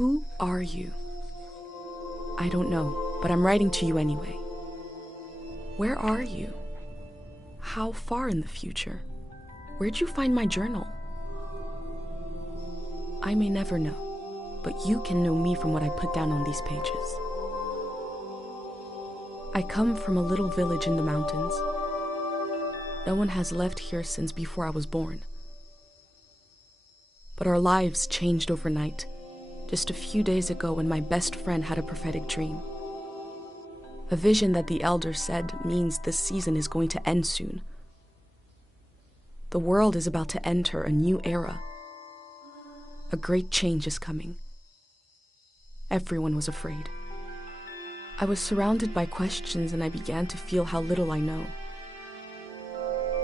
Who are you? I don't know, but I'm writing to you anyway. Where are you? How far in the future? Where'd you find my journal? I may never know, but you can know me from what I put down on these pages. I come from a little village in the mountains. No one has left here since before I was born. But our lives changed overnight, just a few days ago when my best friend had a prophetic dream. A vision that the elder said means this season is going to end soon. The world is about to enter a new era. A great change is coming. Everyone was afraid. I was surrounded by questions and I began to feel how little I know.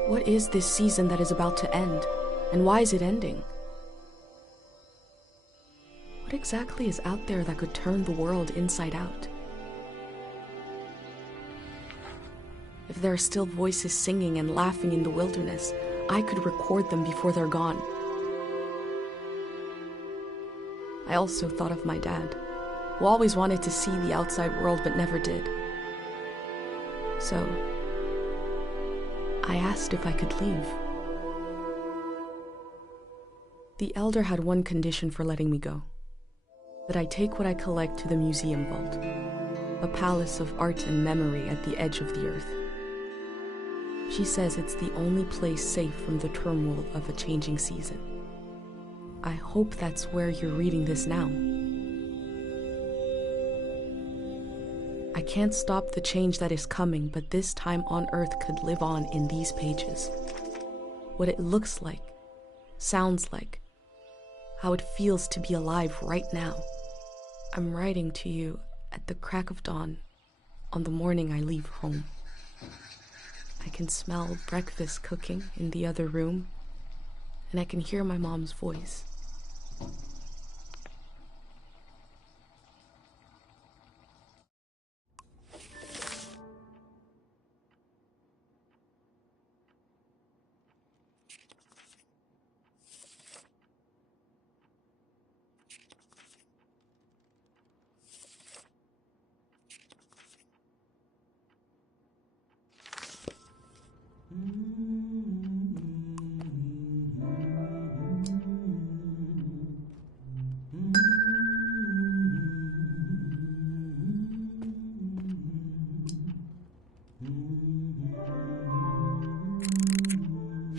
What is this season that is about to end, and why is it ending? What exactly is out there that could turn the world inside out? If there are still voices singing and laughing in the wilderness, I could record them before they're gone. I also thought of my dad, who always wanted to see the outside world but never did. So, I asked if I could leave. The elder had one condition for letting me go: that I take what I collect to the museum vault, a palace of art and memory at the edge of the earth. She says it's the only place safe from the turmoil of a changing season. I hope that's where you're reading this now. I can't stop the change that is coming, but this time on Earth could live on in these pages. What it looks like, sounds like, how it feels to be alive right now. I'm writing to you at the crack of dawn on the morning I leave home. I can smell breakfast cooking in the other room, and I can hear my mom's voice.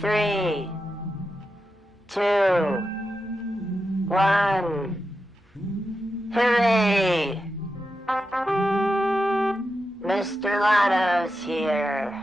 Three, two, one. Hooray! Mr. Lotto's here.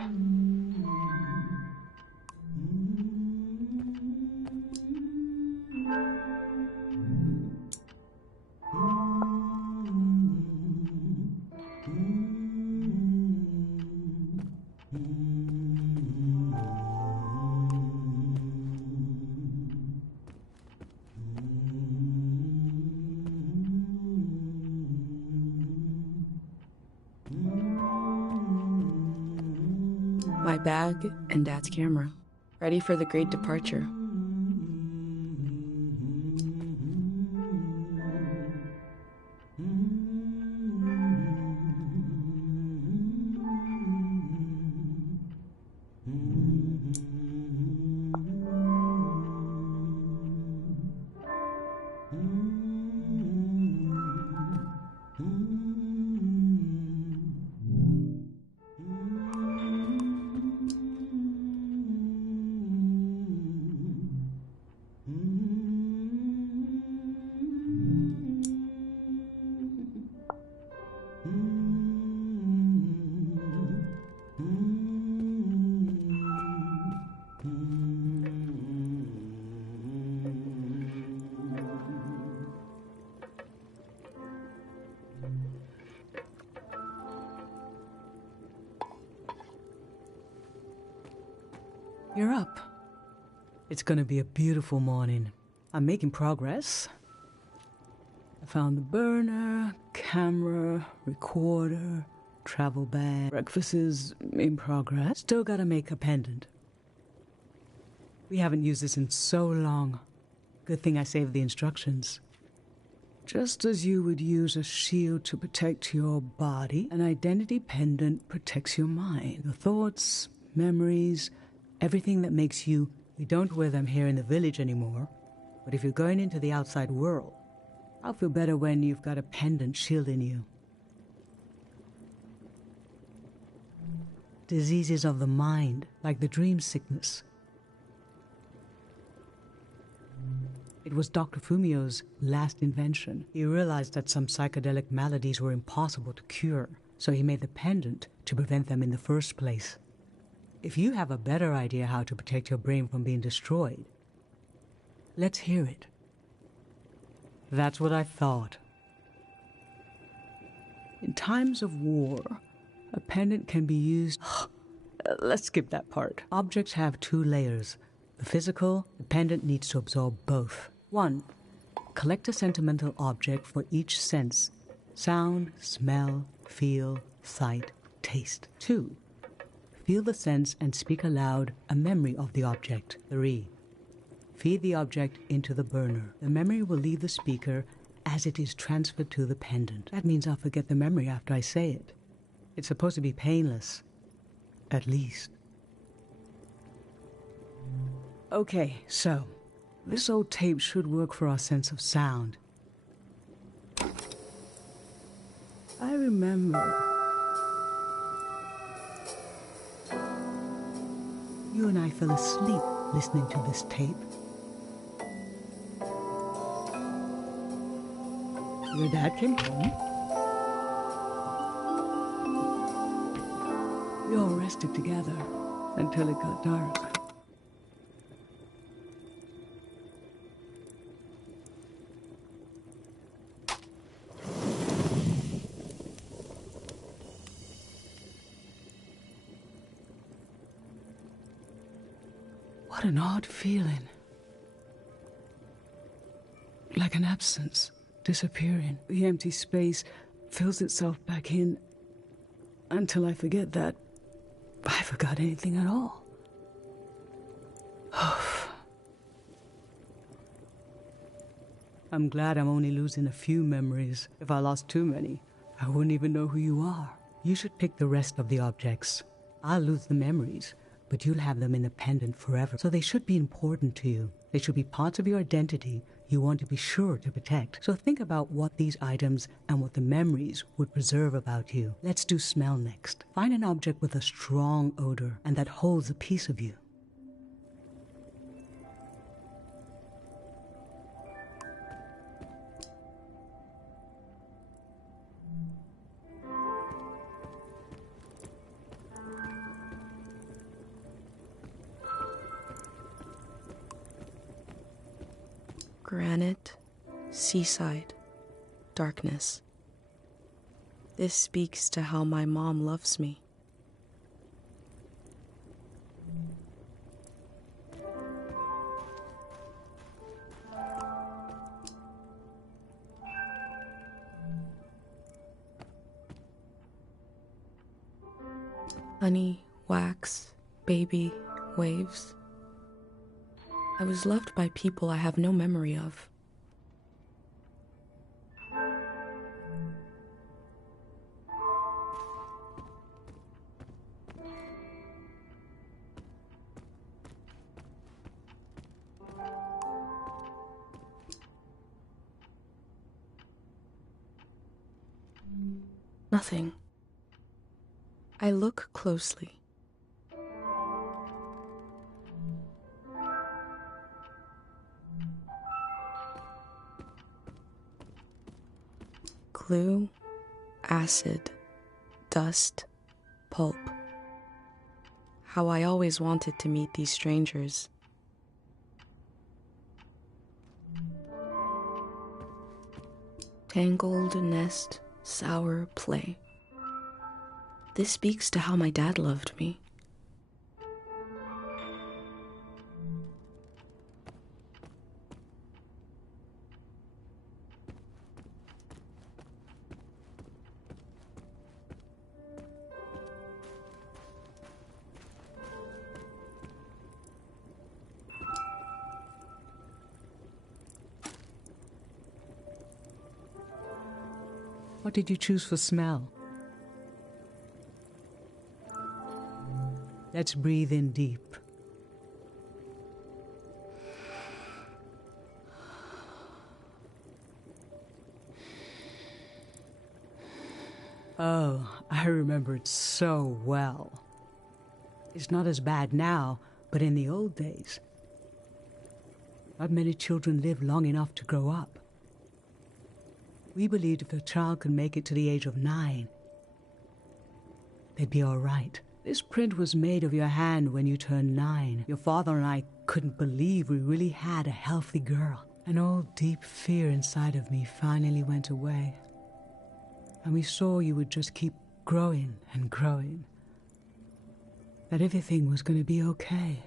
My bag and Dad's camera, ready for the great departure. You're up. It's gonna be a beautiful morning. I'm making progress. I found the burner, camera, recorder, travel bag. Breakfast is in progress. Still gotta make a pendant. We haven't used this in so long. Good thing I saved the instructions. Just as you would use a shield to protect your body, an identity pendant protects your mind. Your thoughts, memories, everything that makes you. We don't wear them here in the village anymore, but if you're going into the outside world, I'll feel better when you've got a pendant shielding you. Diseases of the mind, like the dream sickness. It was Dr. Fumio's last invention. He realized that some psychedelic maladies were impossible to cure, so he made the pendant to prevent them in the first place. If you have a better idea how to protect your brain from being destroyed, let's hear it. That's what I thought. In times of war, a pendant can be used... Let's skip that part. Objects have two layers. The physical, the pendant needs to absorb both. 1. Collect a sentimental object for each sense. Sound, smell, feel, sight, taste. 2. Feel the sense and speak aloud a memory of the object. 3. Feed the object into the burner. The memory will leave the speaker as it is transferred to the pendant. That means I'll forget the memory after I say it. It's supposed to be painless. At least. Okay, so this old tape should work for our sense of sound. I remember you and I fell asleep listening to this tape. Your dad came home. We all rested together until it got dark. What an odd feeling. Like an absence, disappearing. The empty space fills itself back in until I forget that I forgot anything at all. I'm glad I'm only losing a few memories. If I lost too many, I wouldn't even know who you are. You should pick the rest of the objects. I'll lose the memories, but you'll have them in a pendant forever. So they should be important to you. They should be parts of your identity you want to be sure to protect. So think about what these items and what the memories would preserve about you. Let's do smell next. Find an object with a strong odor and that holds a piece of you. Granite, seaside, darkness. This speaks to how my mom loves me. Honey, wax, baby, waves. I was loved by people I have no memory of. Nothing. I look closely. Glue, acid, dust, pulp. How I always wanted to meet these strangers. Tangled nest, sour play. This speaks to how my dad loved me. What did you choose for smell? Let's breathe in deep. Oh, I remember it so well. It's not as bad now, but in the old days, not many children lived long enough to grow up. We believed if a child could make it to the age of 9, they'd be all right. This print was made of your hand when you turned 9. Your father and I couldn't believe we really had a healthy girl. An old deep fear inside of me finally went away. And we saw you would just keep growing and growing. That everything was going to be okay.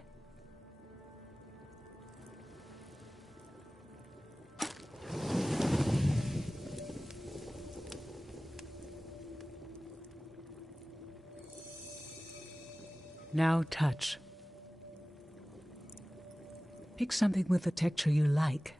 Now touch. Pick something with a texture you like.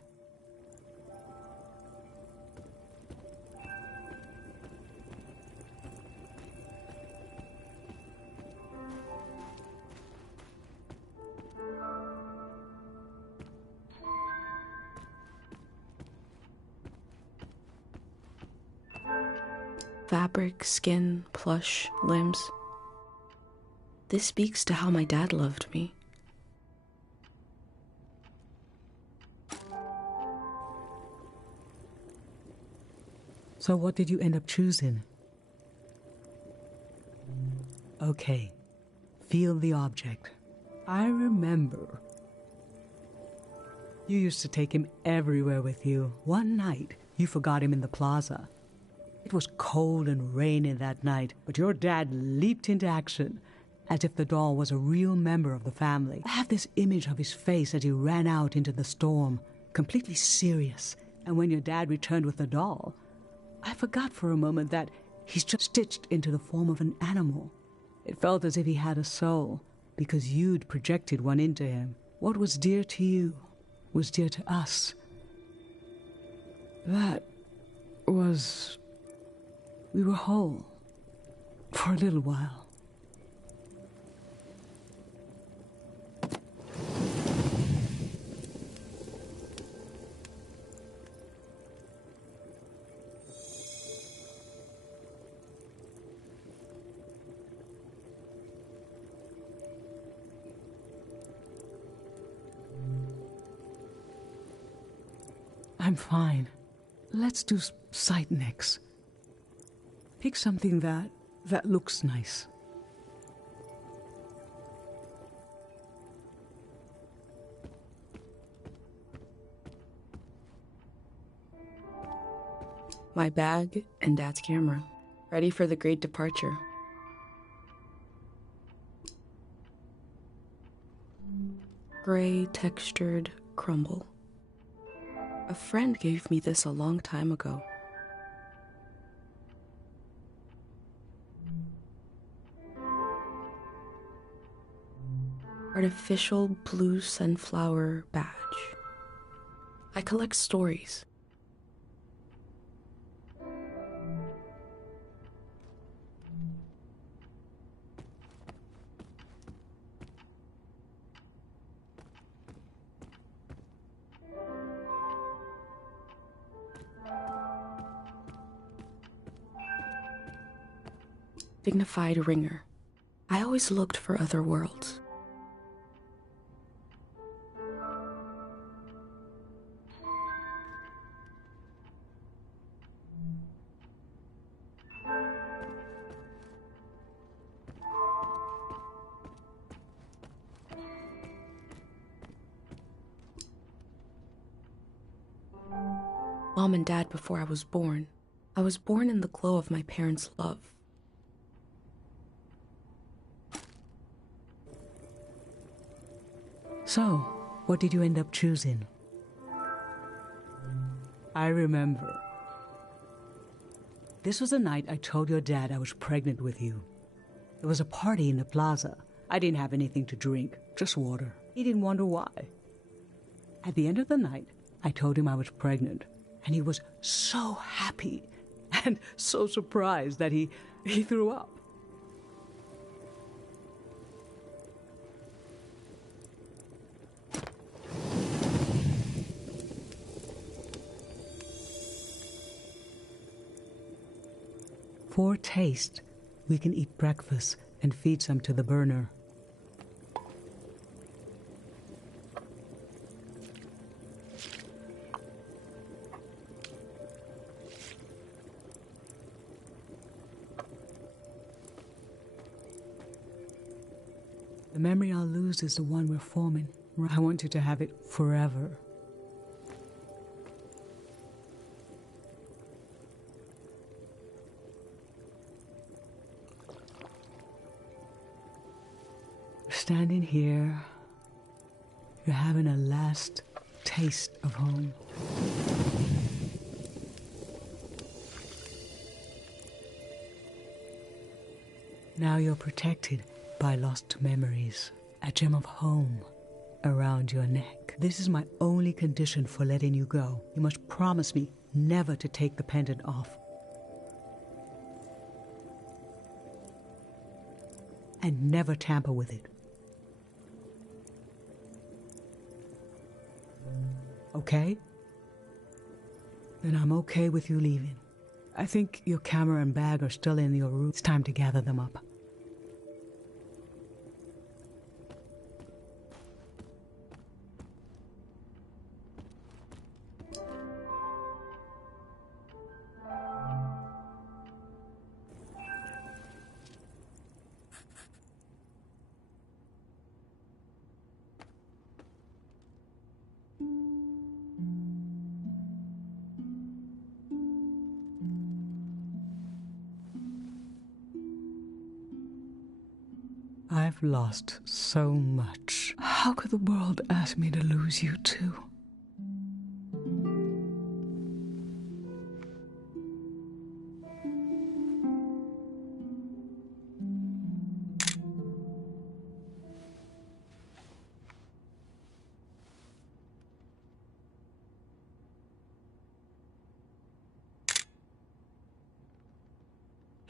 Fabric, skin, plush, limbs. This speaks to how my dad loved me. So what did you end up choosing? Okay, feel the object. I remember. You used to take him everywhere with you. One night, you forgot him in the plaza. It was cold and rainy that night, but your dad leaped into action, as if the doll was a real member of the family. I have this image of his face as he ran out into the storm, completely serious. And when your dad returned with the doll, I forgot for a moment that he's just stitched into the form of an animal. It felt as if he had a soul, because you'd projected one into him. What was dear to you was dear to us. That was... We were whole. For a little while. I'm fine. Let's do sight next. Pick something that looks nice. My bag and Dad's camera, ready for the great departure. Gray textured crumble. A friend gave me this a long time ago. Artificial blue sunflower badge. I collect stories. Dignified ringer. I always looked for other worlds. Mom and Dad before I was born. I was born in the glow of my parents' love. So, what did you end up choosing? I remember. This was the night I told your dad I was pregnant with you. There was a party in the plaza. I didn't have anything to drink, just water. He didn't wonder why. At the end of the night, I told him I was pregnant, and he was so happy. and so surprised that he threw up. For taste, we can eat breakfast and feed some to the burner. The memory I'll lose is the one we're forming. I want you to have it forever. Standing here, you're having a last taste of home. Now you're protected by lost memories, a gem of home around your neck. This is my only condition for letting you go. You must promise me never to take the pendant off. And never tamper with it. Okay? Then I'm okay with you leaving. I think your camera and bag are still in your room. It's time to gather them up. I've lost so much. How could the world ask me to lose you too?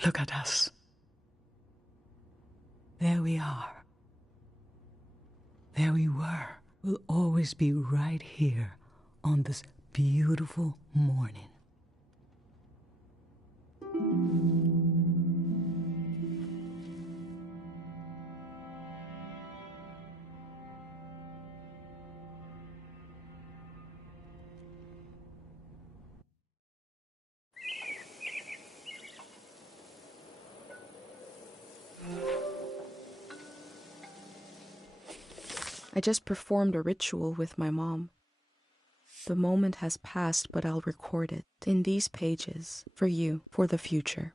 Look at us. There we are. There we were. We'll always be right here on this beautiful morning. I just performed a ritual with my mom. The moment has passed, but I'll record it in these pages for you, for the future.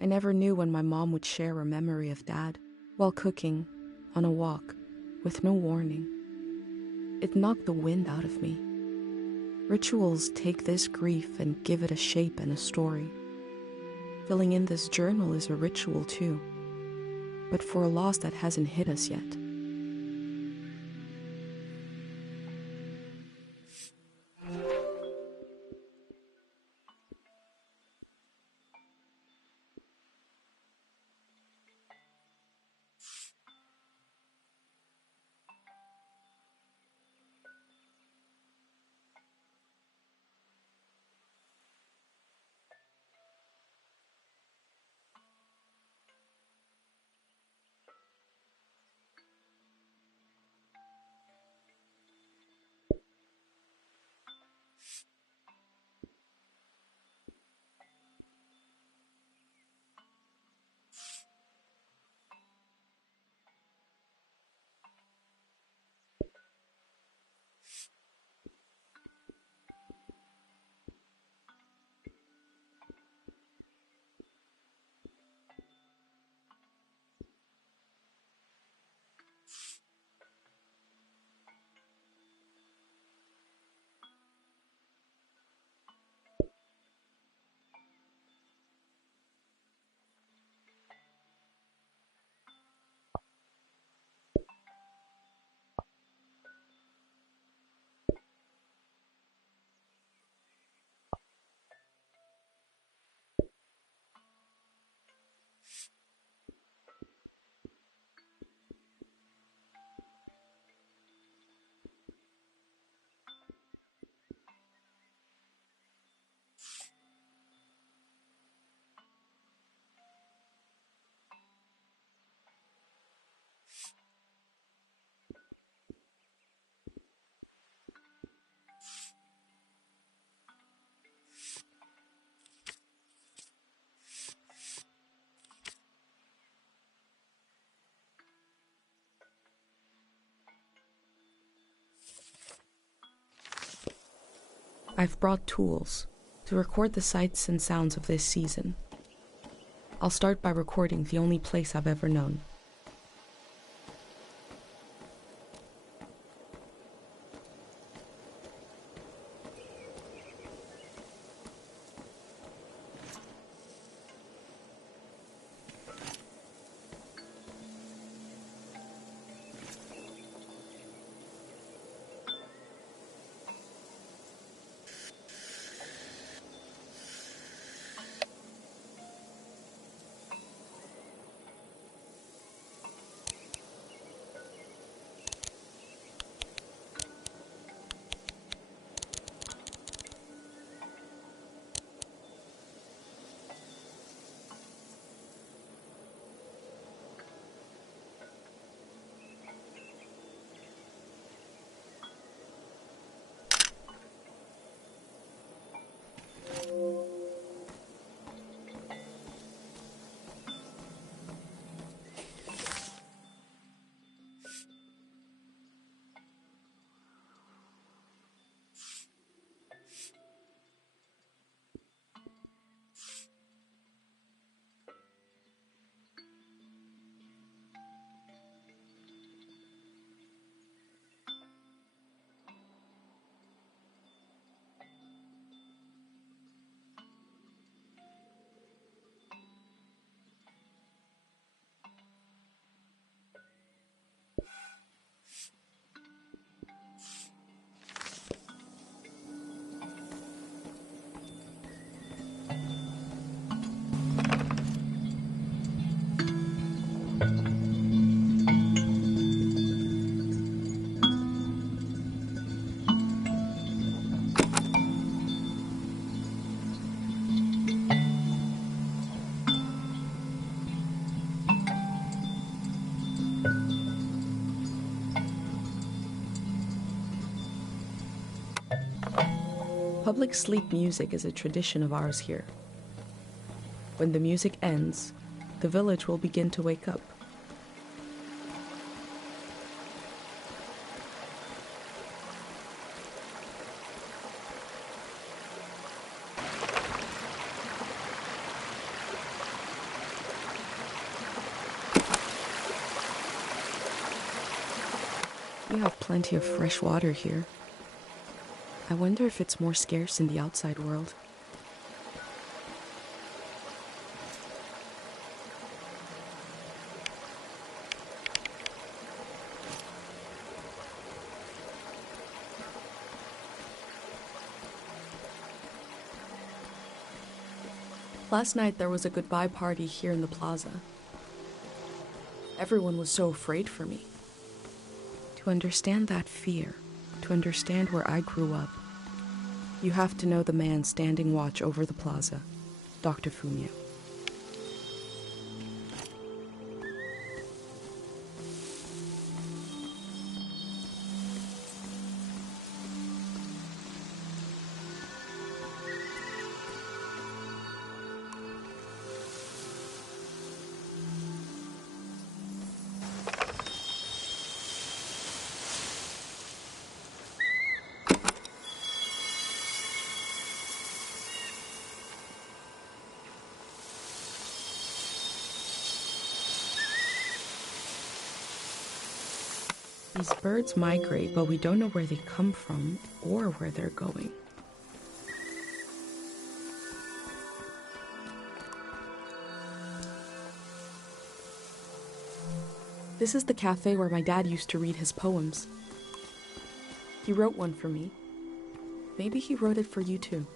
I never knew when my mom would share a memory of Dad while cooking, on a walk, with no warning. It knocked the wind out of me. Rituals take this grief and give it a shape and a story. Filling in this journal is a ritual too, but for a loss that hasn't hit us yet. I've brought tools to record the sights and sounds of this season. I'll start by recording the only place I've ever known. Public sleep music is a tradition of ours here. When the music ends, the village will begin to wake up. You have plenty of fresh water here. I wonder if it's more scarce in the outside world. Last night there was a goodbye party here in the plaza. Everyone was so afraid for me. To understand that fear, to understand where I grew up, you have to know the man standing watch over the plaza, Dr. Fumio. These birds migrate, but we don't know where they come from or where they're going. This is the cafe where my dad used to read his poems. He wrote one for me. Maybe he wrote it for you too.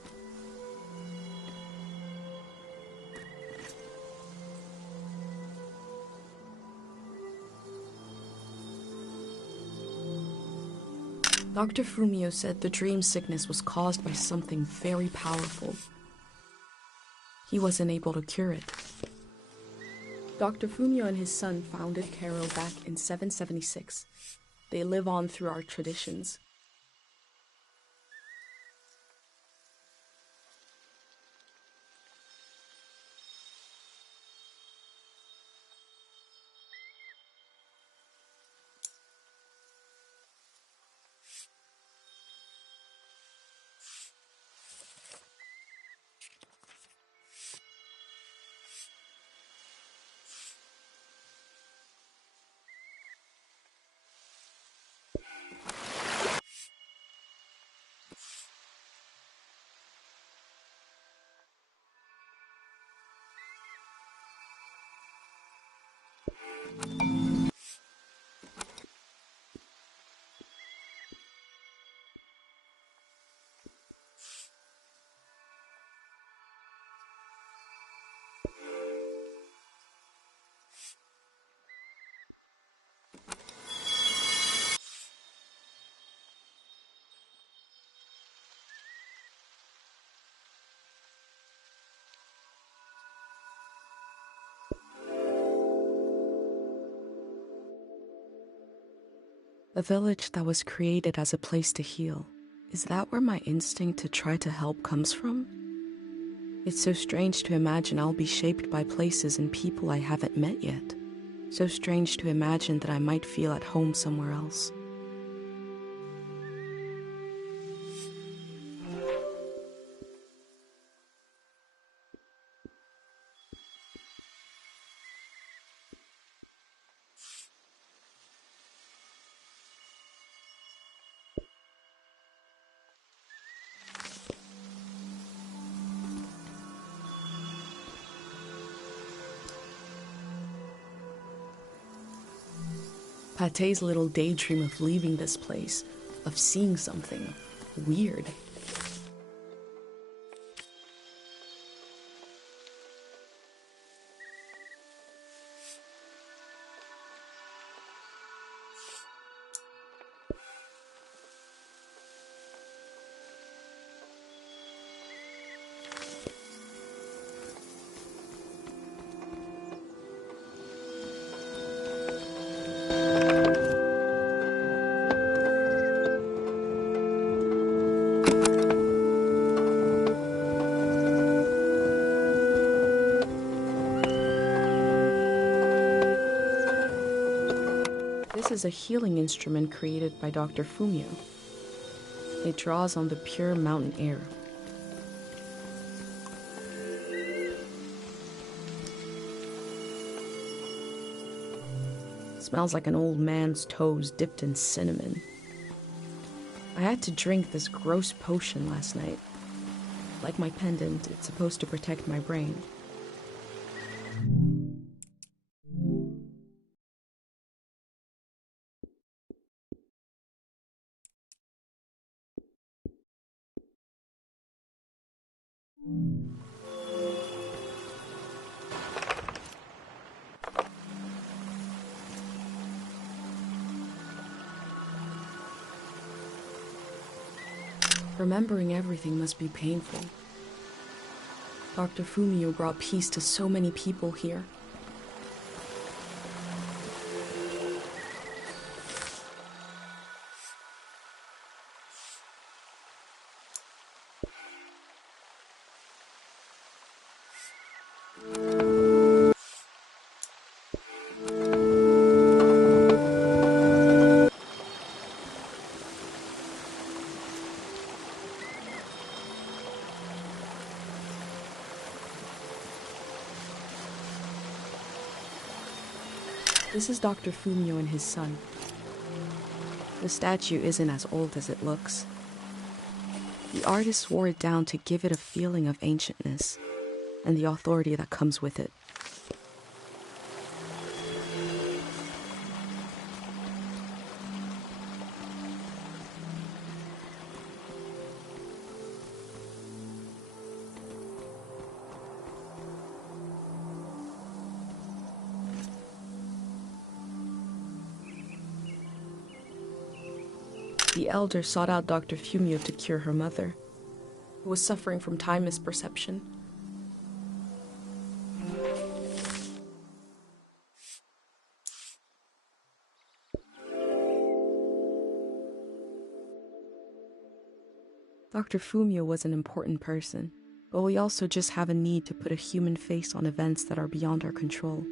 Dr. Fumio said the dream sickness was caused by something very powerful. He wasn't able to cure it. Dr. Fumio and his son founded Cairo back in 776. They live on through our traditions. A village that was created as a place to heal. Is that where my instinct to try to help comes from? It's so strange to imagine I'll be shaped by places and people I haven't met yet. So strange to imagine that I might feel at home somewhere else. Pate's little daydream of leaving this place, of seeing something weird. This is a healing instrument created by Dr. Fumio. It draws on the pure mountain air. Smells like an old man's toes dipped in cinnamon. I had to drink this gross potion last night. Like my pendant, it's supposed to protect my brain. Remembering everything must be painful. Dr. Fumio brought peace to so many people here. This is Dr. Fumio and his son. The statue isn't as old as it looks. The artist wore it down to give it a feeling of ancientness and the authority that comes with it. The elder sought out Dr. Fumio to cure her mother, who was suffering from time misperception. Dr. Fumio was an important person, but we also just have a need to put a human face on events that are beyond our control.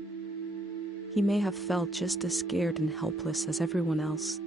He may have felt just as scared and helpless as everyone else.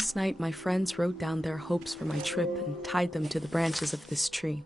Last night, my friends wrote down their hopes for my trip and tied them to the branches of this tree.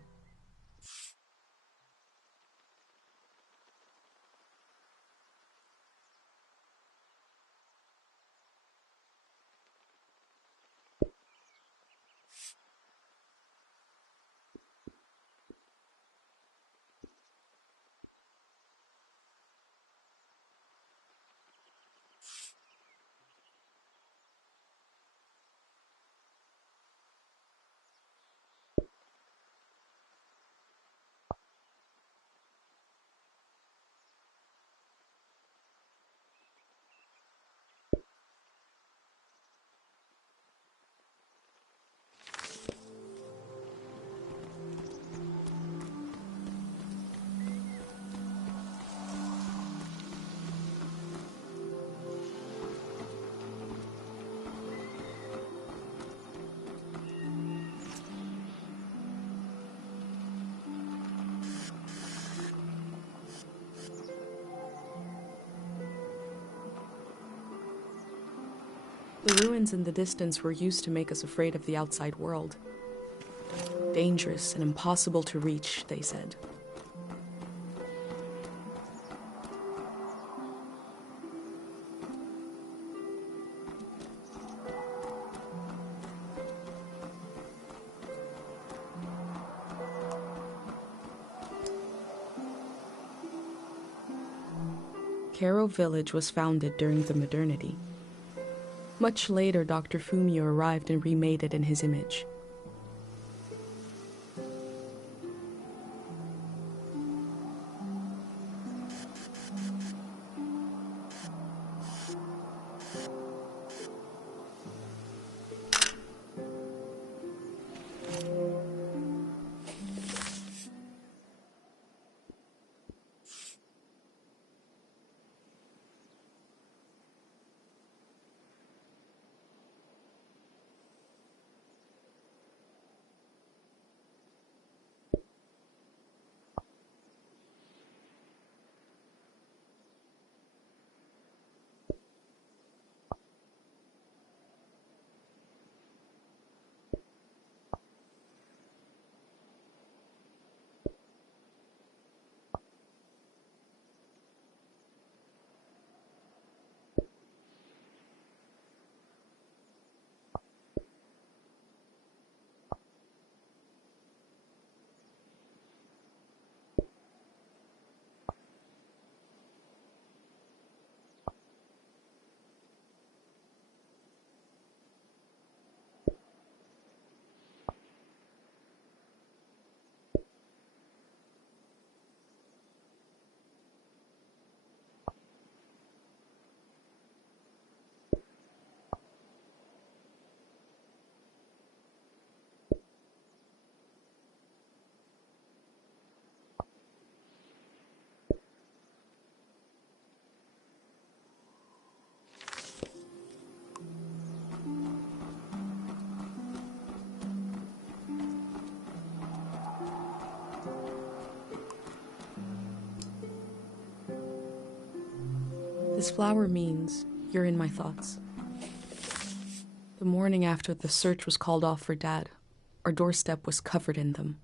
The ruins in the distance were used to make us afraid of the outside world. Dangerous and impossible to reach, they said. Karo Village was founded during the modernity. Much later, Dr. Fumio arrived and remade it in his image. This flower means you're in my thoughts. The morning after the search was called off for Dad, our doorstep was covered in them.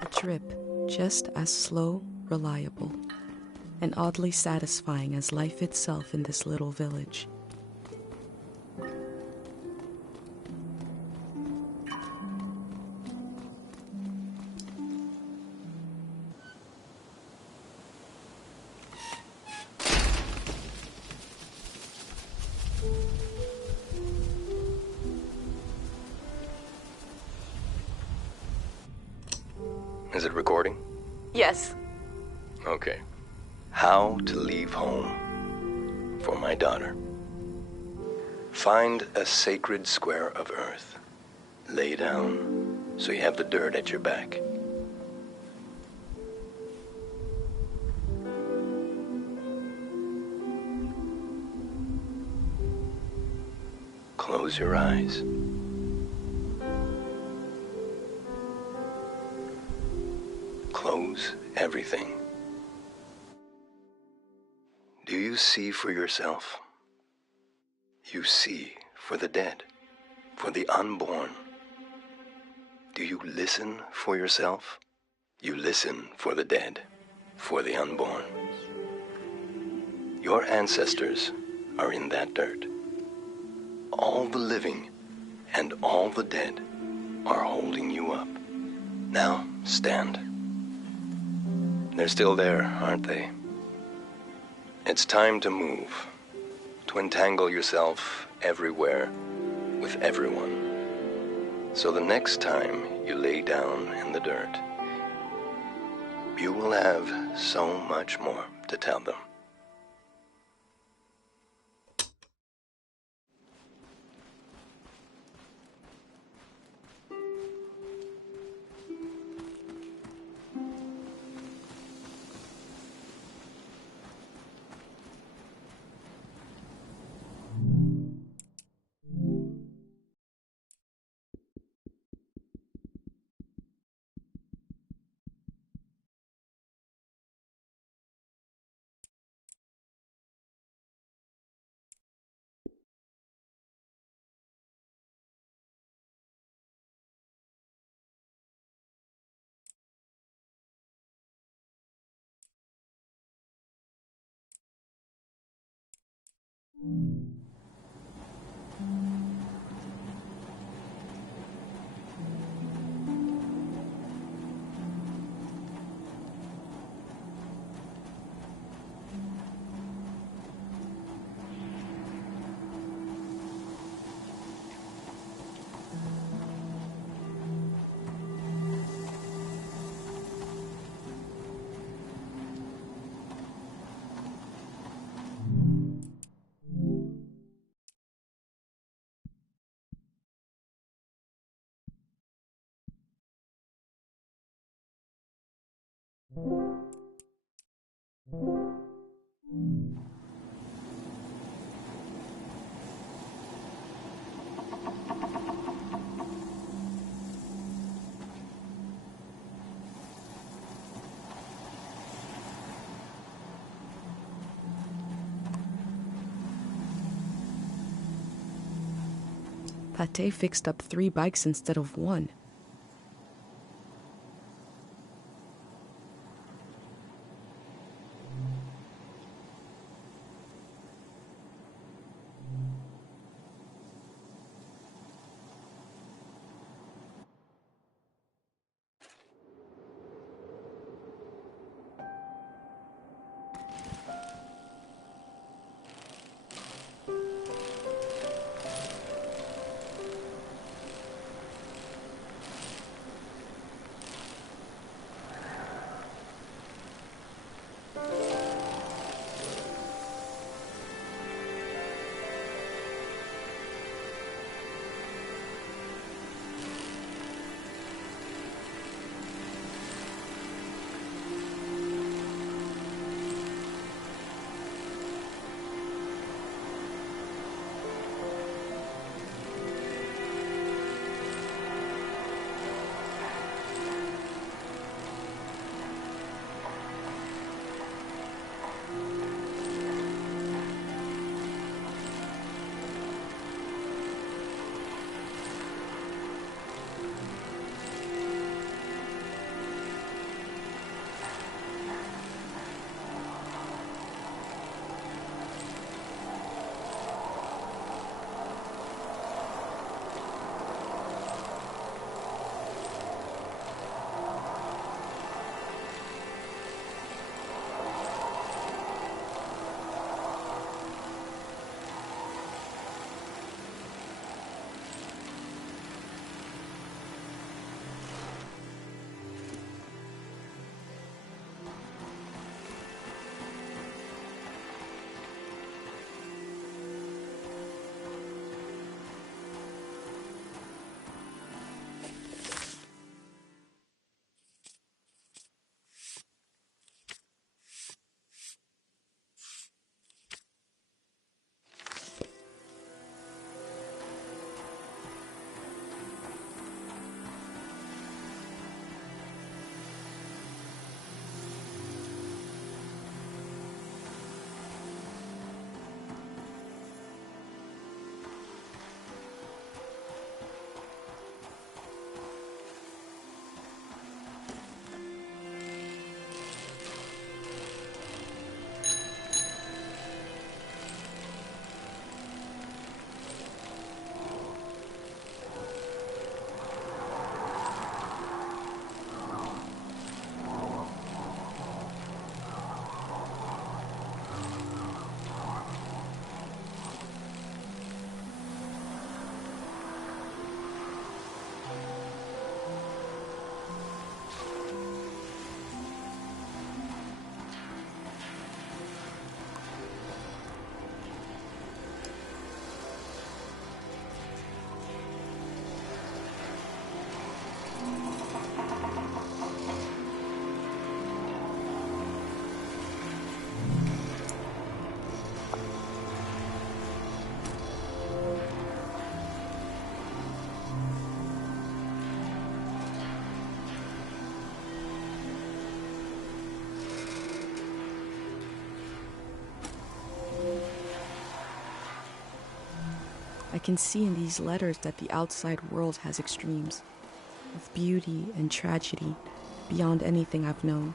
A trip just as slow, reliable, and oddly satisfying as life itself in this little village. Is it recording? Yes. Okay. How to leave home for my daughter. Find a sacred square of earth. Lay down so you have the dirt at your back. Close your eyes. Close everything. Do you see for yourself? You see for the dead, for the unborn. Do you listen for yourself? You listen for the dead, for the unborn. Your ancestors are in that dirt. All the living and all the dead are holding you up. Now, stand. They're still there, aren't they? It's time to move, to entangle yourself everywhere with everyone. So the next time you lay down in the dirt, you will have so much more to tell them. Pate fixed up 3 bikes instead of 1. I can see in these letters that the outside world has extremes, of beauty and tragedy beyond anything I've known.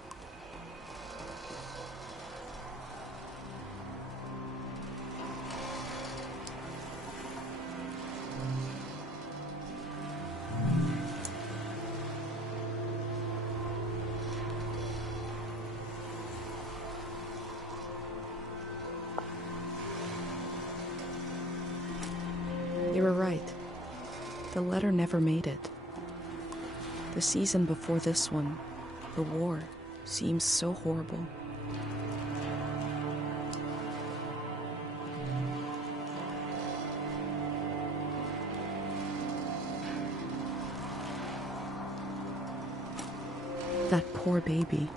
You were right. The letter never made it. The season before this one, the war, seems so horrible. That poor baby.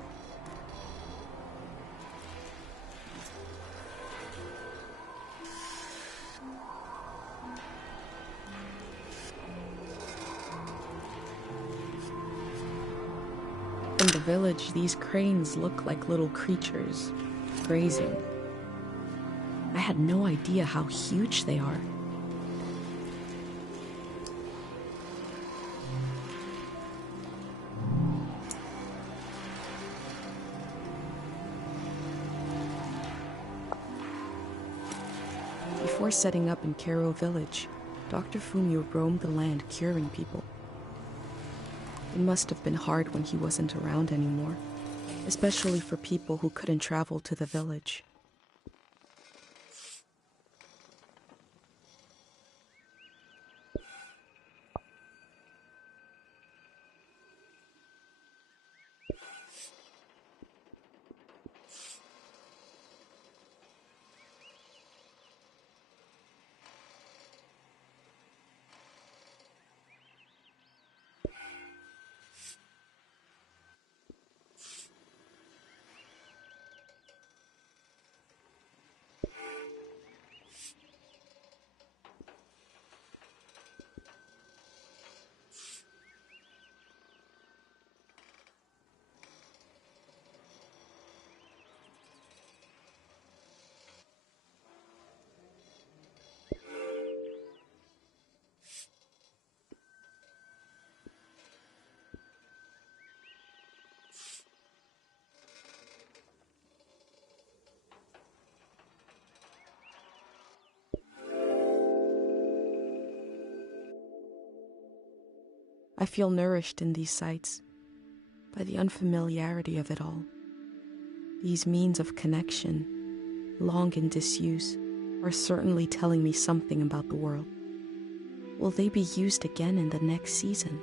In the village, these cranes look like little creatures, grazing. I had no idea how huge they are. Before setting up in Cairo village, Dr. Fumio roamed the land curing people. It must have been hard when he wasn't around anymore, especially for people who couldn't travel to the village. I feel nourished in these sights by the unfamiliarity of it all. These means of connection, long in disuse, are certainly telling me something about the world. Will they be used again in the next season?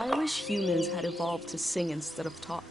I wish humans had evolved to sing instead of talk.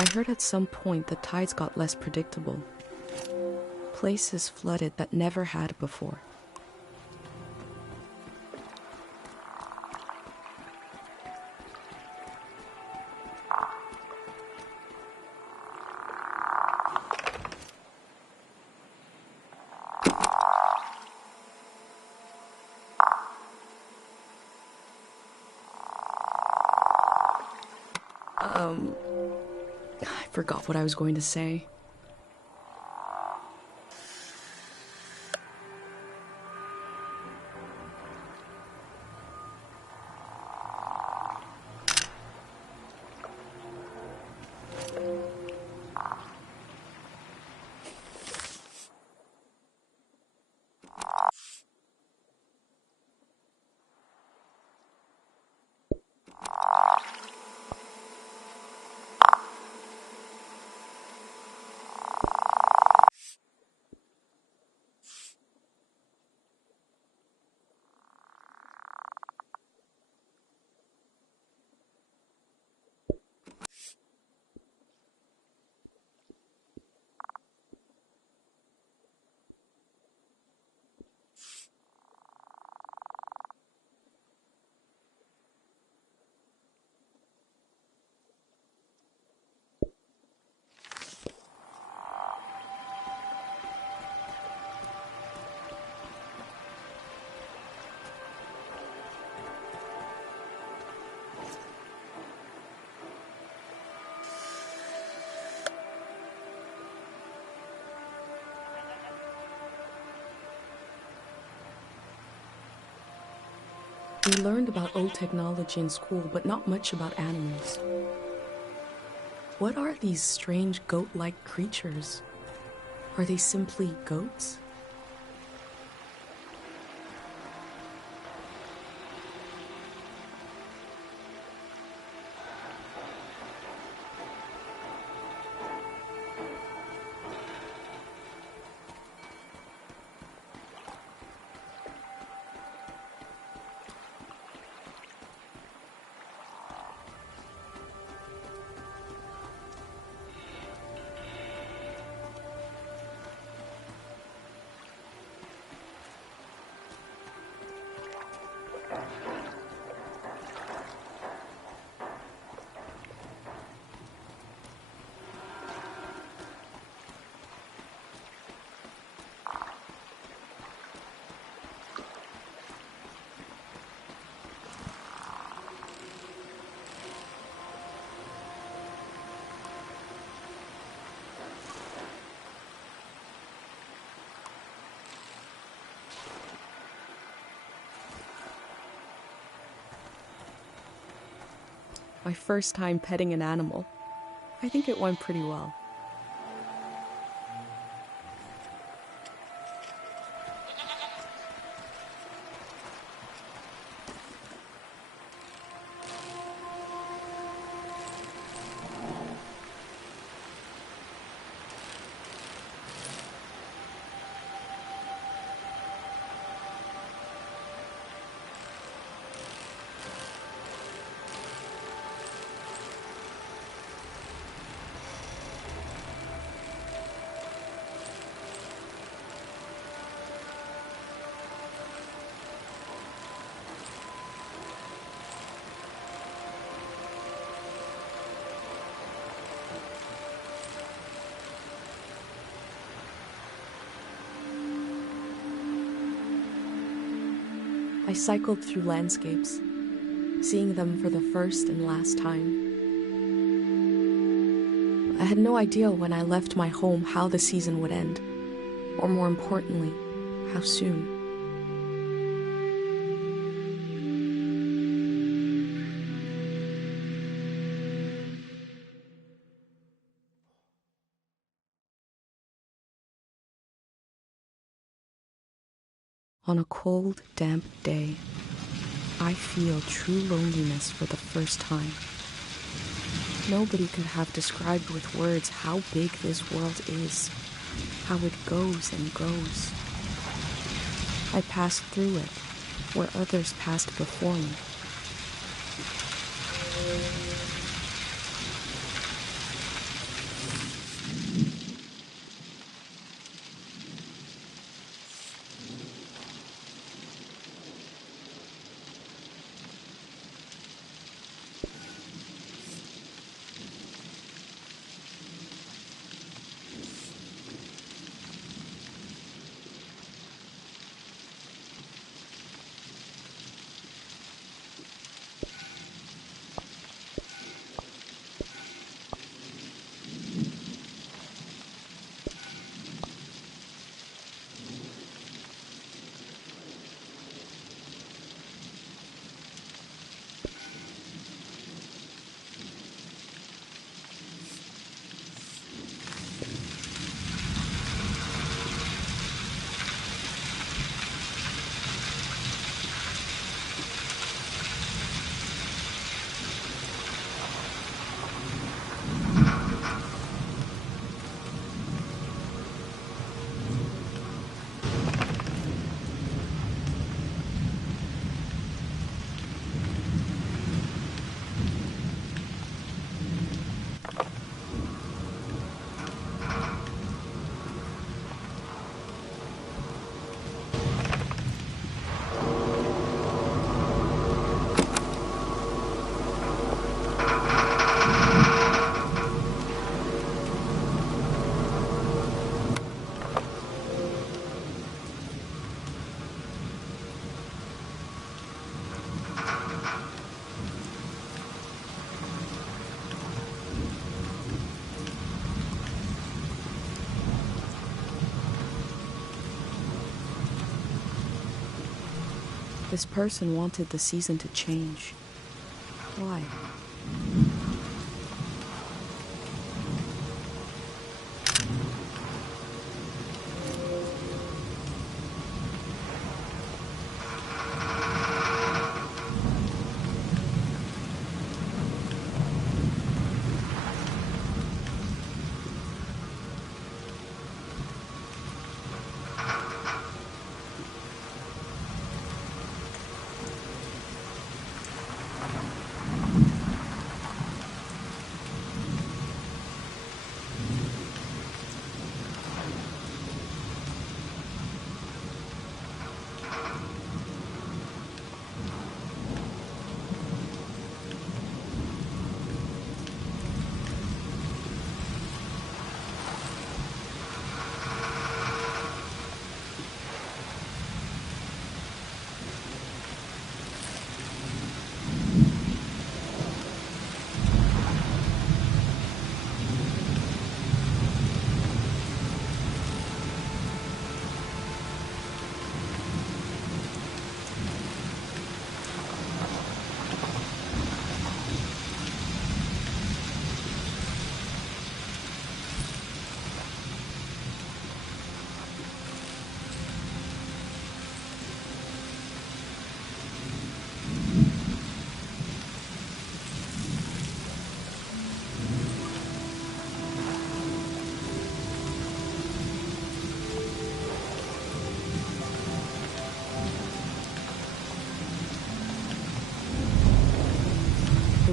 I heard at some point the tides got less predictable. Places flooded that never had before. I forgot what I was going to say. We learned about old technology in school, but not much about animals. What are these strange goat-like creatures? Are they simply goats? My first time petting an animal. I think it went pretty well. I cycled through landscapes, seeing them for the first and last time. I had no idea when I left my home how the season would end, or more importantly, how soon. On a cold, damp day, I feel true loneliness for the first time. Nobody could have described with words how big this world is, how it goes and goes. I passed through it, where others passed before me. This person wanted the season to change. Why?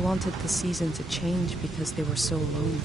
wanted the season to change because they were so alone.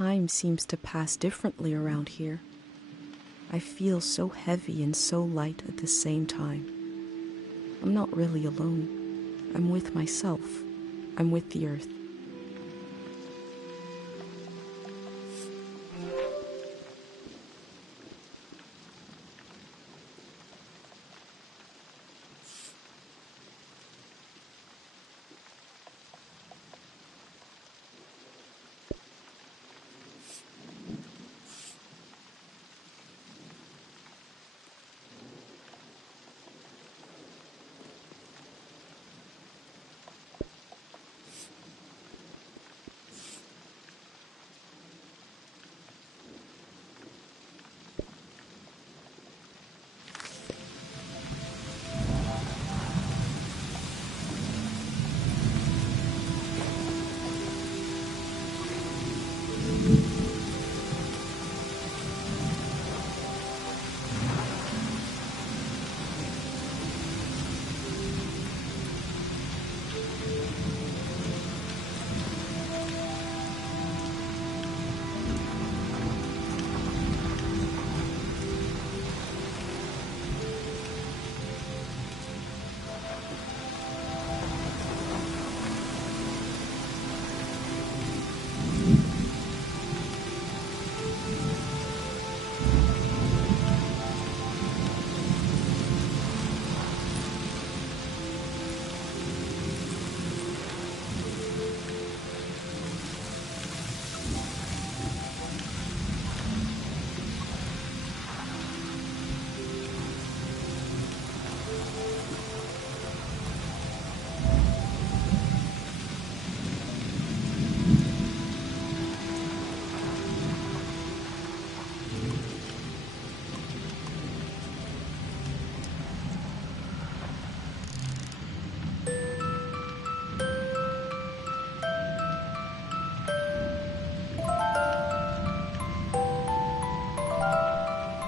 Time seems to pass differently around here. I feel so heavy and so light at the same time. I'm not really alone. I'm with myself. I'm with the earth.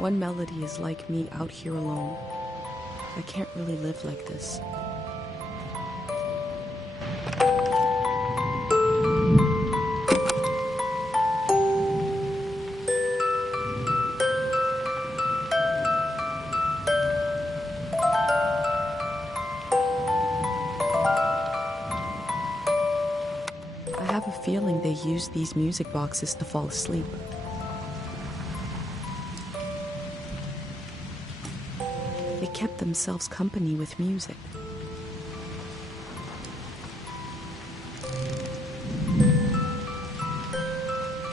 One melody is like me out here alone. I can't really live like this. I have a feeling they use these music boxes to fall asleep. They kept themselves company with music.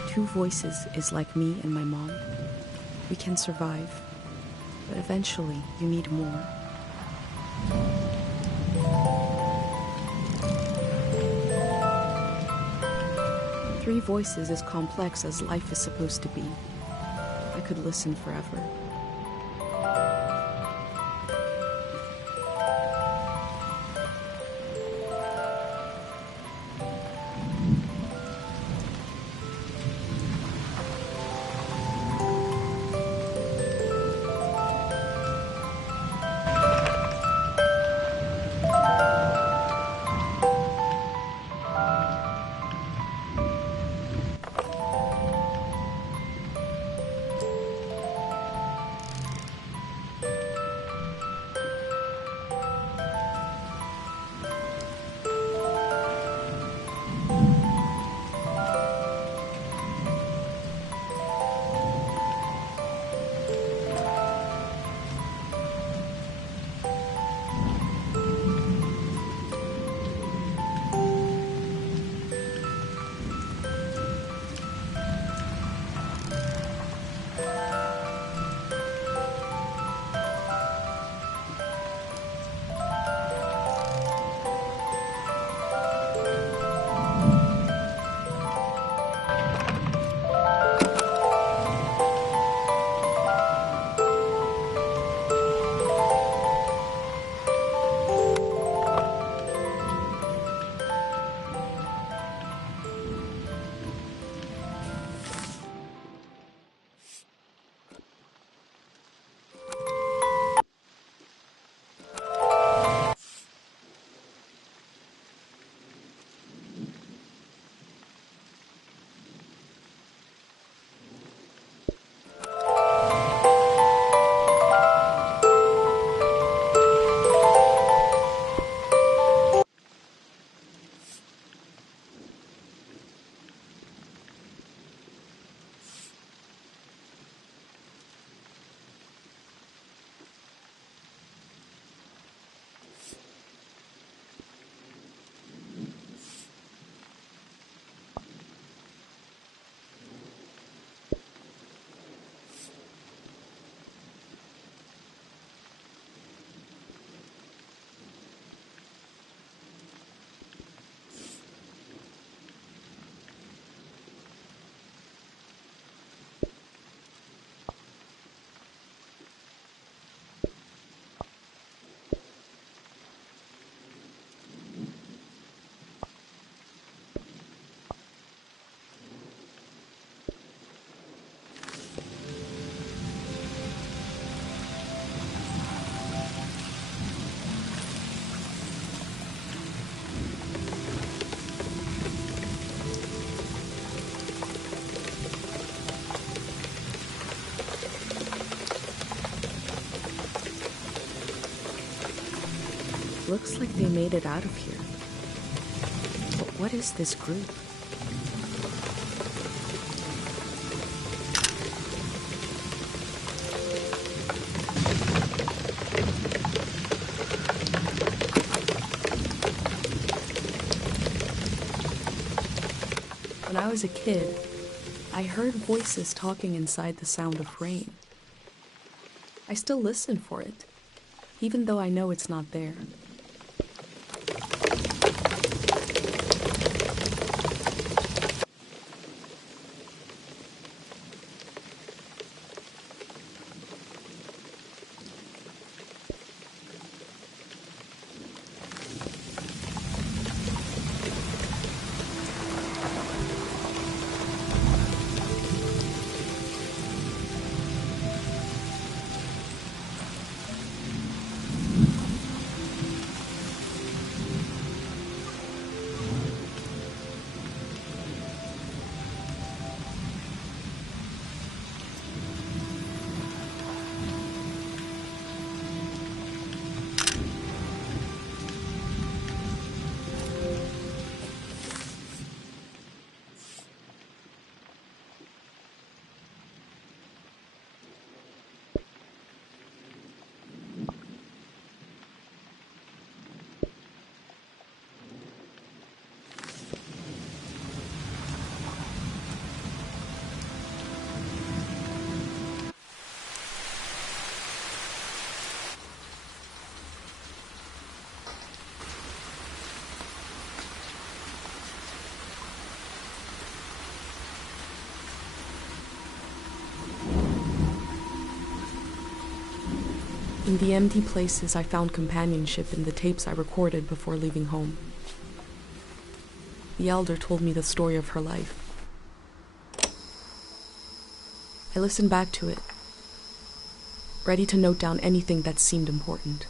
Two voices is like me and my mom. We can survive, but eventually you need more. Three voices is complex as life is supposed to be. I could listen forever. Looks like they made it out of here. But what is this group? When I was a kid, I heard voices talking inside the sound of rain. I still listen for it, even though I know it's not there. In the empty places, I found companionship in the tapes I recorded before leaving home. The elder told me the story of her life. I listened back to it, ready to note down anything that seemed important.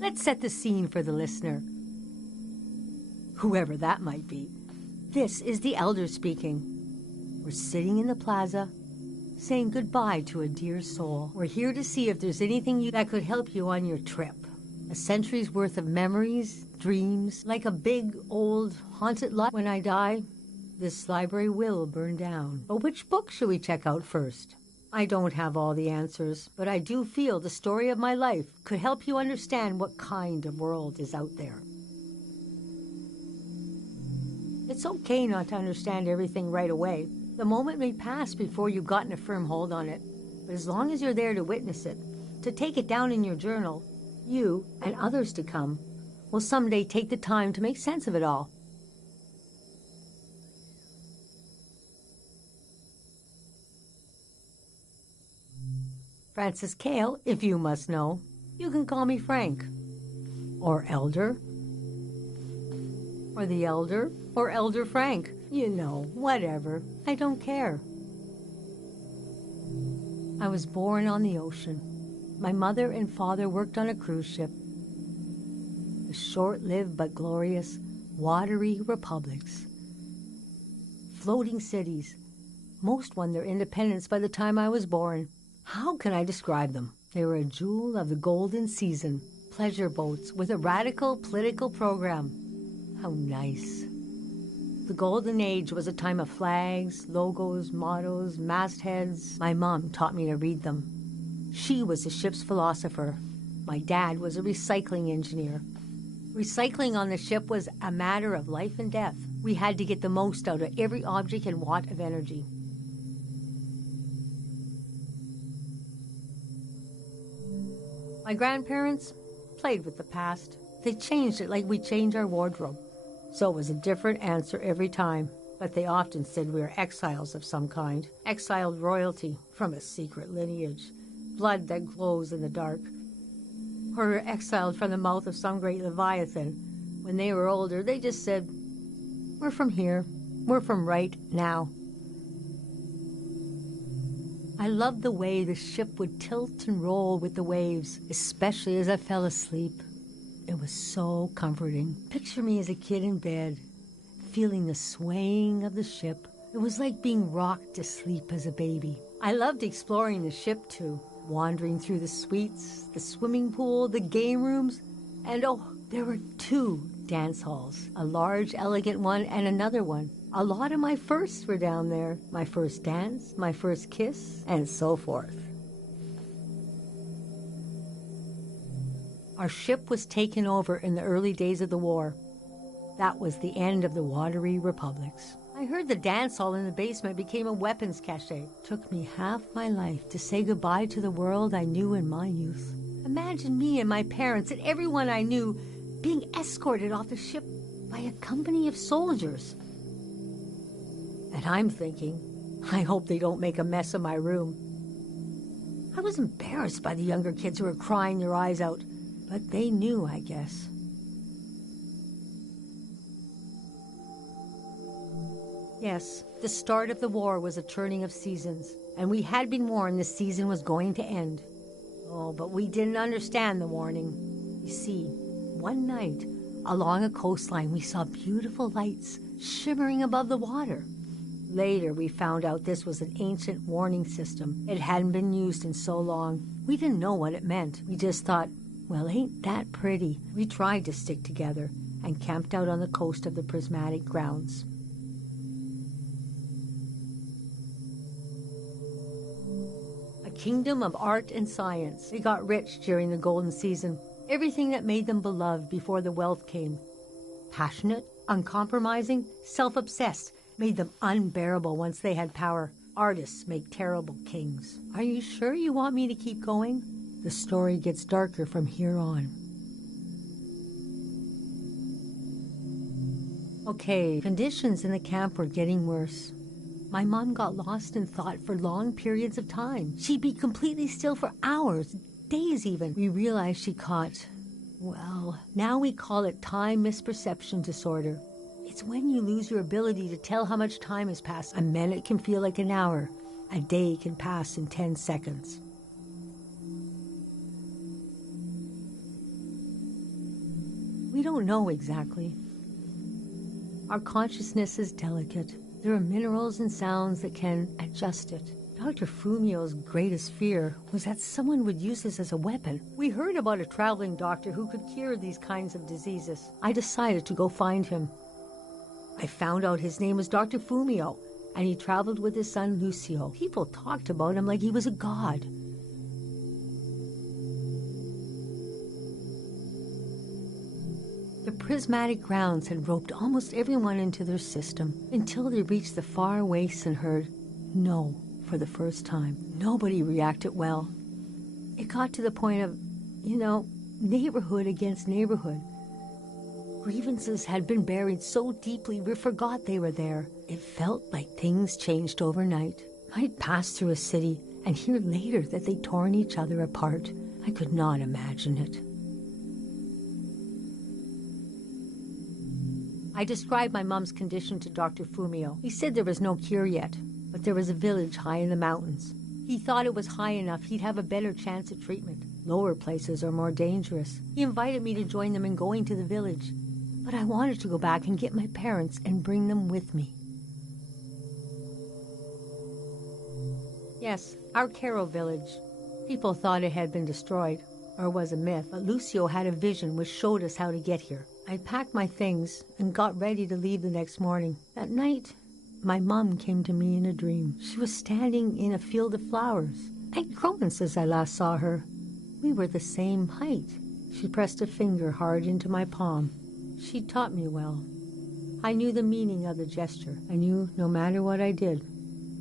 Let's set the scene for the listener, whoever that might be. This is the elder speaking. We're sitting in the plaza, saying goodbye to a dear soul. We're here to see if there's anything that could help you on your trip. A century's worth of memories, dreams, like a big, old, haunted lot. When I die, this library will burn down. But which book should we check out first? I don't have all the answers, but I do feel the story of my life could help you understand what kind of world is out there. It's okay not to understand everything right away. The moment may pass before you've gotten a firm hold on it, but as long as you're there to witness it, to take it down in your journal, you, and others to come, will someday take the time to make sense of it all. Francis Cale, if you must know. You can call me Frank. Or Elder. Or the Elder. Or Elder Frank. You know, whatever. I don't care. I was born on the ocean. My mother and father worked on a cruise ship. The short-lived but glorious, watery republics. Floating cities. Most won their independence by the time I was born. How can I describe them? They were a jewel of the golden season. Pleasure boats with a radical political program. How nice. The golden age was a time of flags, logos, mottos, mastheads. My mom taught me to read them. She was a ship's philosopher. My dad was a recycling engineer. Recycling on the ship was a matter of life and death. We had to get the most out of every object and watt of energy. My grandparents played with the past. They changed it like we change our wardrobe. So it was a different answer every time. But they often said we were exiles of some kind. Exiled royalty from a secret lineage. Blood that glows in the dark. Or we were exiled from the mouth of some great leviathan. When they were older, they just said, "We're from here. We're from right now." I loved the way the ship would tilt and roll with the waves, especially as I fell asleep. It was so comforting. Picture me as a kid in bed, feeling the swaying of the ship. It was like being rocked to sleep as a baby. I loved exploring the ship too, wandering through the suites, the swimming pool, the game rooms, and there were 2 dance halls, a large, elegant one and another one. A lot of my firsts were down there. My first dance, my first kiss, and so forth. Our ship was taken over in the early days of the war. That was the end of the watery republics. I heard the dance hall in the basement became a weapons cache. Took me half my life to say goodbye to the world I knew in my youth. Imagine me and my parents and everyone I knew being escorted off the ship by a company of soldiers. And I'm thinking, I hope they don't make a mess of my room. I was embarrassed by the younger kids who were crying their eyes out, but they knew, I guess. Yes, the start of the war was a turning of seasons, and we had been warned this season was going to end. Oh, but we didn't understand the warning. You see, one night, along a coastline, we saw beautiful lights shimmering above the water. Later, we found out this was an ancient warning system. It hadn't been used in so long. We didn't know what it meant. We just thought, well, ain't that pretty? We tried to stick together and camped out on the coast of the prismatic grounds. A kingdom of art and science. They got rich during the golden season. Everything that made them beloved before the wealth came. Passionate, uncompromising, self-obsessed, made them unbearable once they had power. Artists make terrible kings. Are you sure you want me to keep going? The story gets darker from here on. Okay, conditions in the camp were getting worse. My mom got lost in thought for long periods of time. She'd be completely still for hours, days even. We realized she caught, well, now we call it time misperception disorder. It's when you lose your ability to tell how much time has passed. A minute can feel like an hour. A day can pass in 10 seconds. We don't know exactly. Our consciousness is delicate. There are minerals and sounds that can adjust it. Dr. Fumio's greatest fear was that someone would use this as a weapon. We heard about a traveling doctor who could cure these kinds of diseases. I decided to go find him. I found out his name was Dr. Fumio, and he traveled with his son Lucio. People talked about him like he was a god. The prismatic grounds had roped almost everyone into their system until they reached the far wastes and heard no for the first time. Nobody reacted well. It got to the point of, neighborhood against neighborhood. Grievances had been buried so deeply we forgot they were there. It felt like things changed overnight. I'd pass through a city and hear later that they'd torn each other apart. I could not imagine it. I described my mom's condition to Dr. Fumio. He said there was no cure yet, but there was a village high in the mountains. He thought it was high enough he'd have a better chance at treatment. Lower places are more dangerous. He invited me to join them in going to the village, but I wanted to go back and get my parents and bring them with me. Yes, our Caro village. People thought it had been destroyed, or was a myth, but Lucio had a vision which showed us how to get here. I packed my things and got ready to leave the next morning. At night, my mom came to me in a dream. She was standing in a field of flowers. I'd grown since I last saw her. We were the same height. She pressed a finger hard into my palm. She taught me well. I knew the meaning of the gesture. I knew no matter what I did,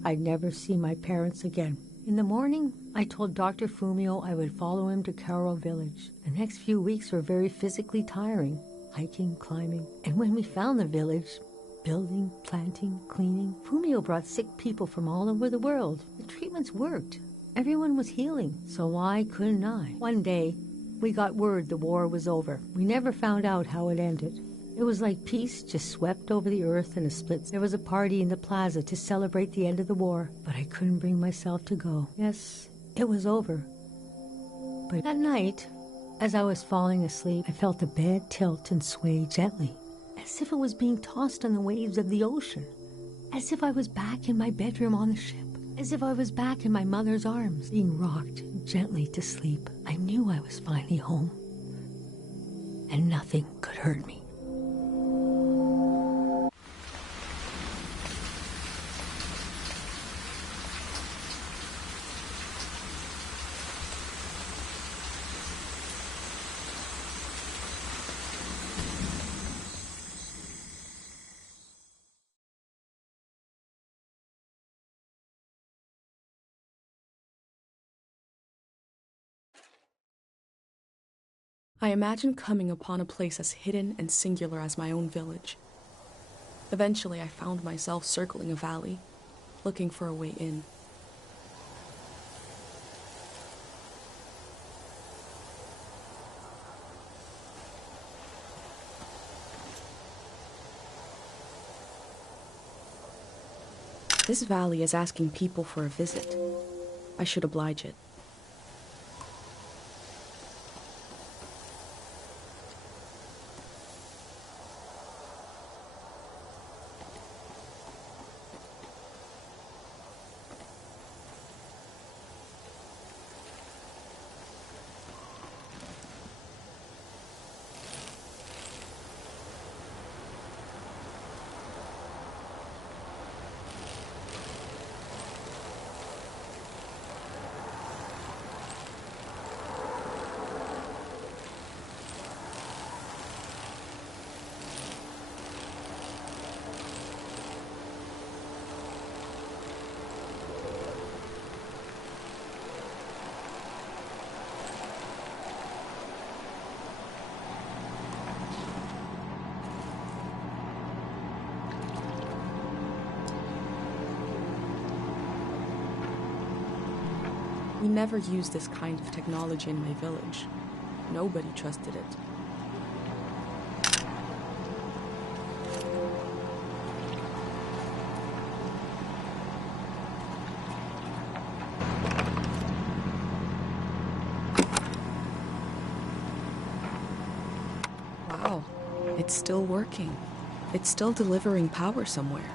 I'd never see my parents again. In the morning, I told Dr. Fumio I would follow him to Caro village. The next few weeks were very physically tiring. Hiking, climbing. And when we found the village, building, planting, cleaning, Fumio brought sick people from all over the world. The treatments worked. Everyone was healing, so why couldn't I? One day, we got word the war was over. We never found out how it ended. It was like peace just swept over the earth in a split. There was a party in the plaza to celebrate the end of the war, but I couldn't bring myself to go. Yes, it was over. But that night, As I was falling asleep, I felt the bed tilt and sway gently, as if it was being tossed on the waves of the ocean, as if I was back in my bedroom on the ship, as if I was back in my mother's arms, being rocked gently to sleep. I knew I was finally home, and nothing could hurt me. I imagined coming upon a place as hidden and singular as my own village. Eventually, I found myself circling a valley, looking for a way in. This valley is asking people for a visit. I should oblige it. We never used this kind of technology in my village. Nobody trusted it. Wow, it's still working. It's still delivering power somewhere.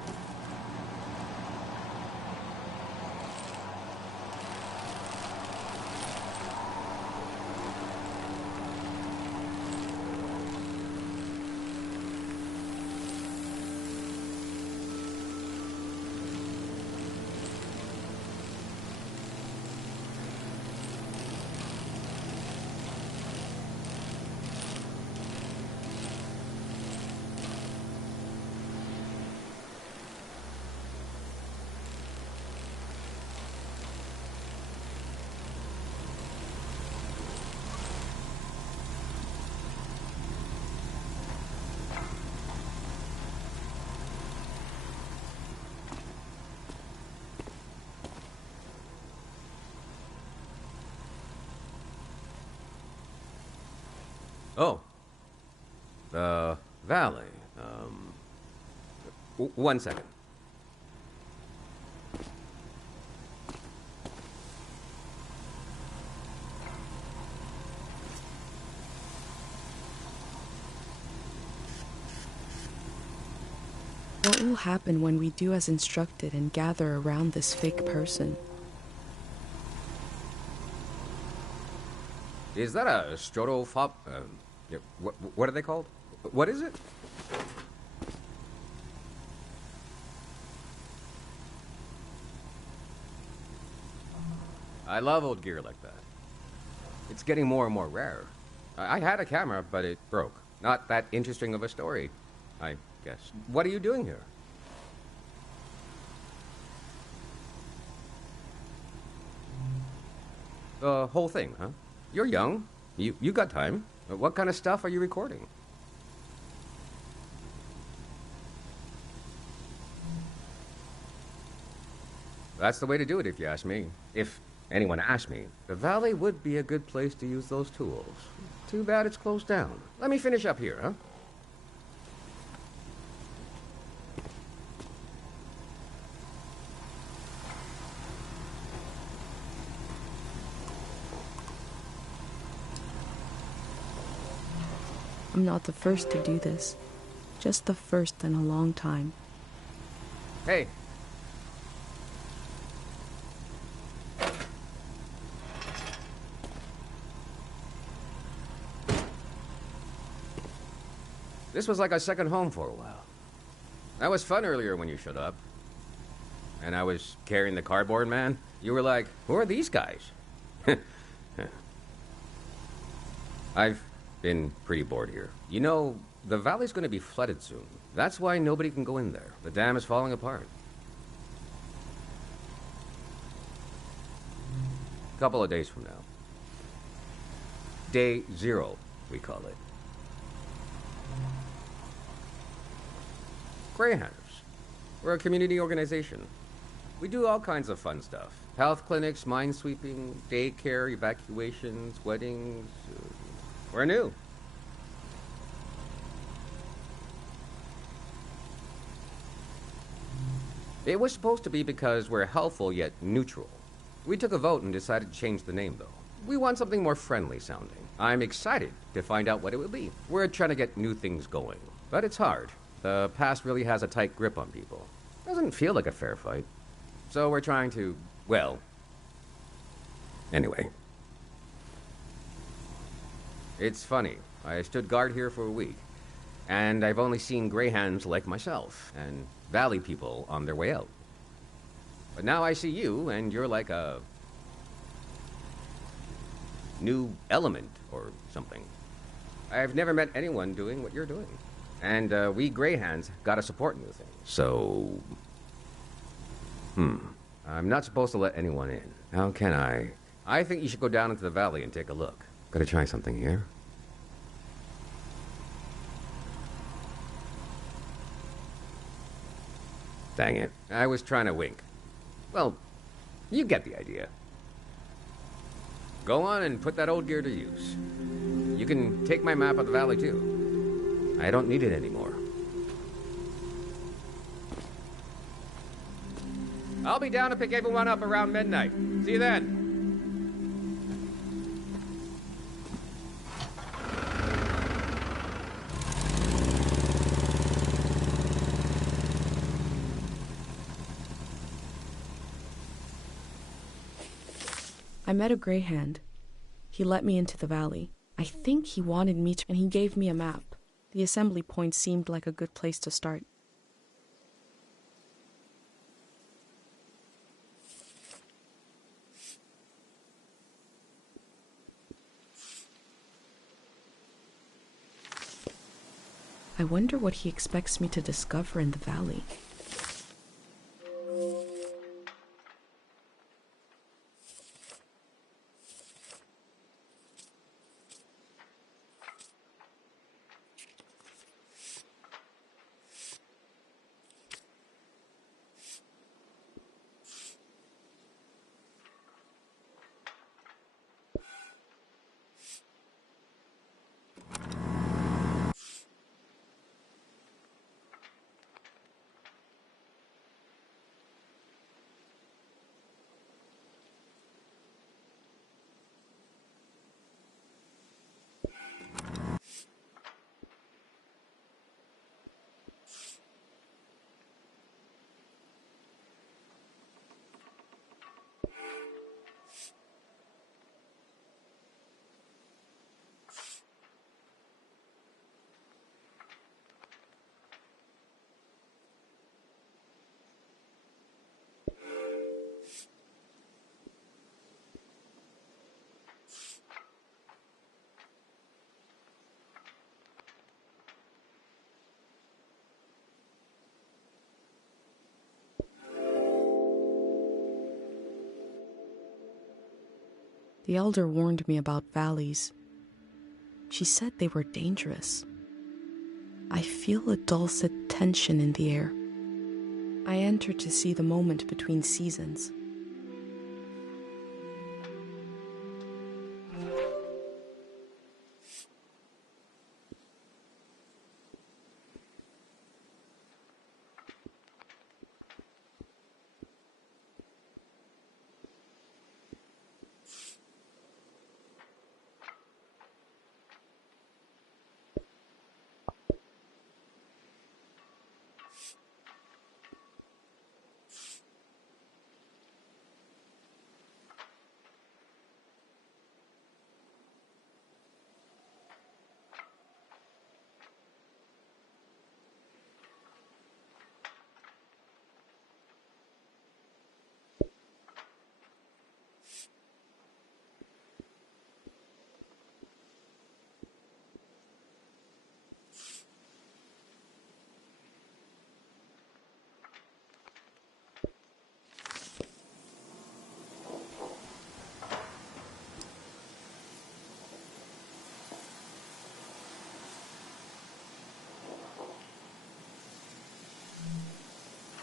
Oh. Valley. 1 second. What will happen when we do as instructed and gather around this fake person? Is that a strotophob? What are they called? What is it? I love old gear like that. It's getting more and more rare. I had a camera, but it broke. Not that interesting of a story, I guess. What are you doing here? The whole thing, huh? You're young. You got time. What kind of stuff are you recording? That's the way to do it, if you ask me. If anyone asked me, the Valley would be a good place to use those tools. Too bad it's closed down. Let me finish up here, huh? I'm not the first to do this. Just the first in a long time. Hey. This was like a second home for a while. That was fun earlier when you showed up. And I was carrying the cardboard man. You were like, who are these guys? I've been pretty bored here. You know, the valley's going to be flooded soon. That's why nobody can go in there. The dam is falling apart. Couple of days from now. Day 0, we call it. Greyhounders. We're a community organization. We do all kinds of fun stuff. Health clinics, minesweeping, daycare, evacuations, weddings. We're new. It was supposed to be because we're helpful yet neutral. We took a vote and decided to change the name, though. We want something more friendly sounding. I'm excited to find out what it would be. We're trying to get new things going, but it's hard. The past really has a tight grip on people. Doesn't feel like a fair fight. So we're trying to, well, anyway. It's funny. I stood guard here for a week, and I've only seen greyhounds like myself, and valley people on their way out. But now I see you, and you're like a new element or something. I've never met anyone doing what you're doing. And we greyhounds gotta support new things. So, I'm not supposed to let anyone in. How can I? I think you should go down into the valley and take a look. Gotta try something here. Dang it. I was trying to wink. Well, you get the idea. Go on and put that old gear to use. You can take my map of the valley, too. I don't need it anymore. I'll be down to pick everyone up around midnight. See you then. I met a greyhound. He let me into the valley. I think he wanted me to, and he gave me a map. The assembly point seemed like a good place to start. I wonder what he expects me to discover in the valley. The elder warned me about valleys. She said they were dangerous. I feel a dulcet tension in the air. I enter to see the moment between seasons.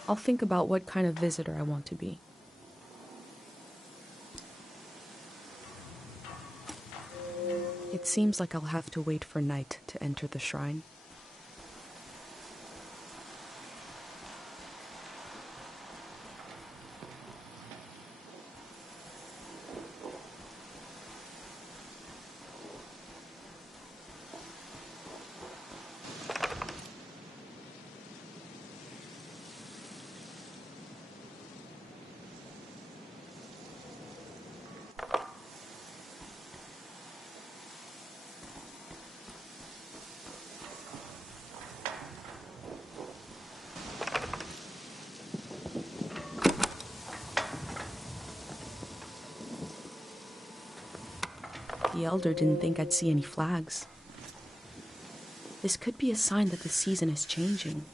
I'll think about what kind of visitor I want to be. It seems like I'll have to wait for night to enter the shrine. The elder didn't think I'd see any flags. This could be a sign that the season is changing.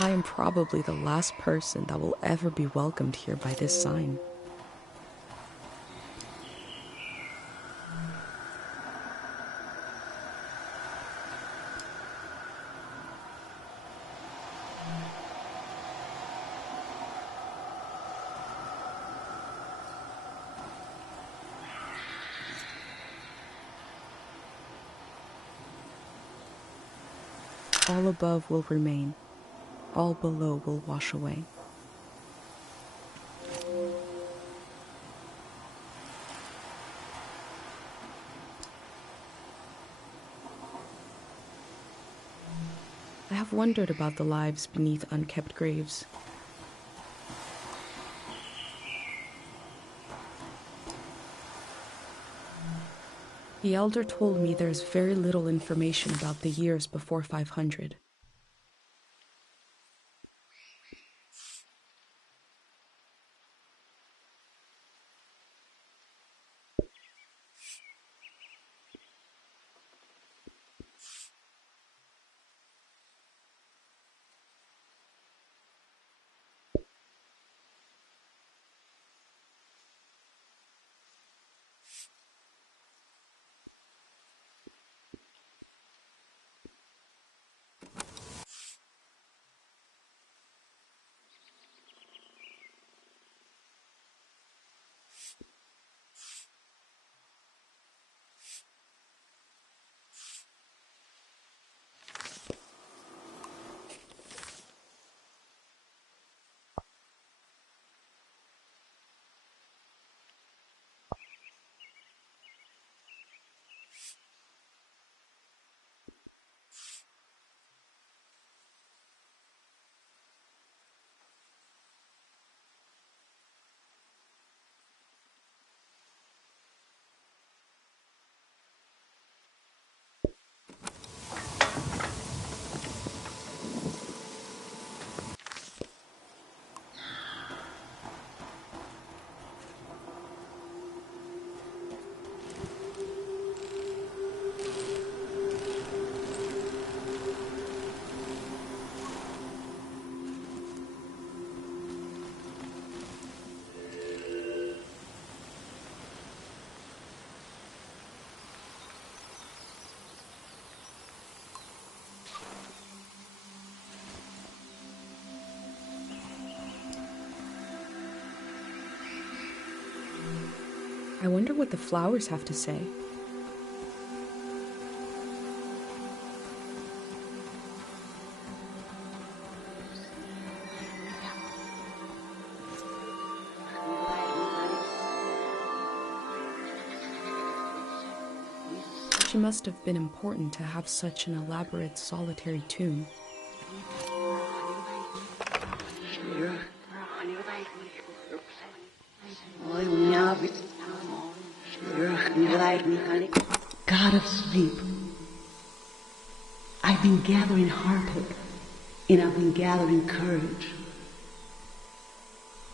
I am probably the last person that will ever be welcomed here by this sign. All above will remain. All below will wash away. I have wondered about the lives beneath unkept graves. The elder told me there's very little information about the years before 500. I wonder what the flowers have to say. She must have been important to have such an elaborate solitary tomb. God of sleep, I've been gathering heartache and I've been gathering courage.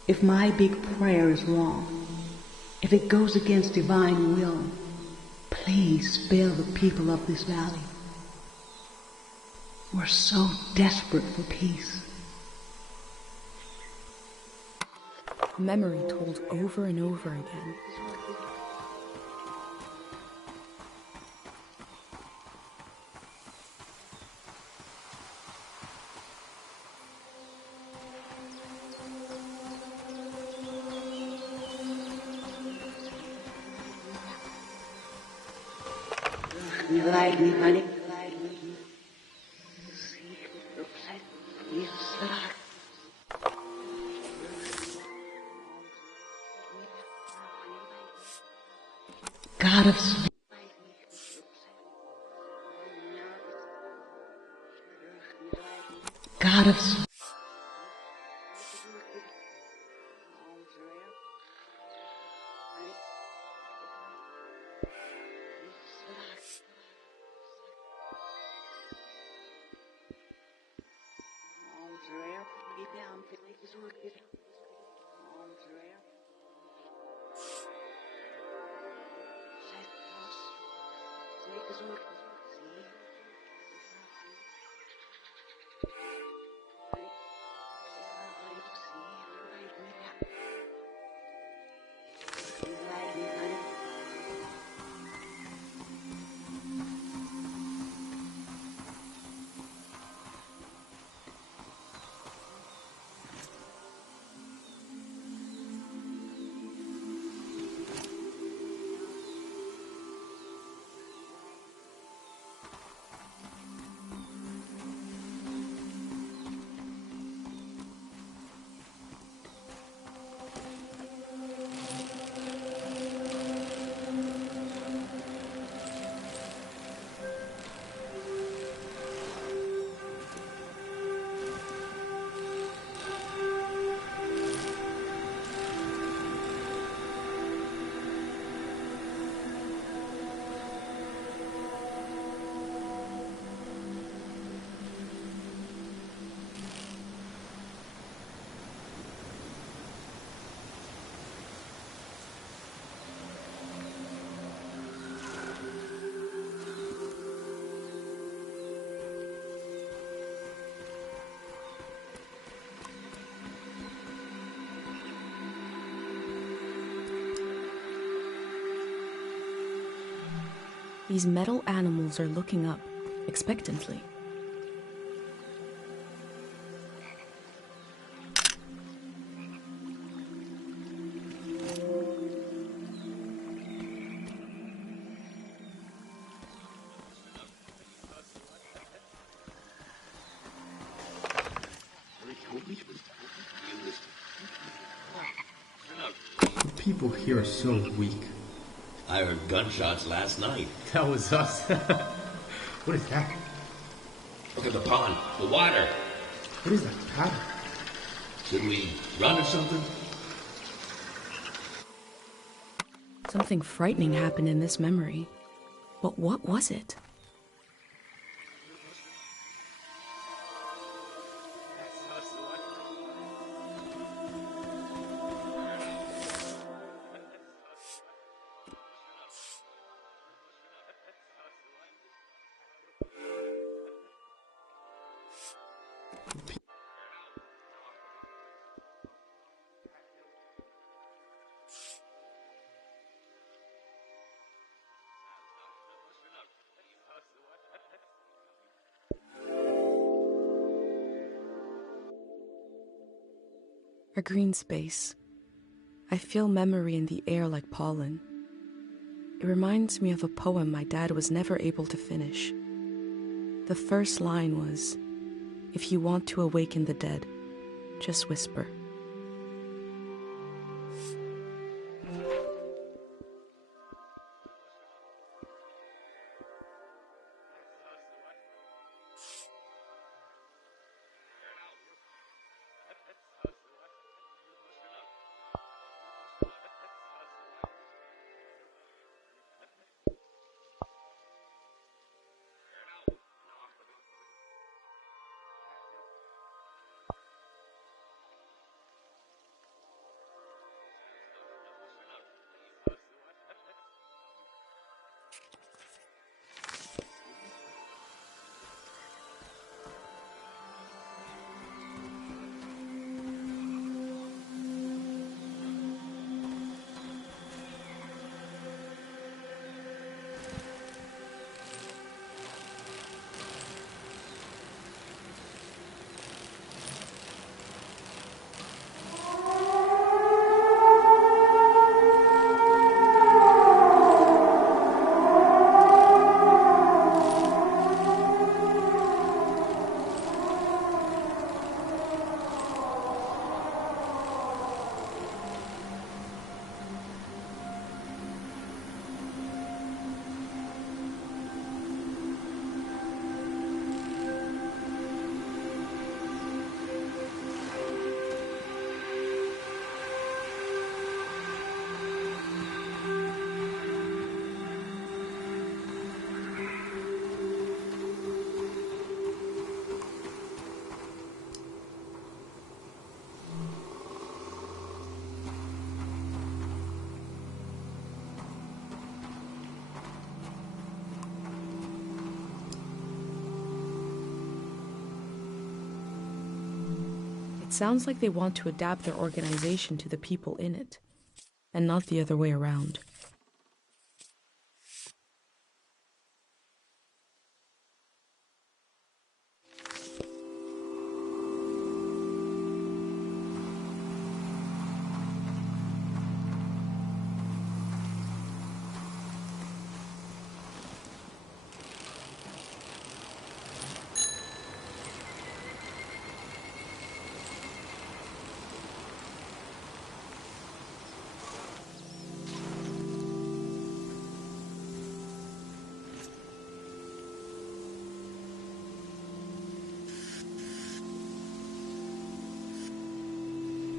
If my big prayer is wrong, if it goes against divine will, please spare the people of this valley. We're so desperate for peace. Memory told over and over again. God of sleep. God of sleep. These metal animals are looking up, expectantly. The people here are so weak. I heard gunshots last night. That was us. What is that? Look at the pond, the water. What is that pattern? Should we run or something? Something frightening happened in this memory. But what was it? A green space. I feel memory in the air like pollen. It reminds me of a poem my dad was never able to finish. The first line was, "If you want to awaken the dead, just whisper." It sounds like they want to adapt their organization to the people in it, and not the other way around.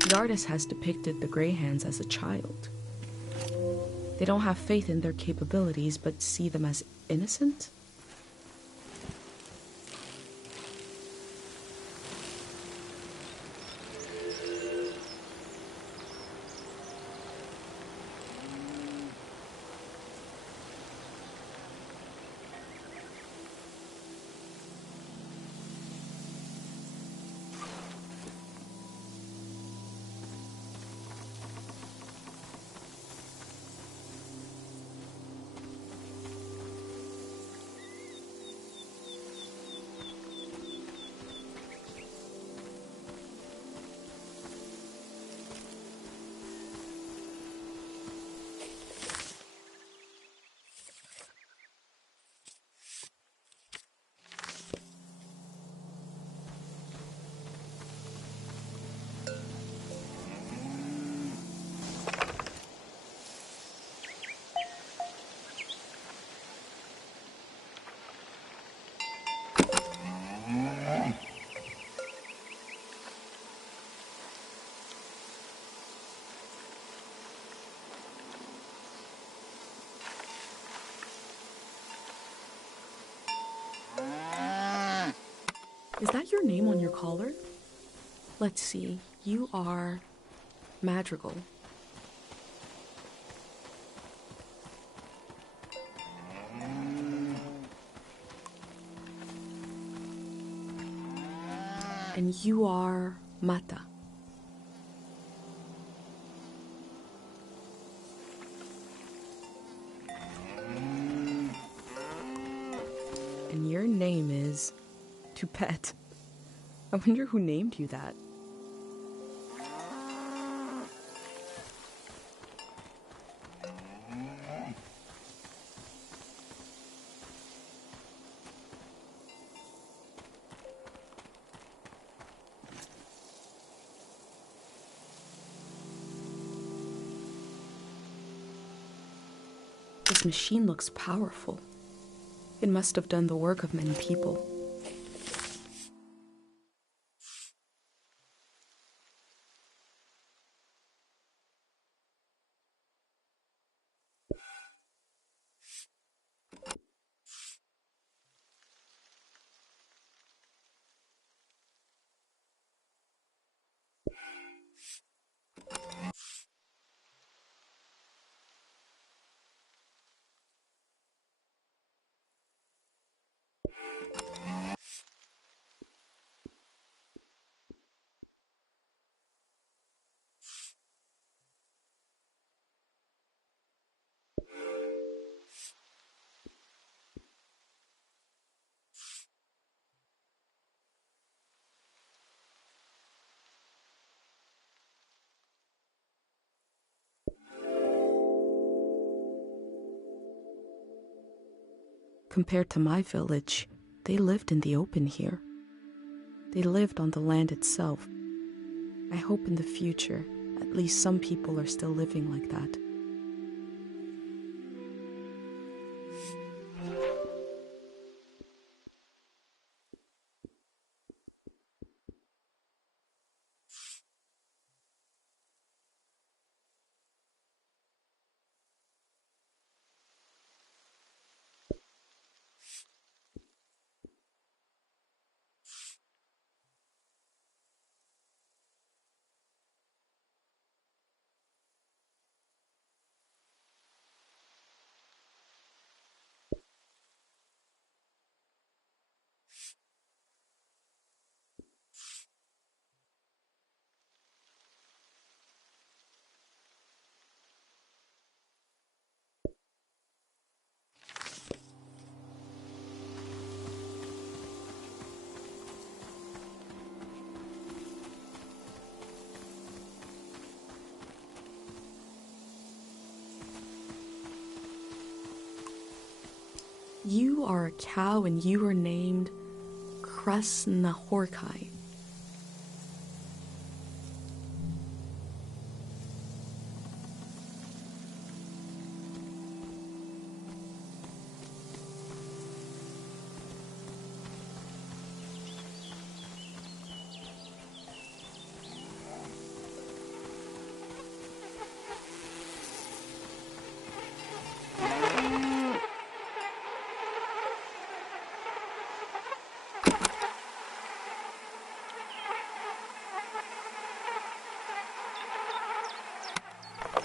The artist has depicted the Greyhands as a child. They don't have faith in their capabilities, but see them as innocent? Is that your name on your collar? Let's see. You are Madrigal. And you are Mata. And your name is Tupet. I wonder who named you that. This machine looks powerful. It must have done the work of many people. Compared to my village, they lived in the open here. They lived on the land itself. I hope in the future, at least some people are still living like that. You are a cow and you are named Krasnahorkai.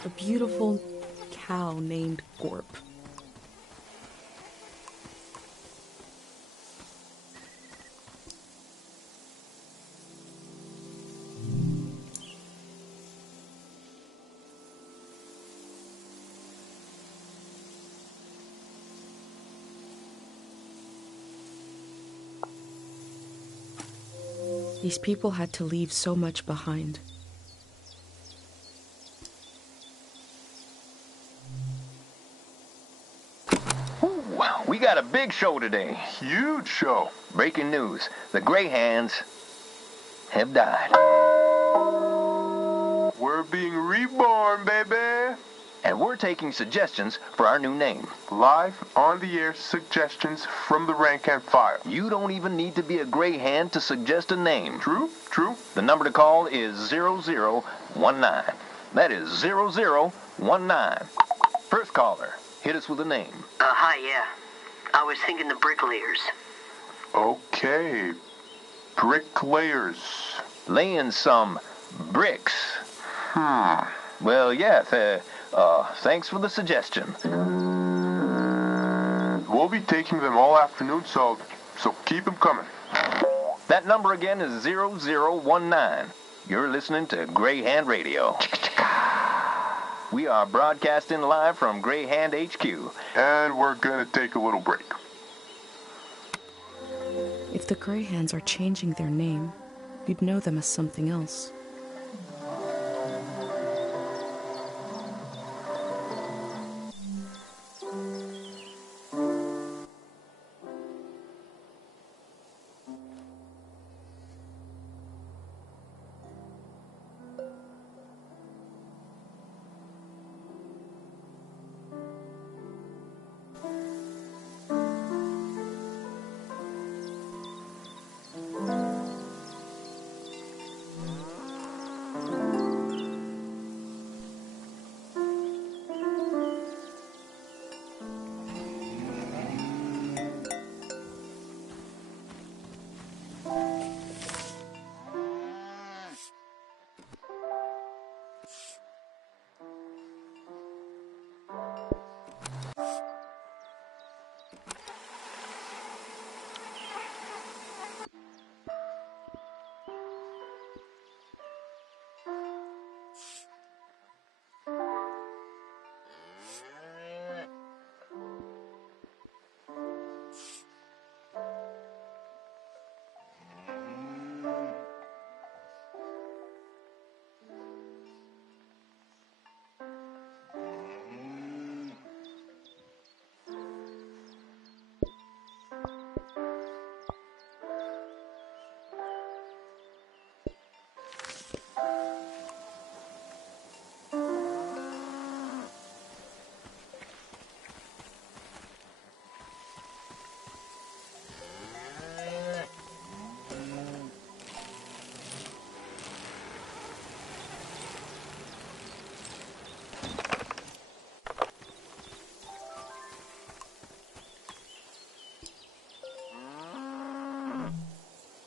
A beautiful cow named Gorp. These people had to leave so much behind. We got a big show today. Huge show. Breaking news. The Greyhands have died. We're being reborn, baby. And we're taking suggestions for our new name. Live on the air suggestions from the rank and file. You don't even need to be a Greyhand to suggest a name. True, true. The number to call is 0019. That is 0019. First caller, hit us with a name. Hi, yeah. I was thinking the bricklayers. Okay. Bricklayers. Laying some bricks. Well, yeah, thanks for the suggestion. We'll be taking them all afternoon, so keep them coming. That number again is 0019. You're listening to Greyhand Radio. We are broadcasting live from Greyhand HQ. And we're going to take a little break. If the Greyhands are changing their name, you'd know them as something else.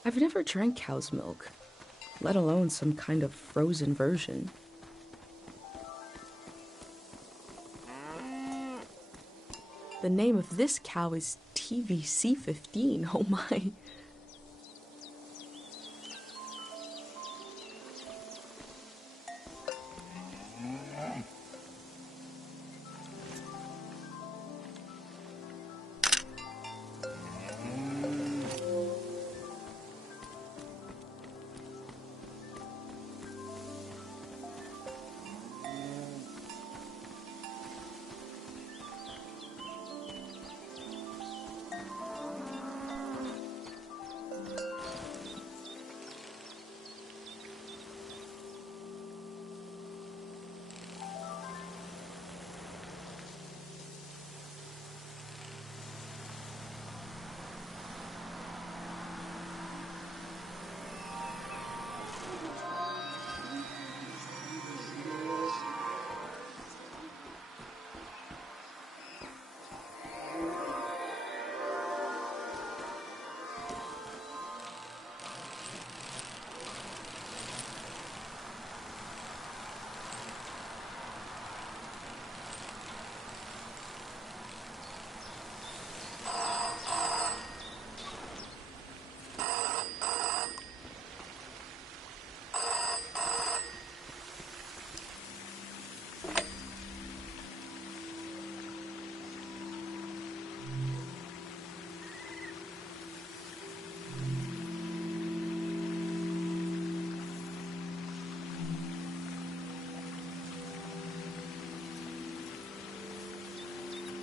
I've never drank cow's milk, let alone some kind of frozen version. The name of this cow is TVC15, oh my.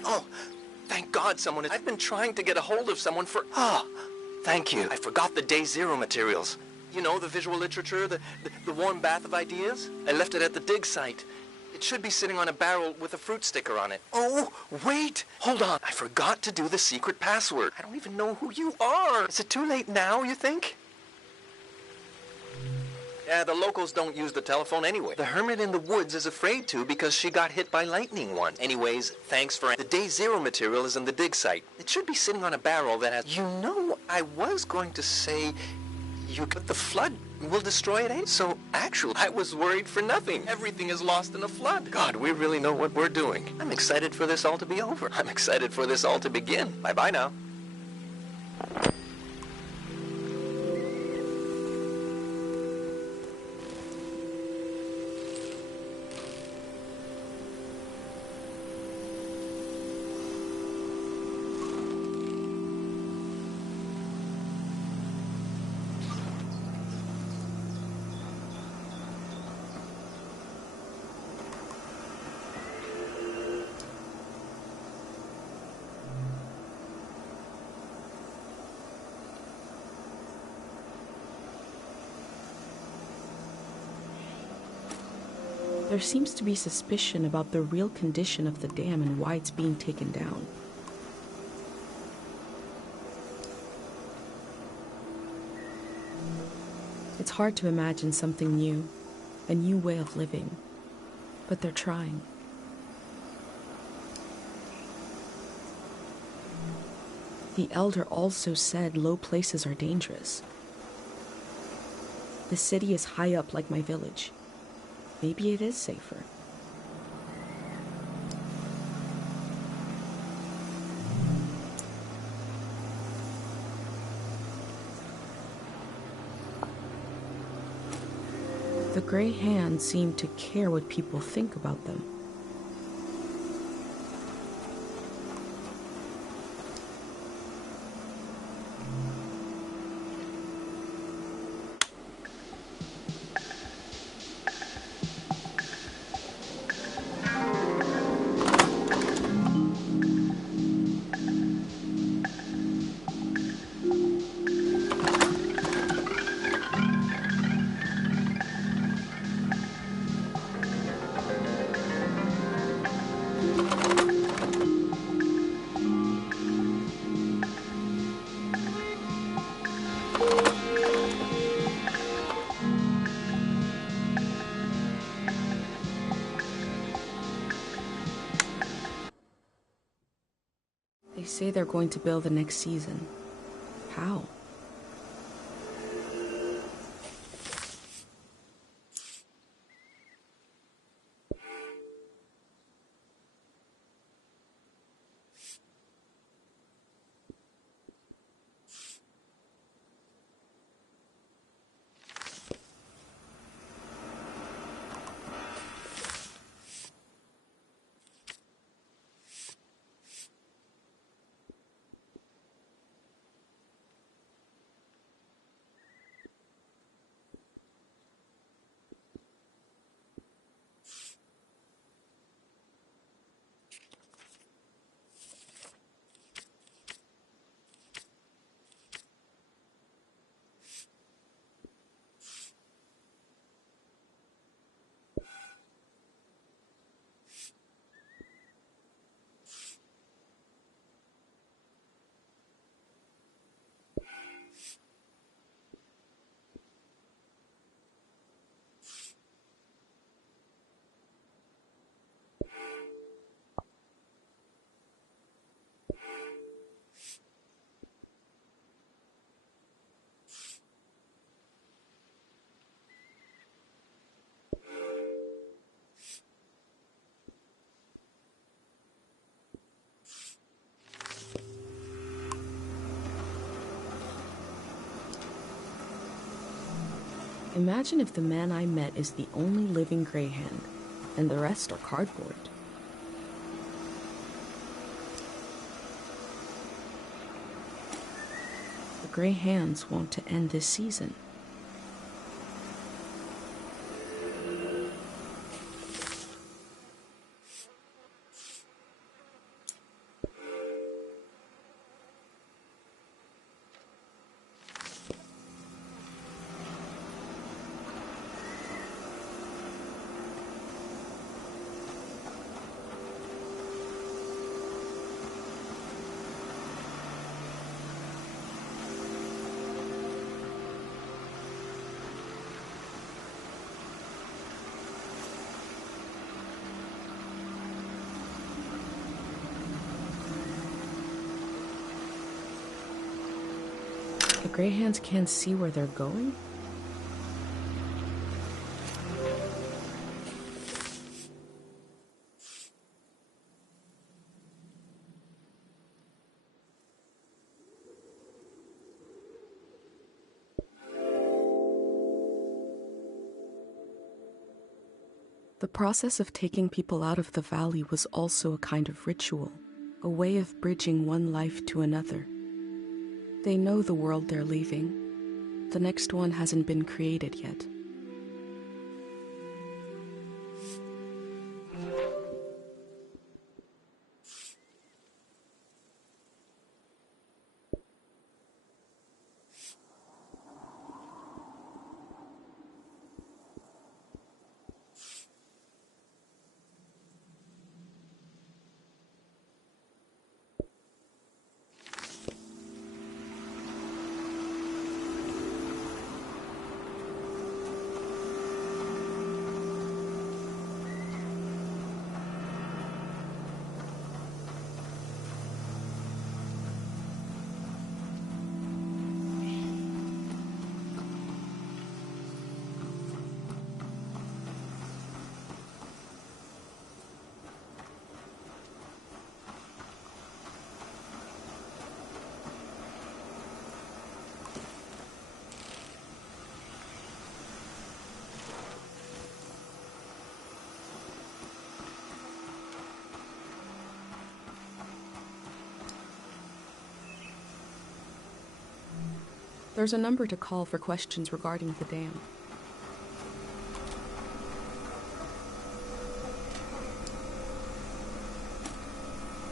Oh, thank God someone... I've been trying to get a hold of someone for... Thank you. I forgot the Day Zero materials. You know, the visual literature, the warm bath of ideas? I left it at the dig site. It should be sitting on a barrel with a fruit sticker on it. Oh, wait! Hold on. I forgot to do the secret password. I don't even know who you are. Is it too late now, you think? Yeah, the locals don't use the telephone anyway. The hermit in the woods is afraid to because she got hit by lightning once. Anyways, thanks for... The Day Zero material is in the dig site. It should be sitting on a barrel that has... You know, I was going to say... But the flood will destroy it, eh? So, actually, I was worried for nothing. Everything is lost in a flood. God, we really know what we're doing. I'm excited for this all to be over. I'm excited for this all to begin. Bye-bye now. There seems to be suspicion about the real condition of the dam and why it's being taken down. It's hard to imagine something new, a new way of living, but they're trying. The elder also said low places are dangerous. The city is high up like my village. Maybe it is safer. The gray hands seem to care what people think about them. They say they're going to build the next season. How? Imagine if the man I met is the only living Greyhound, and the rest are cardboard. The Greyhounds want to end this season. The Greyhounds can't see where they're going? The process of taking people out of the valley was also a kind of ritual, a way of bridging one life to another. They know the world they're leaving. The next one hasn't been created yet. There's a number to call for questions regarding the dam.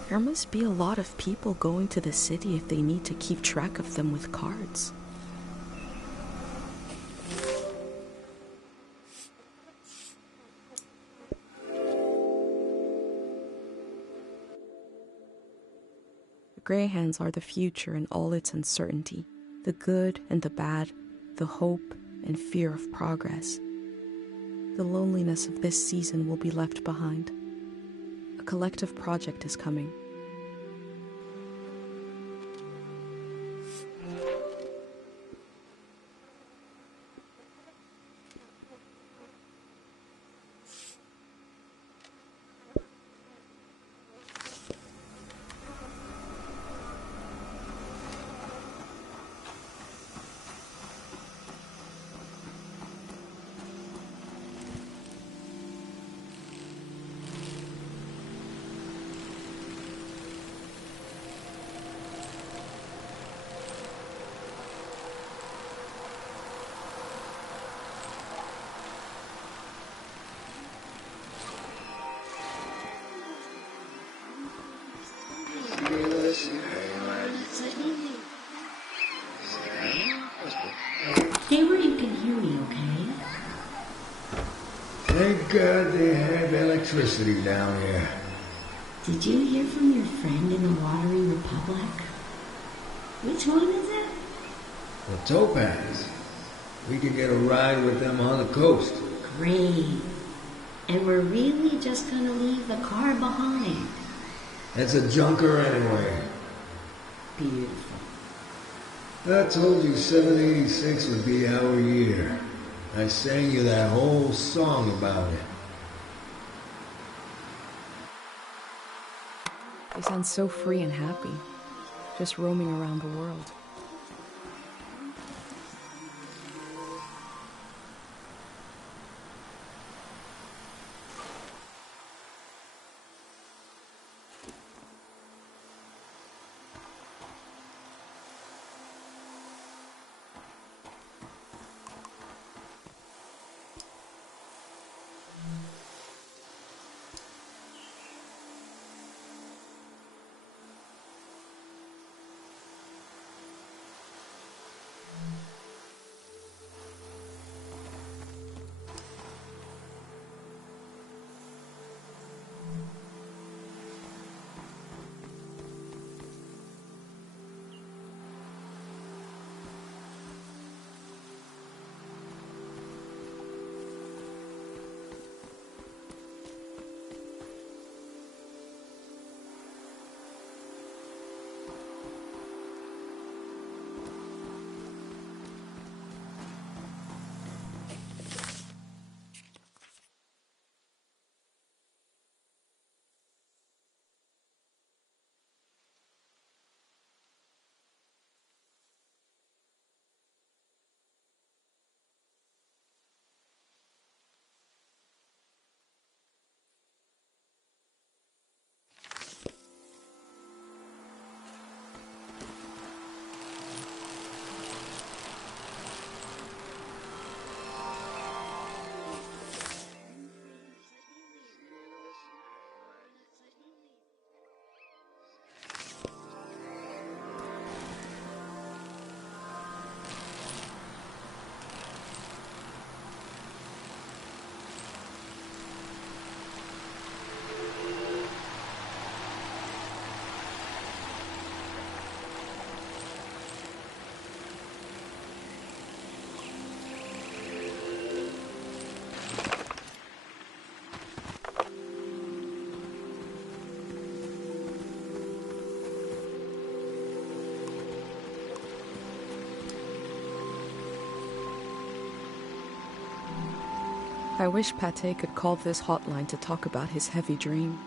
There must be a lot of people going to the city if they need to keep track of them with cards. The Greyhounds are the future in all its uncertainty. The good and the bad, the hope and fear of progress. The loneliness of this season will be left behind. A collective project is coming. Stay where you can hear me, okay? Thank God they have electricity down here. Did you hear from your friend in the Watery Republic? Which one is it? The Topaz. We could get a ride with them on the coast. Great. And we're really just gonna leave the car behind. It's a junker anyway. Beautiful. I told you 786 would be our year. I sang you that whole song about it. They sound so free and happy, just roaming around the world. I wish Pate could call this hotline to talk about his heavy dream.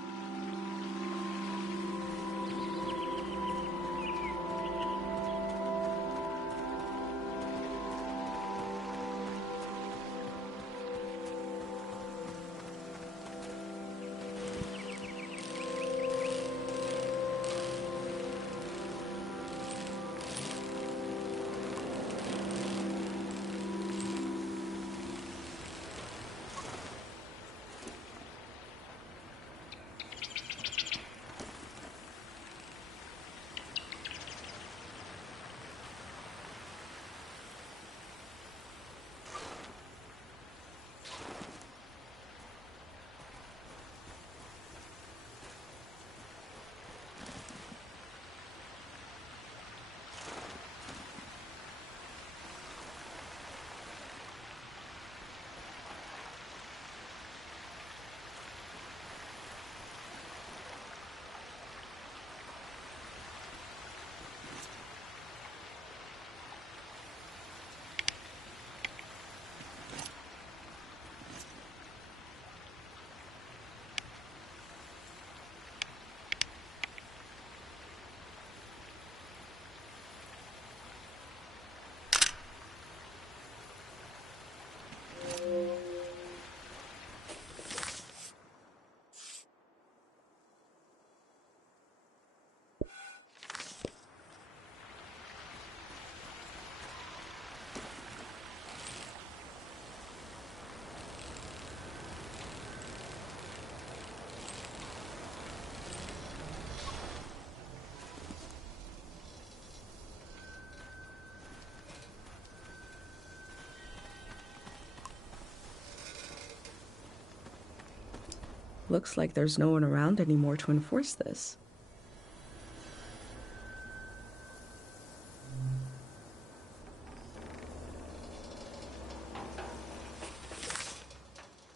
Looks like there's no one around anymore to enforce this.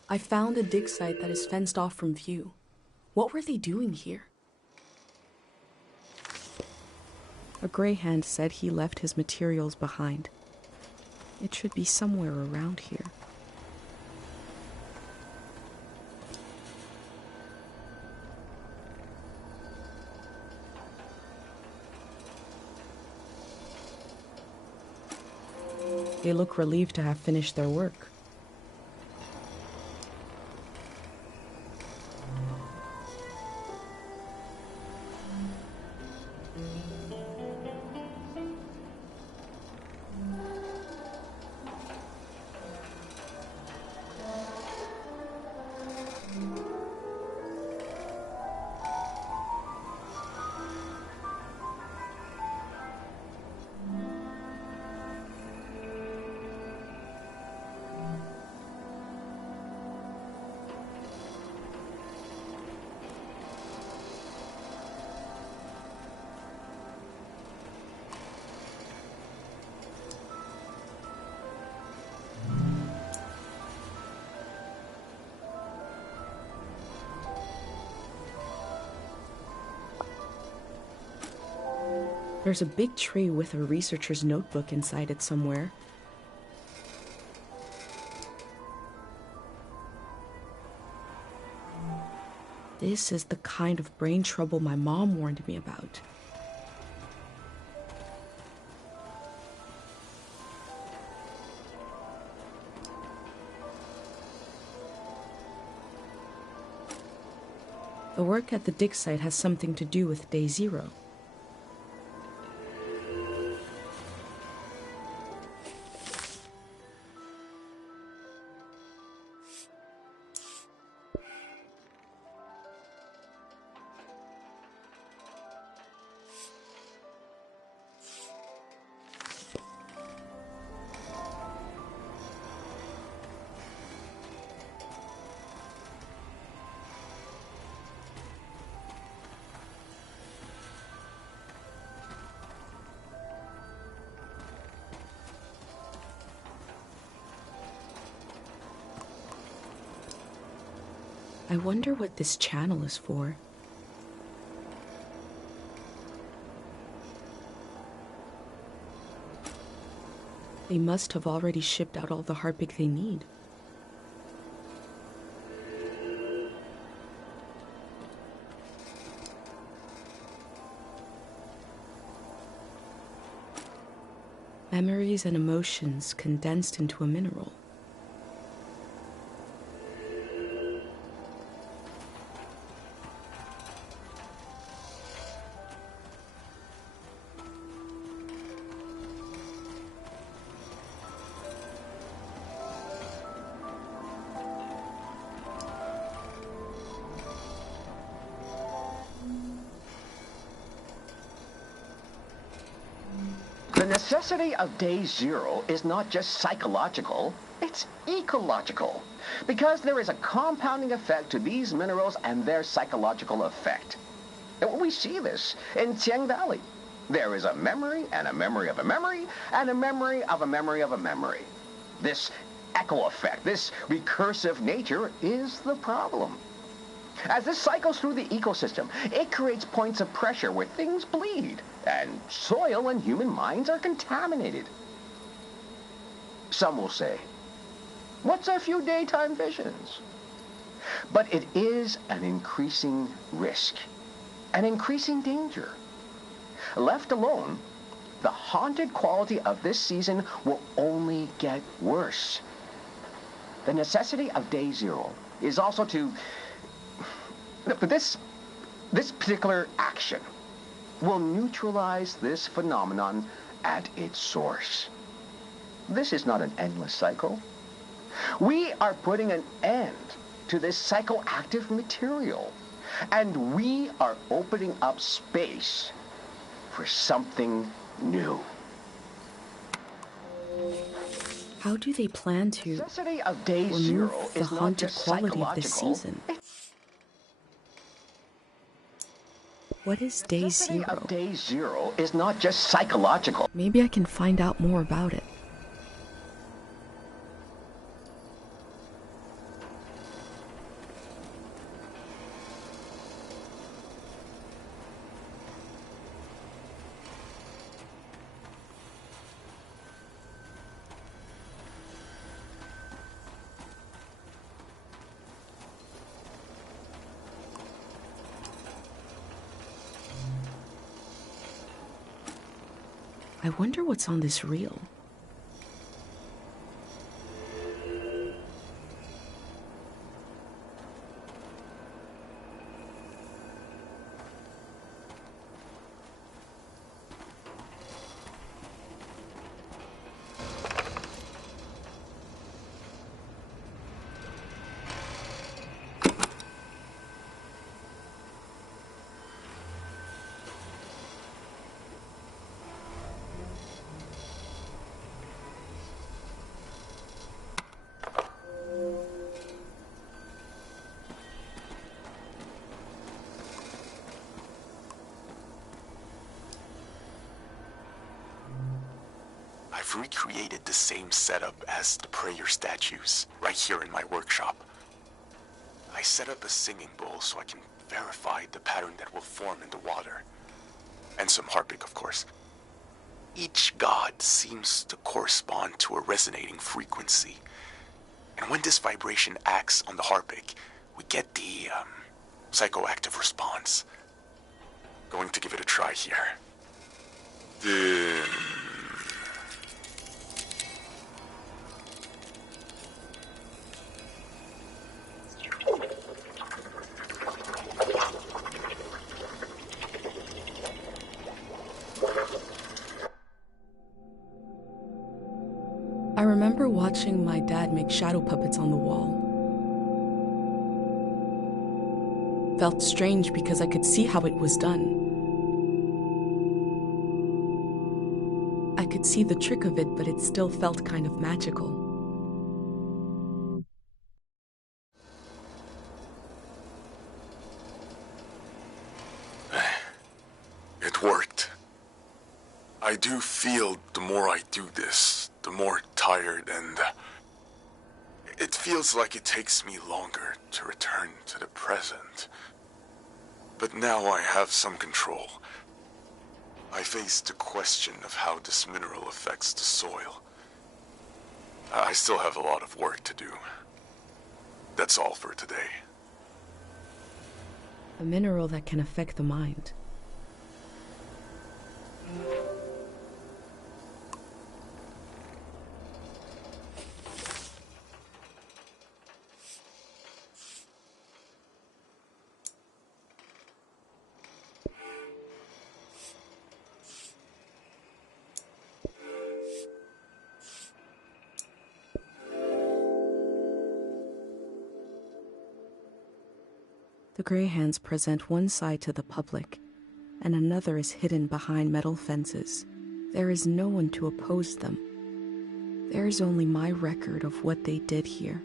I found a dig site that is fenced off from view. What were they doing here? A greyhound said he left his materials behind. It should be somewhere around here. They look relieved to have finished their work. There's a big tree with a researcher's notebook inside it somewhere. This is the kind of brain trouble my mom warned me about. The work at the dig site has something to do with Day Zero. I wonder what this channel is for. They must have already shipped out all the harpic they need. Memories and emotions condensed into a mineral. The necessity of day zero is not just psychological, it's ecological. Because there is a compounding effect to these minerals and their psychological effect. And we see this in Tiang Valley. There is a memory and a memory of a memory and a memory of a memory of a memory. This echo effect, this recursive nature is the problem. As this cycles through the ecosystem, it creates points of pressure where things bleed, and soil and human minds are contaminated. Some will say, what's a few daytime visions? But it is an increasing risk, an increasing danger. Left alone, the haunted quality of this season will only get worse. The necessity of day zero is also to... This particular action will neutralize this phenomenon at its source. This is not an endless cycle. We are putting an end to this psychoactive material, and we are opening up space for something new. How do they plan to Necessity of day remove zero the is not haunted just quality of this psychological. season? What is day Necessity zero? of day zero is not just psychological. Maybe I can find out more about it. I wonder what's on this reel. I've recreated the same setup as the prayer statues, right here in my workshop. I set up a singing bowl so I can verify the pattern that will form in the water. And some harpic, of course. Each god seems to correspond to a resonating frequency. And when this vibration acts on the harpic, we get the, psychoactive response. Going to give it a try here. I remember watching my dad make shadow puppets on the wall. Felt strange because I could see how it was done. I could see the trick of it, but it still felt kind of magical. It worked. I do feel the more I do this, the more tired, and it feels like it takes me longer to return to the present. But now I have some control. I face the question of how this mineral affects the soil. I still have a lot of work to do. That's all for today. A mineral that can affect the mind. The Greyhands present one side to the public, and another is hidden behind metal fences. There is no one to oppose them. There is only my record of what they did here.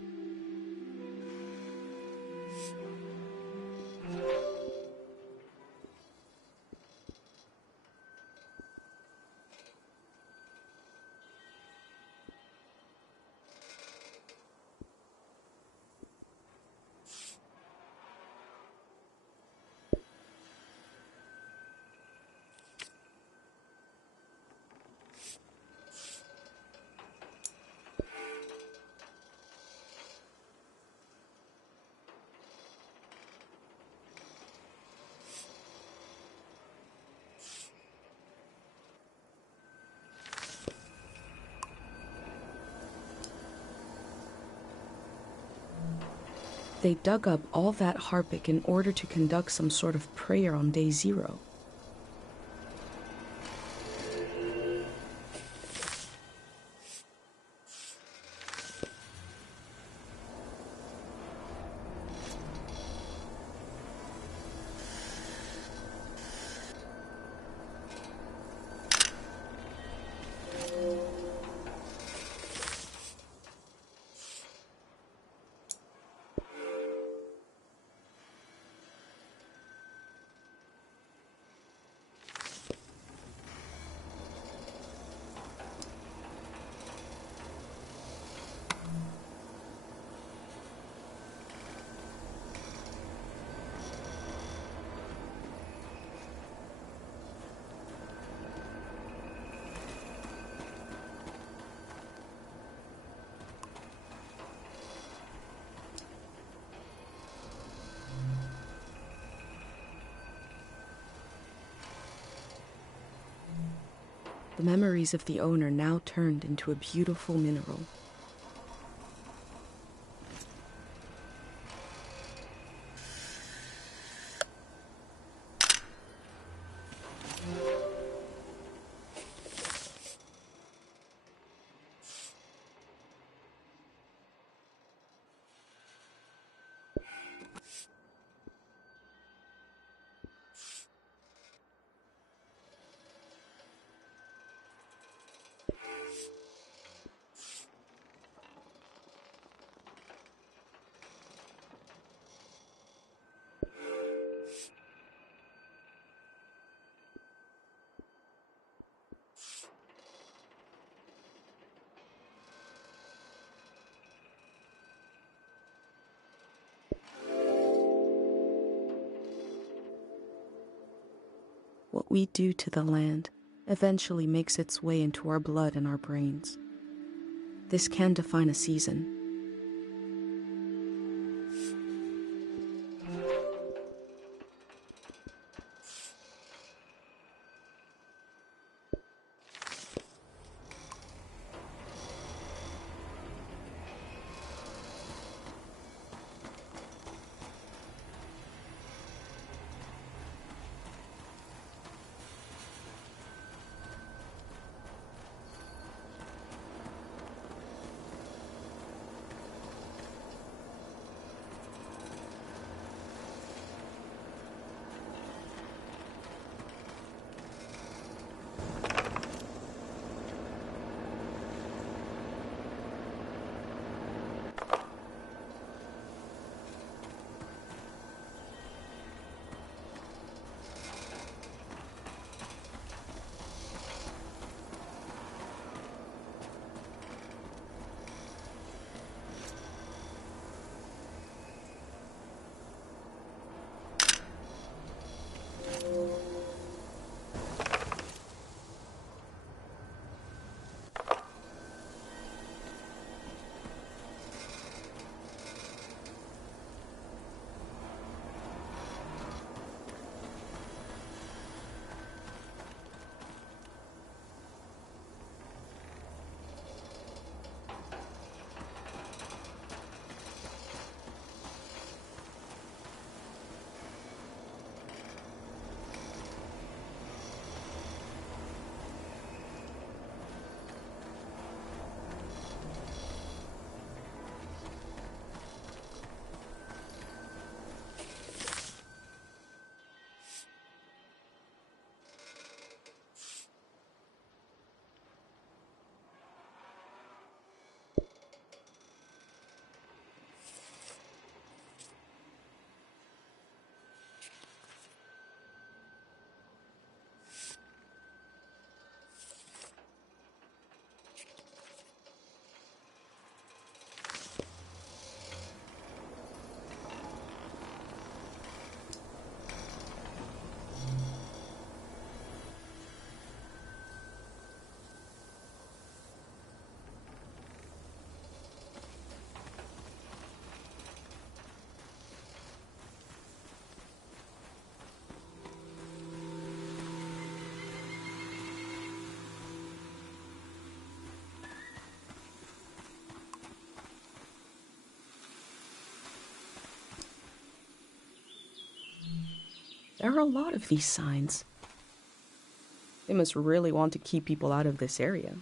They dug up all that Harpic in order to conduct some sort of prayer on day 0. The memories of the owner now turned into a beautiful mineral. What we do to the land eventually makes its way into our blood and our brains. This can define a season. There are a lot of these signs. They must really want to keep people out of this area.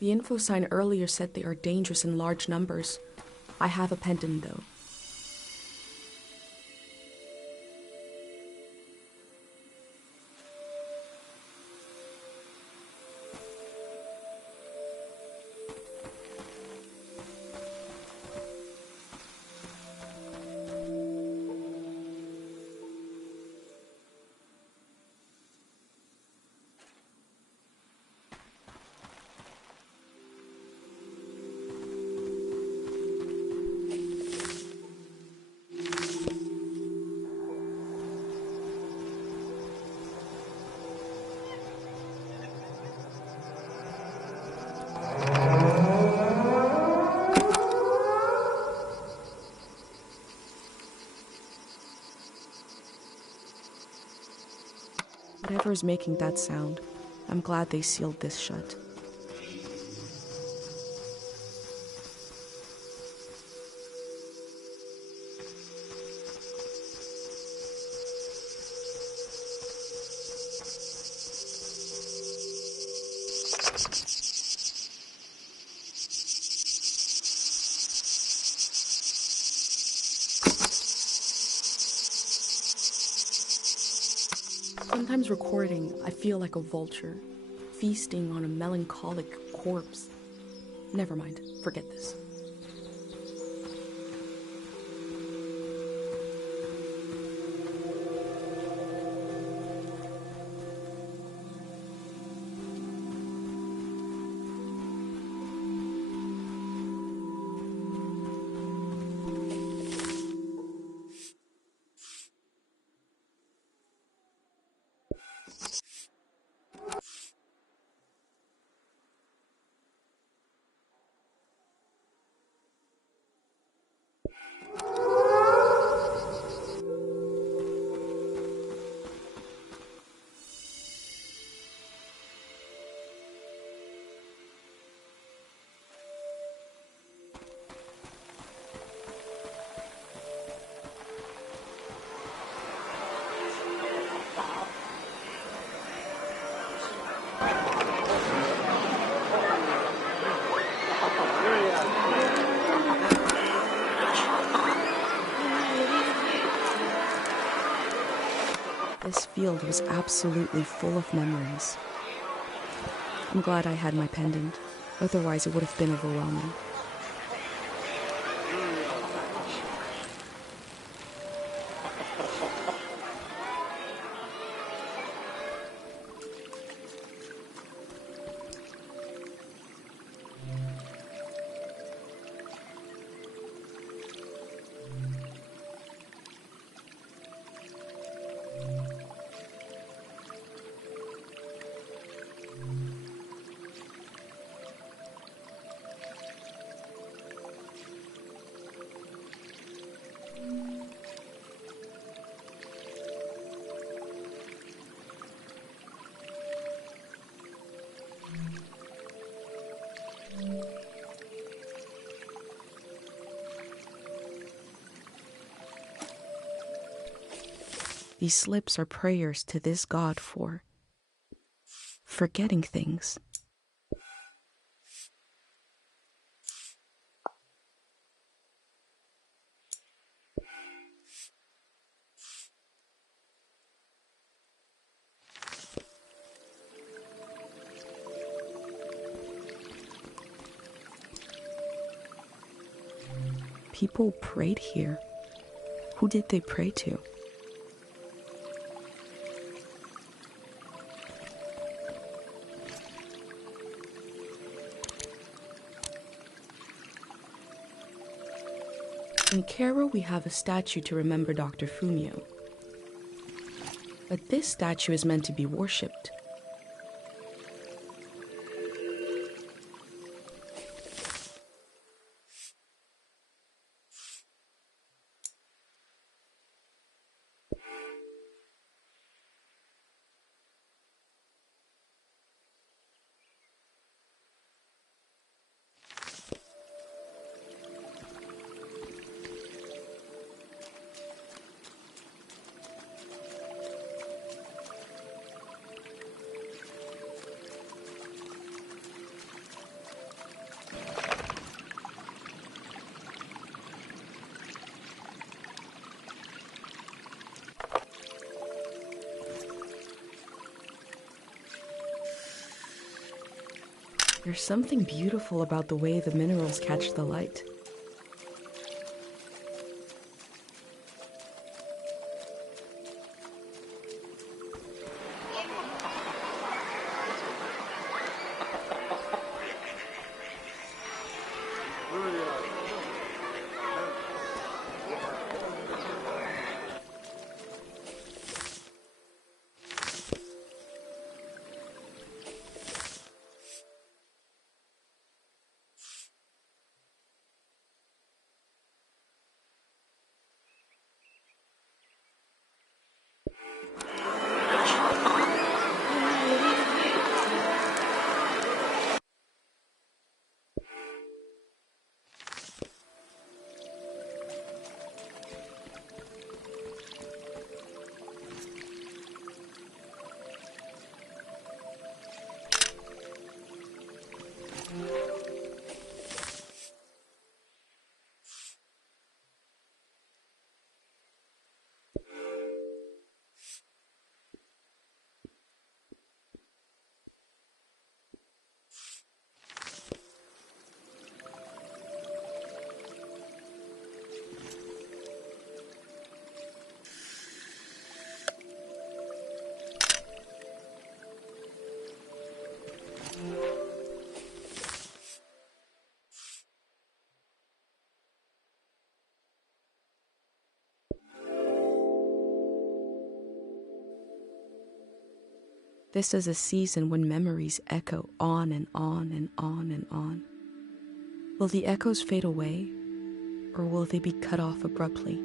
The info sign earlier said they are dangerous in large numbers. I have a pendant though. Whatever is making that sound, I'm glad they sealed this shut. Sometimes recording, I feel like a vulture, feasting on a melancholic corpse. Never mind, forget this. This field was absolutely full of memories. I'm glad I had my pendant, otherwise it would have been overwhelming. These slips are prayers to this god for forgetting things. People prayed here. Who did they pray to? In Cairo, we have a statue to remember Dr. Fumio. But this statue is meant to be worshipped. There's something beautiful about the way the minerals catch the light. This is a season when memories echo on and on and on and on. Will the echoes fade away, or will they be cut off abruptly?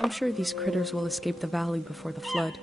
I'm sure these critters will escape the valley before the flood.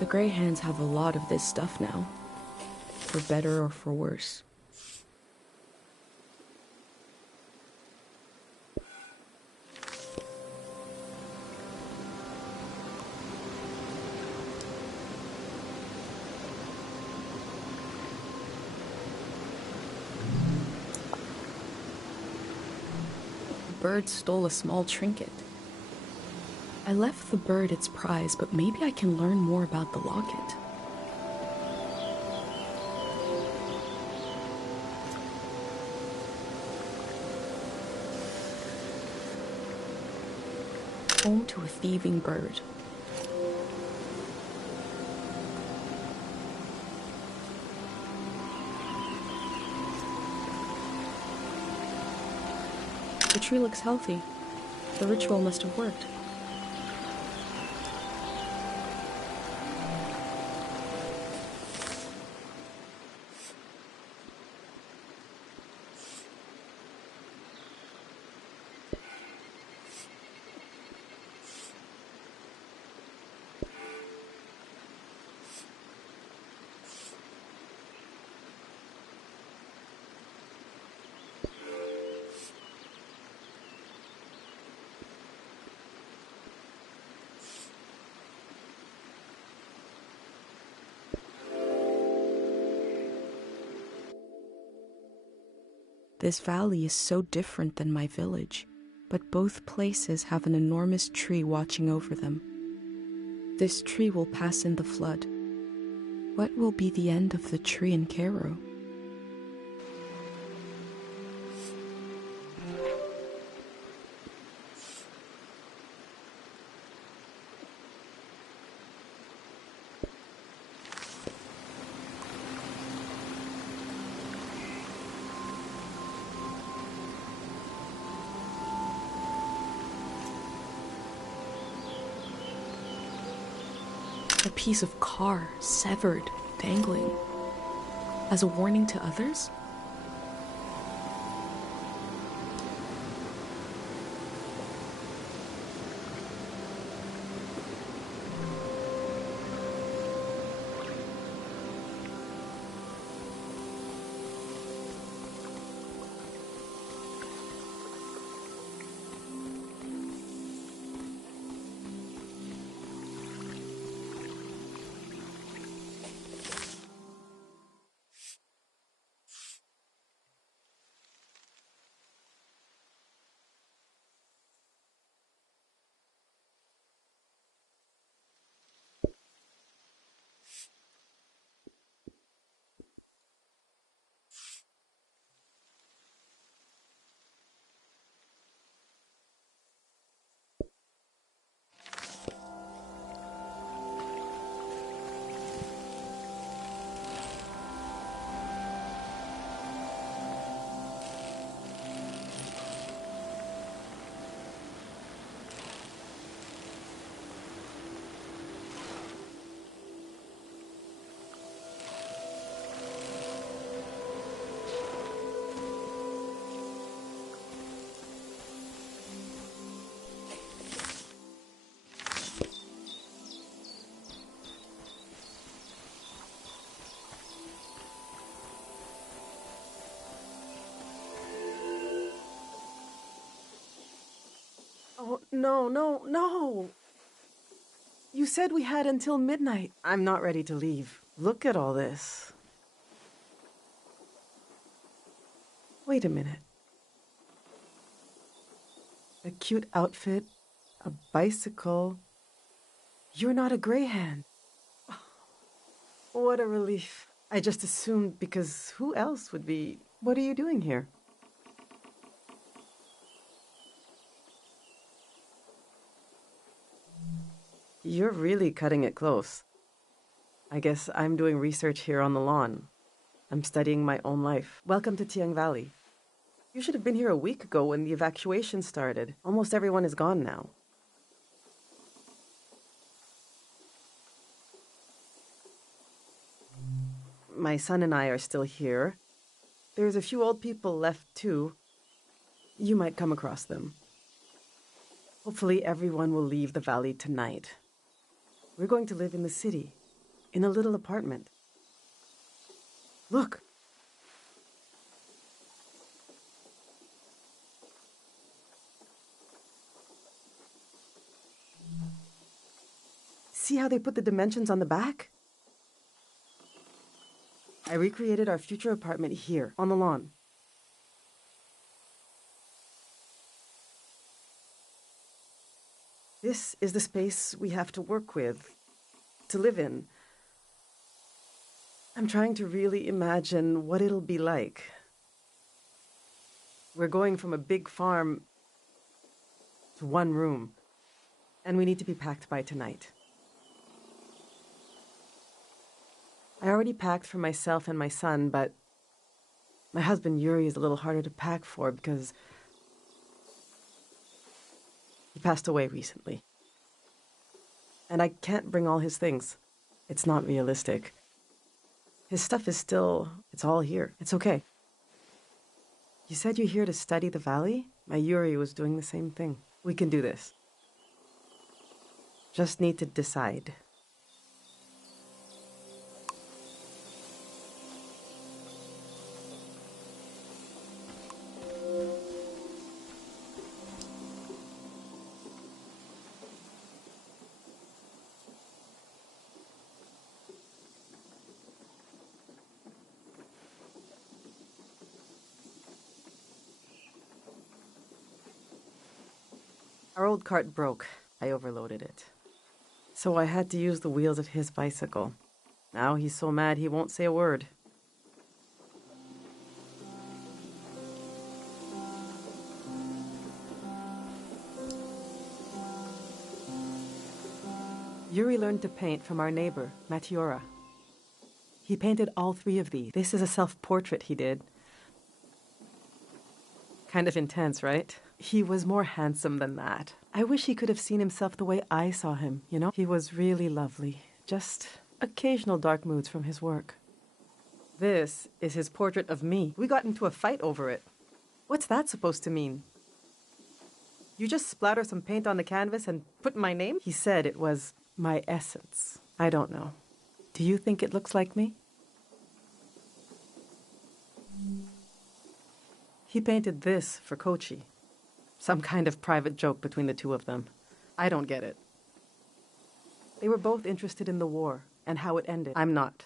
The Greyhands have a lot of this stuff now, for better or for worse. The bird stole a small trinket. I left the bird its prize, but maybe I can learn more about the locket. home to a thieving bird. The tree looks healthy. The ritual must have worked. This valley is so different than my village, but both places have an enormous tree watching over them. This tree will pass in the flood. What will be the end of the tree in Cairo? A piece of car, severed, dangling. As a warning to others? Oh, no. You said we had until midnight. I'm not ready to leave. Look at all this. Wait a minute. A cute outfit, a bicycle. You're not a greyhound. What a relief. I just assumed because who else would be... What are you doing here? You're really cutting it close. I guess I'm doing research here on the lawn. I'm studying my own life. Welcome to Tiang Valley. You should have been here a week ago when the evacuation started. Almost everyone is gone now. My son and I are still here. There's a few old people left too. You might come across them. Hopefully everyone will leave the valley tonight. We're going to live in the city, in a little apartment. Look! See how they put the dimensions on the back? I recreated our future apartment here, on the lawn. This is the space we have to work with, to live in. I'm trying to really imagine what it'll be like. We're going from a big farm to one room. And we need to be packed by tonight. I already packed for myself and my son, but my husband Yuri is a little harder to pack for because he passed away recently. And I can't bring all his things. It's not realistic. His stuff is still, it's all here. It's okay. You said you're here to study the valley? My Yuri was doing the same thing. We can do this. Just need to decide. Our old cart broke. I overloaded it. So I had to use the wheels of his bicycle. Now he's so mad he won't say a word. Yuri learned to paint from our neighbor, Matiora. He painted all 3 of these. This is a self-portrait he did. Kind of intense, right? He was more handsome than that. I wish he could have seen himself the way I saw him, you know? He was really lovely. Just occasional dark moods from his work. This is his portrait of me. We got into a fight over it. What's that supposed to mean? You just splatter some paint on the canvas and put my name? He said it was my essence. I don't know. Do you think it looks like me? He painted this for Kochi. Some kind of private joke between the 2 of them. I don't get it. They were both interested in the war and how it ended. I'm not.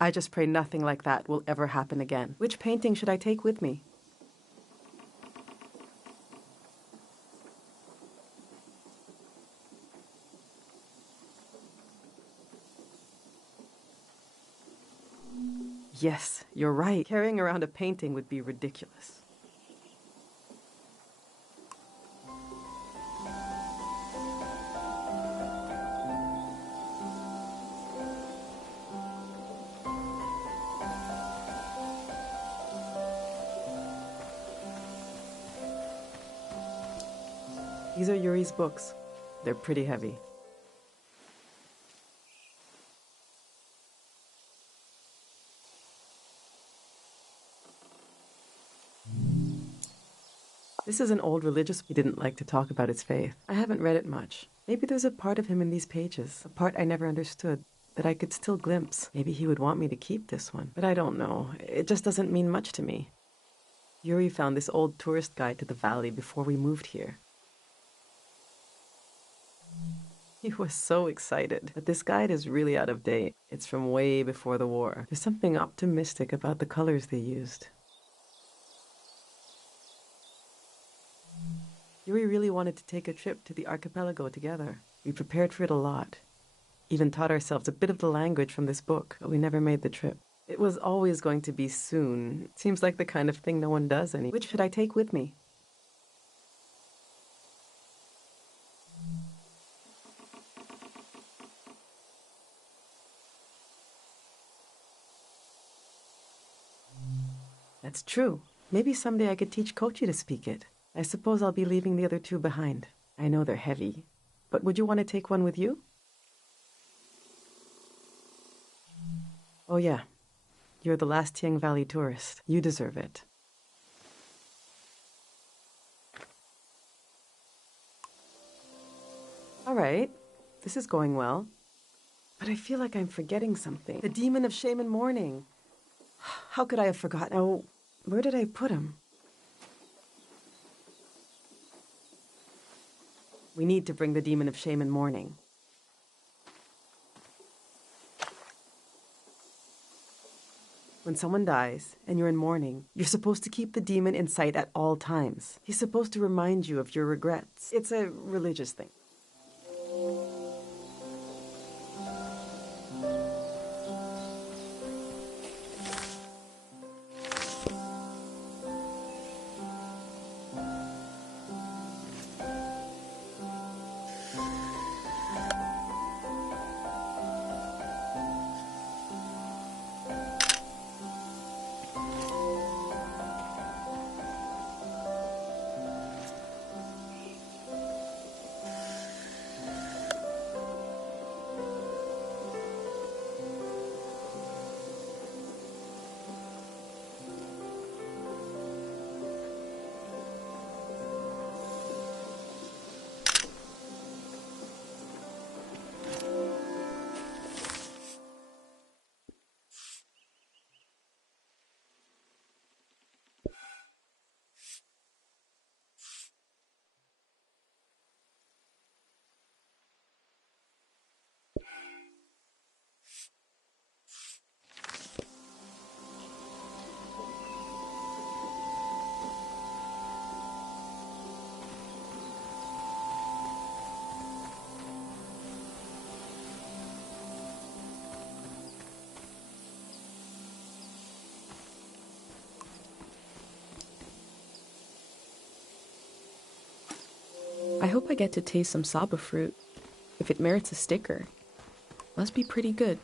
I just pray nothing like that will ever happen again. Which painting should I take with me? Yes, you're right. Carrying around a painting would be ridiculous. These are Yuri's books. They're pretty heavy. This is an old religious. He didn't like to talk about his faith. I haven't read it much. Maybe there's a part of him in these pages, a part I never understood, that I could still glimpse. Maybe he would want me to keep this one, but I don't know. It just doesn't mean much to me. Yuri found this old tourist guide to the valley before we moved here. He was so excited, but this guide is really out of date. It's from way before the war. There's something optimistic about the colors they used. Yuri really wanted to take a trip to the archipelago together. We prepared for it a lot. Even taught ourselves a bit of the language from this book, but we never made the trip. It was always going to be soon. Seems like the kind of thing no one does any. Which should I take with me? That's true. Maybe someday I could teach Kochi to speak it. I suppose I'll be leaving the other 2 behind. I know they're heavy. But would you want to take one with you? Oh yeah. You're the last Tiang Valley tourist. You deserve it. All right. This is going well. But I feel like I'm forgetting something. The demon of shame and mourning. How could I have forgotten? Oh, where did I put him? We need to bring the demon of shame and mourning. When someone dies and you're in mourning, you're supposed to keep the demon in sight at all times. He's supposed to remind you of your regrets. It's a religious thing. hope I get to taste some saba fruit. If it merits a sticker, must be pretty good.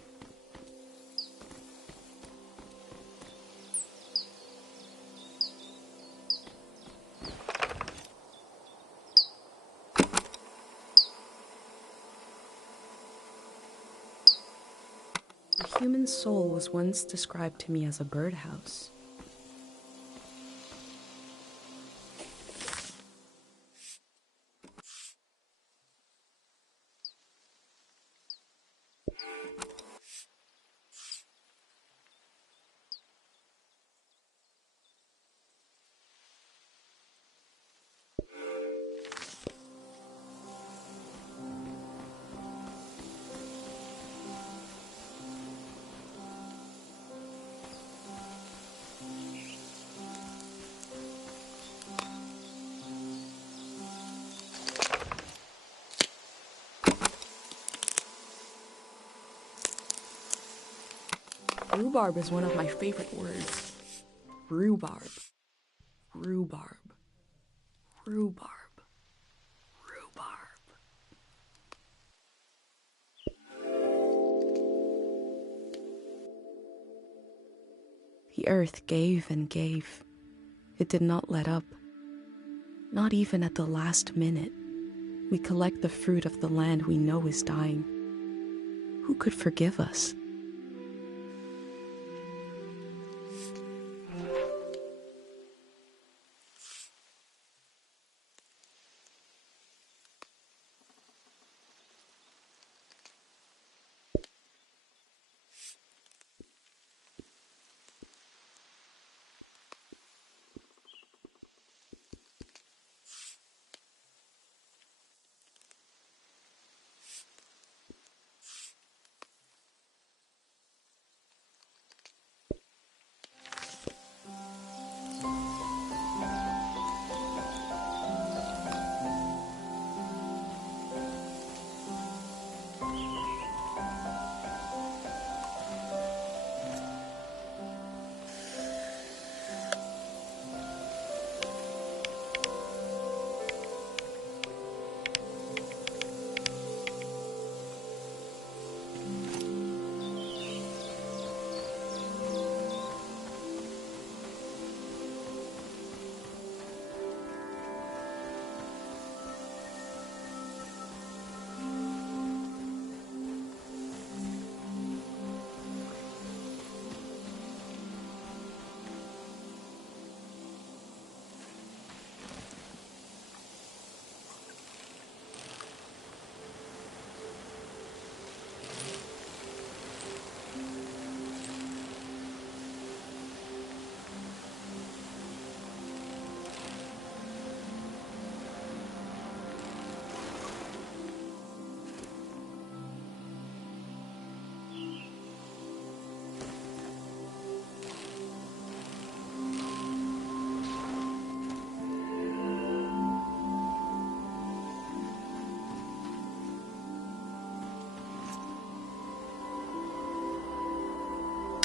The human soul was once described to me as a birdhouse. Rhubarb is one of my favorite words. Rhubarb. Rhubarb. Rhubarb. Rhubarb. The earth gave and gave. It did not let up. Not even at the last minute. We collect the fruit of the land we know is dying. Who could forgive us?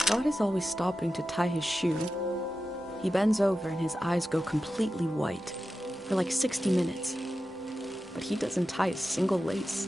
God is always stopping to tie his shoe. He bends over and his eyes go completely white for like 60 minutes. But he doesn't tie a single lace.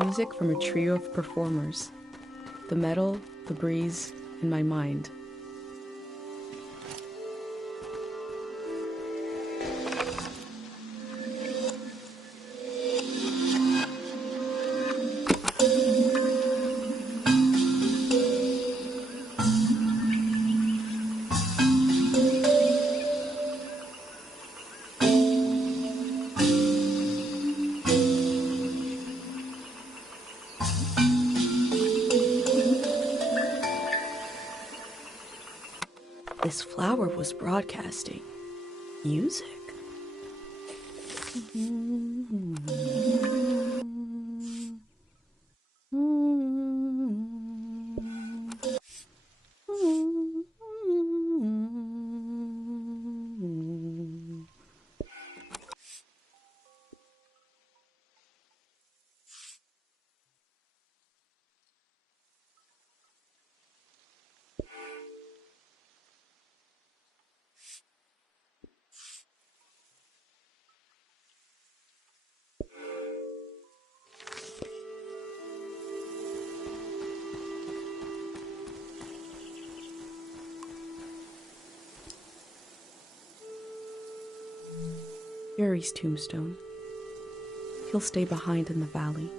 Music from a trio of performers. The metal, the breeze, and my mind. This flower was broadcasting music. Yuri's tombstone. He'll stay behind in the valley.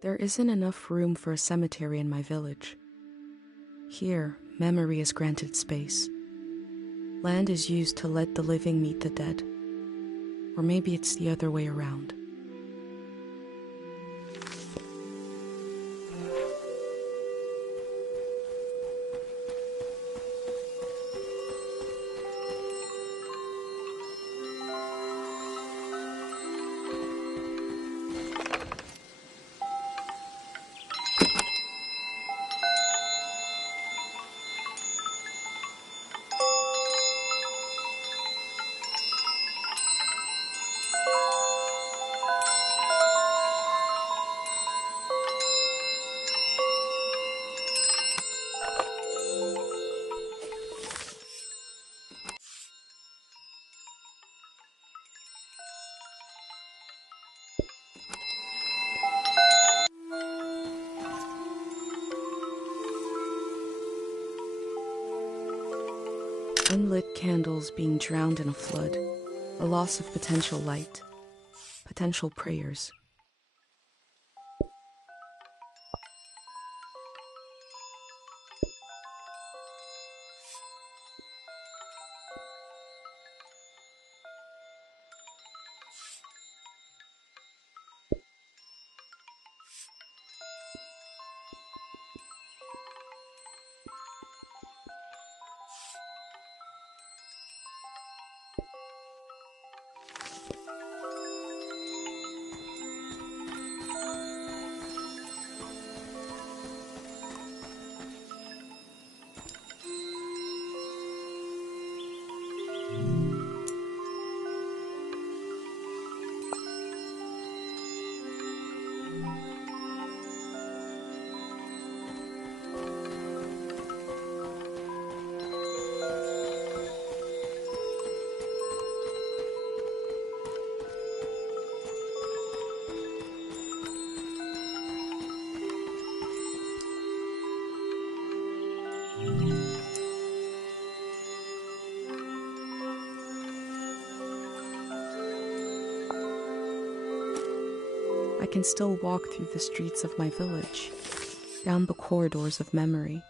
There isn't enough room for a cemetery in my village. Here, memory is granted space. Land is used to let the living meet the dead. Or maybe it's the other way around. Unlit candles being drowned in a flood, a loss of potential light, potential prayers. I can still walk through the streets of my village, down the corridors of memory.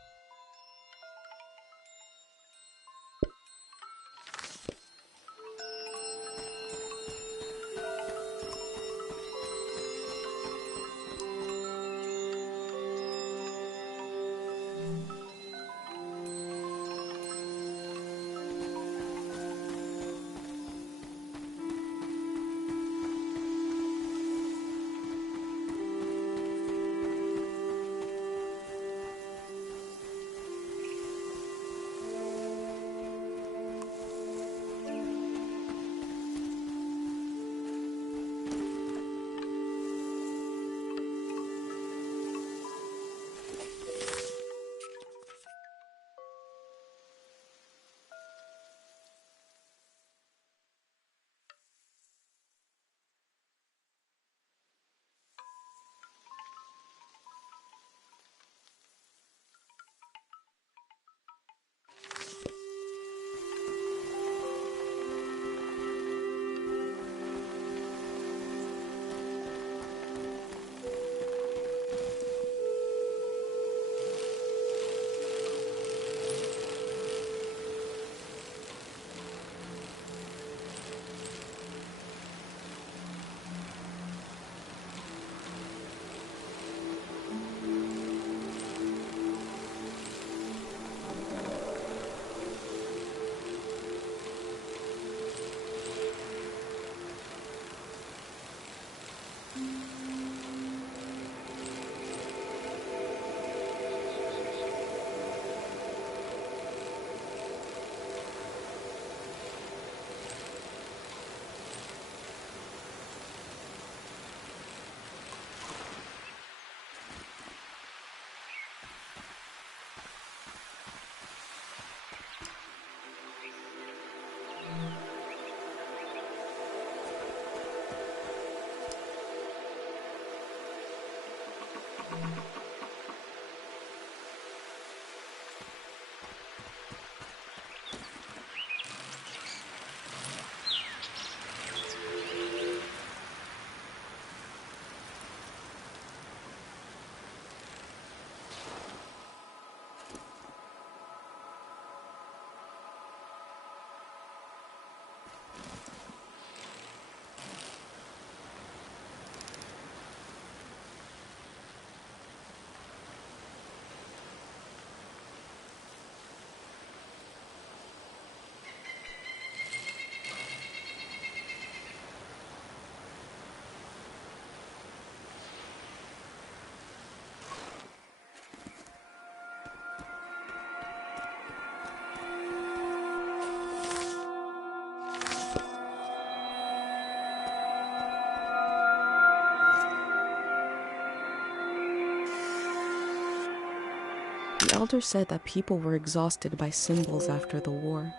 elder said that people were exhausted by symbols after the war.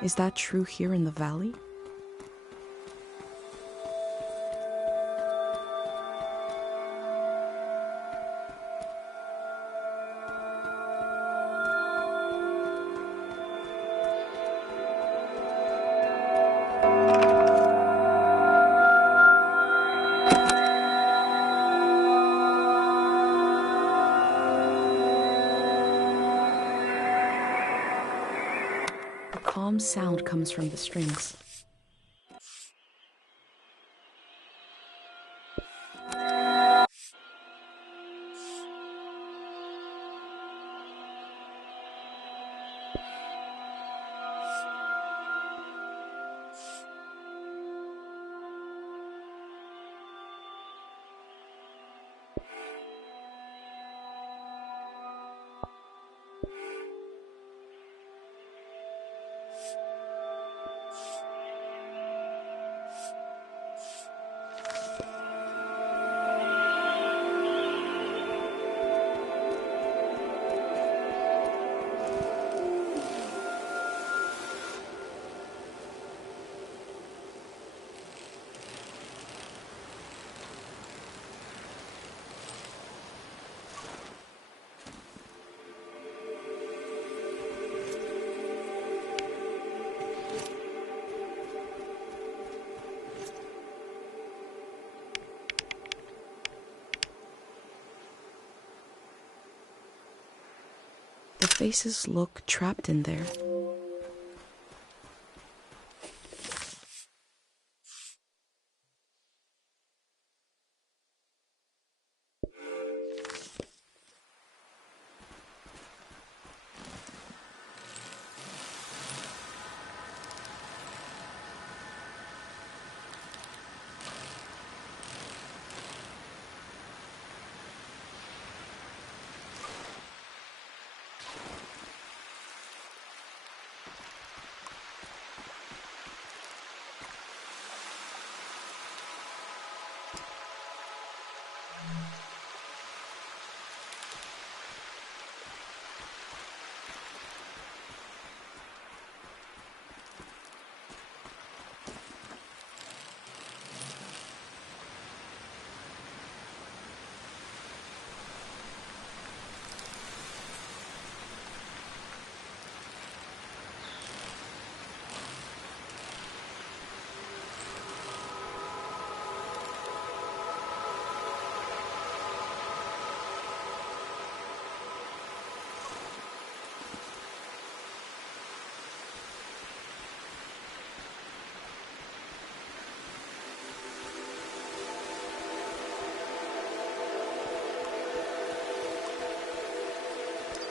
Is that true here in the valley? A calm sound comes from the strings. The faces look trapped in there.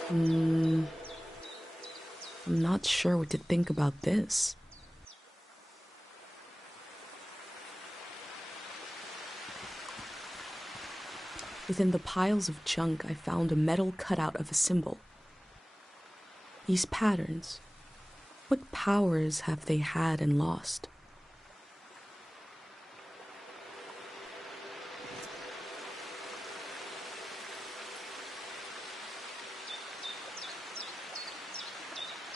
I'm not sure what to think about this. Within the piles of junk, I found a metal cutout of a symbol. These patterns, what powers have they had and lost?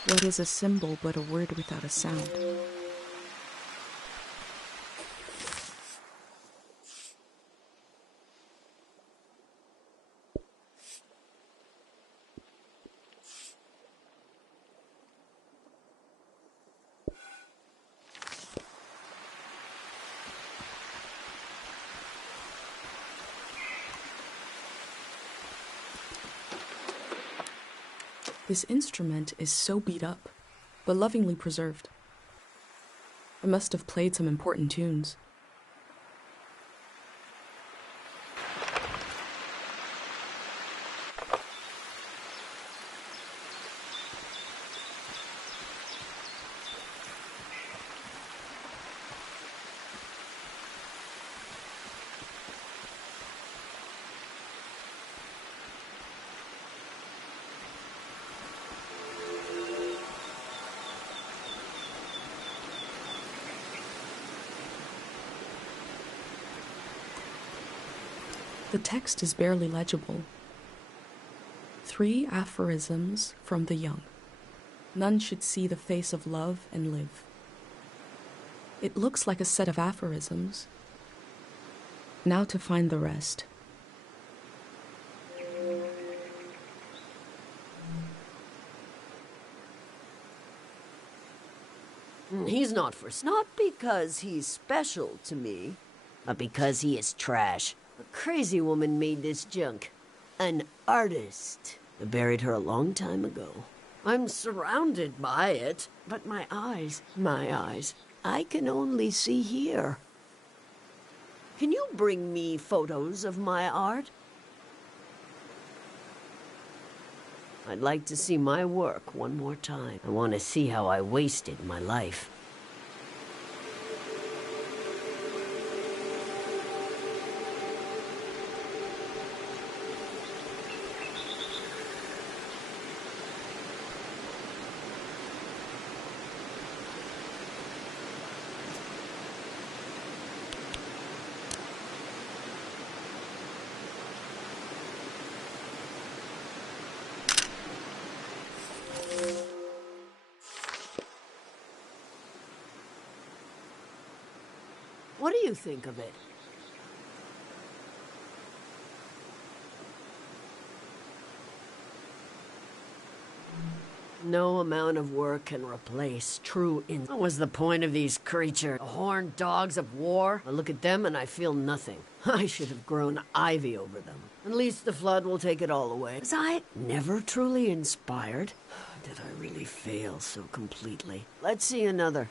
What is a symbol but a word without a sound? This instrument is so beat up, but lovingly preserved. I must have played some important tunes. The text is barely legible. 3 aphorisms from the young. None should see the face of love and live. It looks like a set of aphorisms. Now to find the rest. He's not not because he's special to me, but because he is trash. A crazy woman made this junk. An artist. I buried her a long time ago. I'm surrounded by it, but my eyes, I can only see here. Can you bring me photos of my art? I'd like to see my work one more time. I want to see how I wasted my life. What do you think of it? No amount of work can replace true What was the point of these creatures? The horned dogs of war? I look at them and I feel nothing. I should have grown ivy over them. At least the flood will take it all away. Was I never truly inspired? Did I really fail so completely? Let's see another.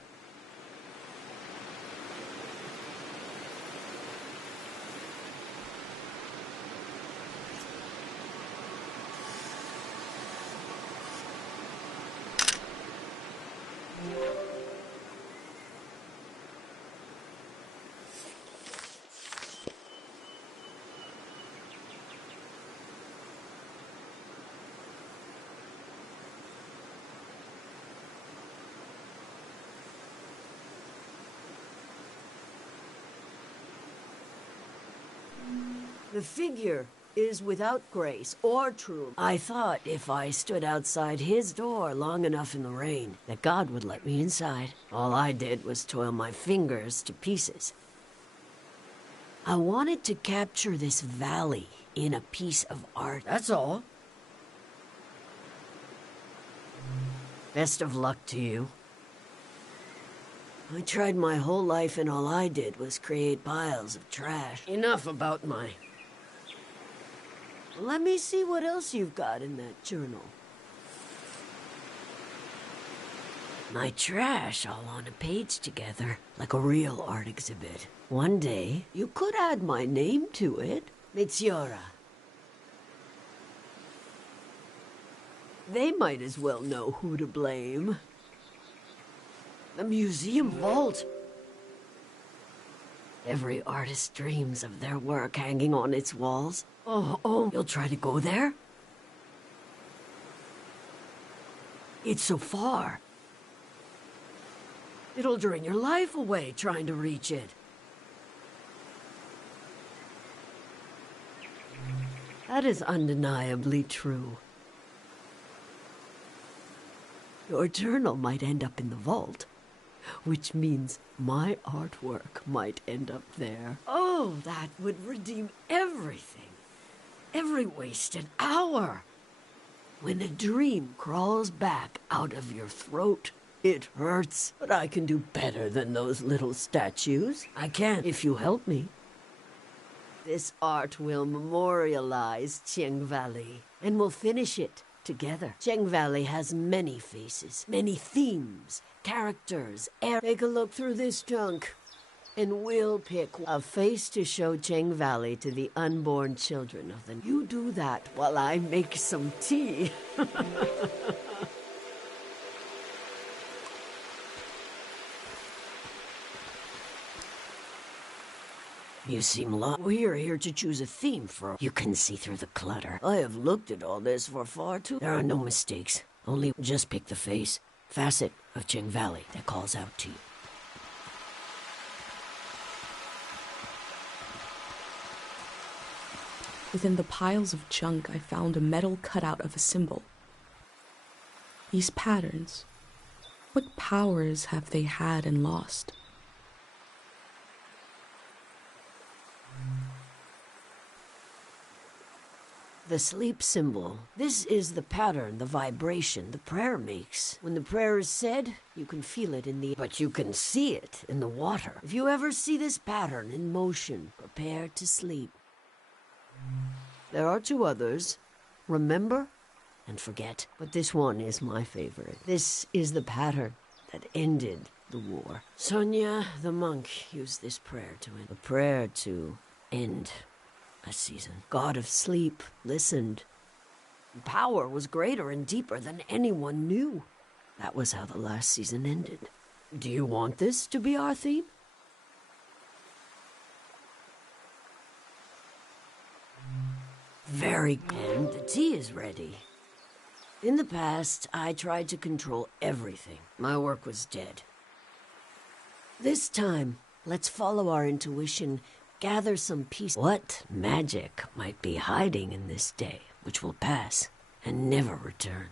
The figure is without grace or truth. I thought if I stood outside his door long enough in the rain, that God would let me inside. All I did was toil my fingers to pieces. I wanted to capture this valley in a piece of art. That's all. Best of luck to you. I tried my whole life and all I did was create piles of trash. Enough about my... Let me see what else you've got in that journal. My trash all on a page together, like a real art exhibit. One day, you could add my name to it. Mitziora. They might as well know who to blame. The museum vault. Every artist dreams of their work hanging on its walls. Oh, you'll try to go there? It's so far. It'll drain your life away trying to reach it. That is undeniably true. Your journal might end up in the vault, which means my artwork might end up there. Oh, that would redeem everything. Every wasted hour. When a dream crawls back out of your throat, it hurts. But I can do better than those little statues. I can, if you help me. This art will memorialize Cheng Valley, and we'll finish it together. Cheng Valley has many faces, many themes, characters. Take a look through this junk, and we'll pick a face to show Cheng Valley to the unborn children of the... You do that while I make some tea. You seem lost. We're here to choose a theme for... You can see through the clutter. I have looked at all this for far too... There are no mistakes. Only just pick the face, facet of Cheng Valley that calls out to you. Within the piles of junk, I found a metal cutout of a symbol. These patterns, what powers have they had and lost? The sleep symbol. This is the pattern, the vibration the prayer makes. When the prayer is said, you can feel it in the... but you can see it in the water. If you ever see this pattern in motion, prepare to sleep. There are 2 others. Remember and forget. But this one is my favorite. This is the pattern that ended the war. Sonia, the monk, used this prayer to end. A prayer to end a season. God of sleep listened. Power was greater and deeper than anyone knew. That was how the last season ended. Do you want this to be our theme? Very good. The tea is ready. In the past, I tried to control everything. My work was dead. This time, let's follow our intuition, gather some peace. What magic might be hiding in this day, which will pass and never return?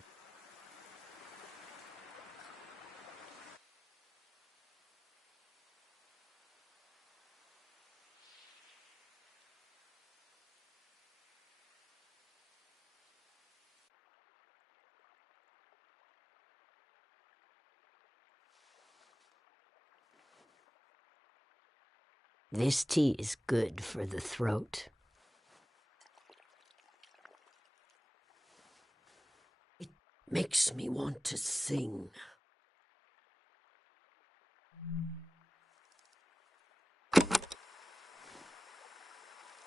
This tea is good for the throat. It makes me want to sing.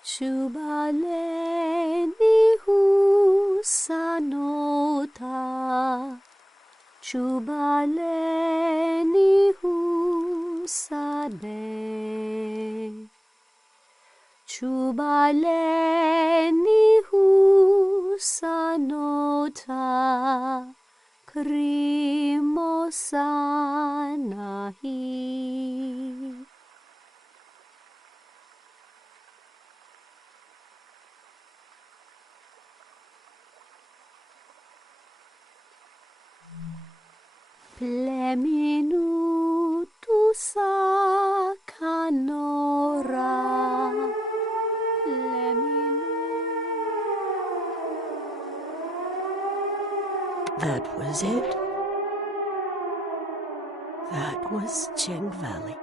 Chubaleni husanota, Chubaleni husane, Chubaleni husanota, Krimosanahi. Pleminutu sakanora, That was it. That was Cheng Valley.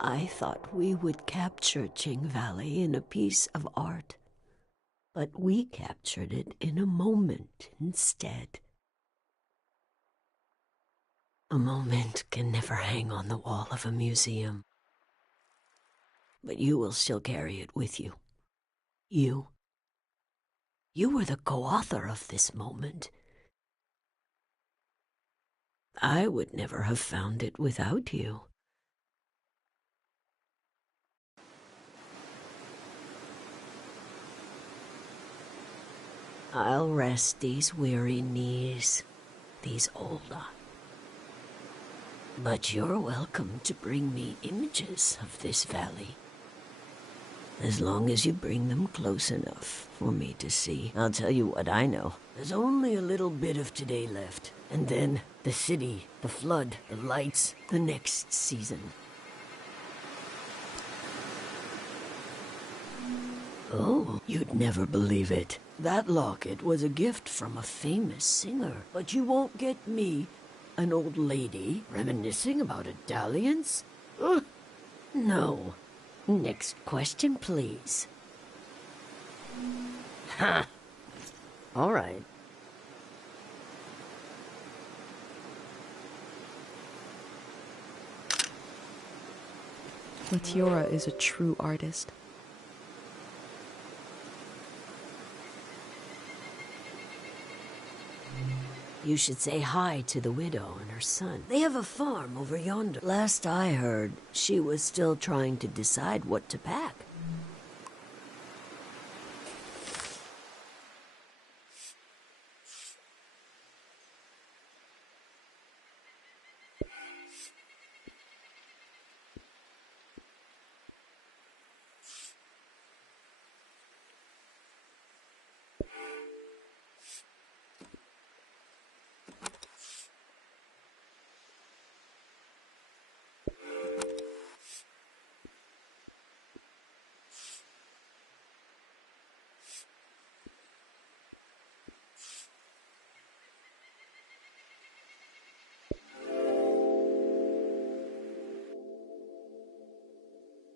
I thought we would capture Cheng Valley in a piece of art, but we captured it in a moment instead. A moment can never hang on the wall of a museum, but you will still carry it with you. You were the co-author of this moment. I would never have found it without you. I'll rest these weary knees, these old eyes. But you're welcome to bring me images of this valley. As long as you bring them close enough for me to see. I'll tell you what I know. There's only a little bit of today left. And then the city, the flood, the lights, the next season. Oh, you'd never believe it. That locket was a gift from a famous singer. But you won't get me, an old lady, reminiscing about a dalliance? No. Next question, please. Ha! All right. Latiora is a true artist. You should say hi to the widow and her son. They have a farm over yonder. Last I heard, she was still trying to decide what to pack.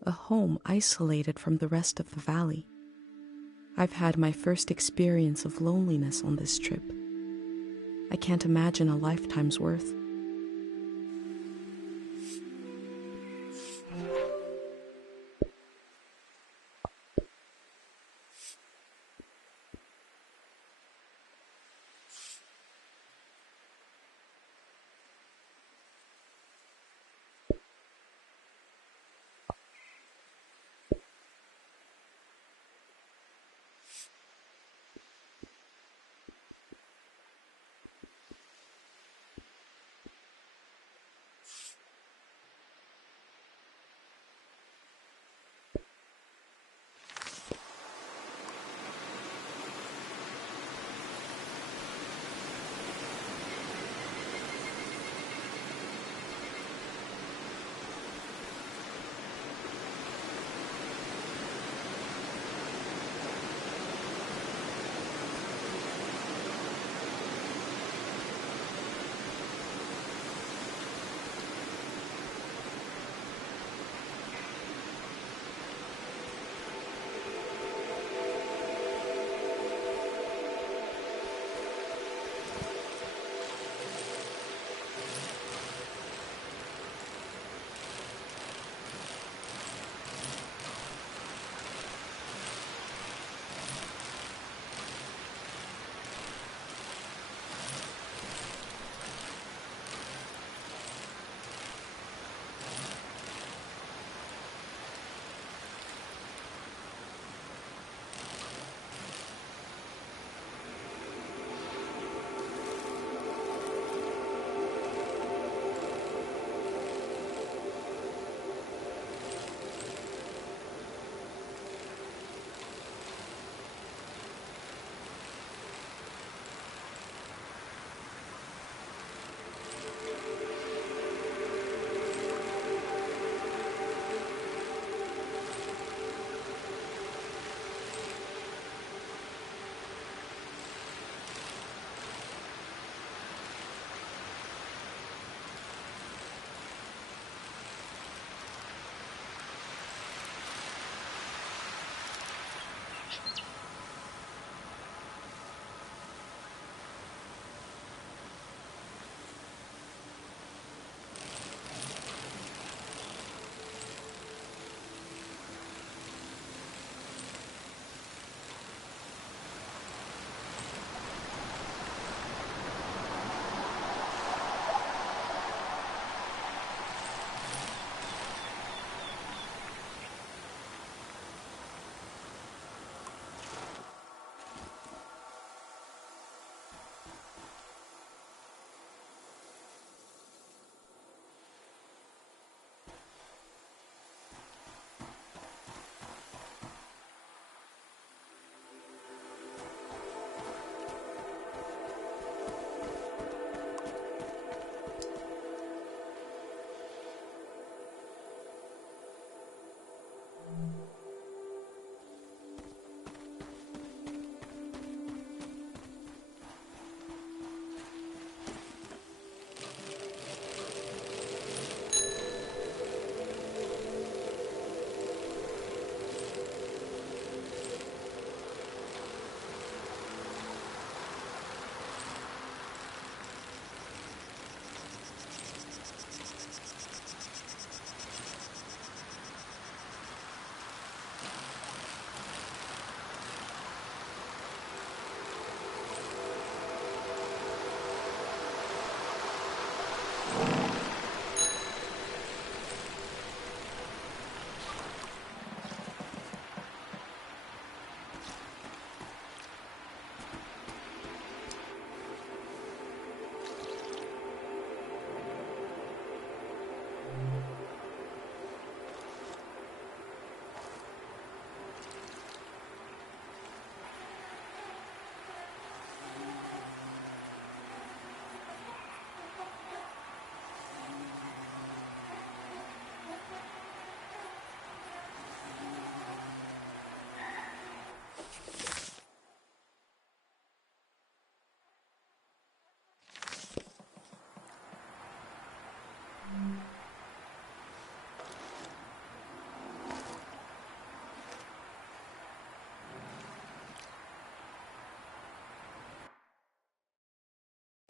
a home isolated from the rest of the valley. I've had my first experience of loneliness on this trip. I can't imagine a lifetime's worth.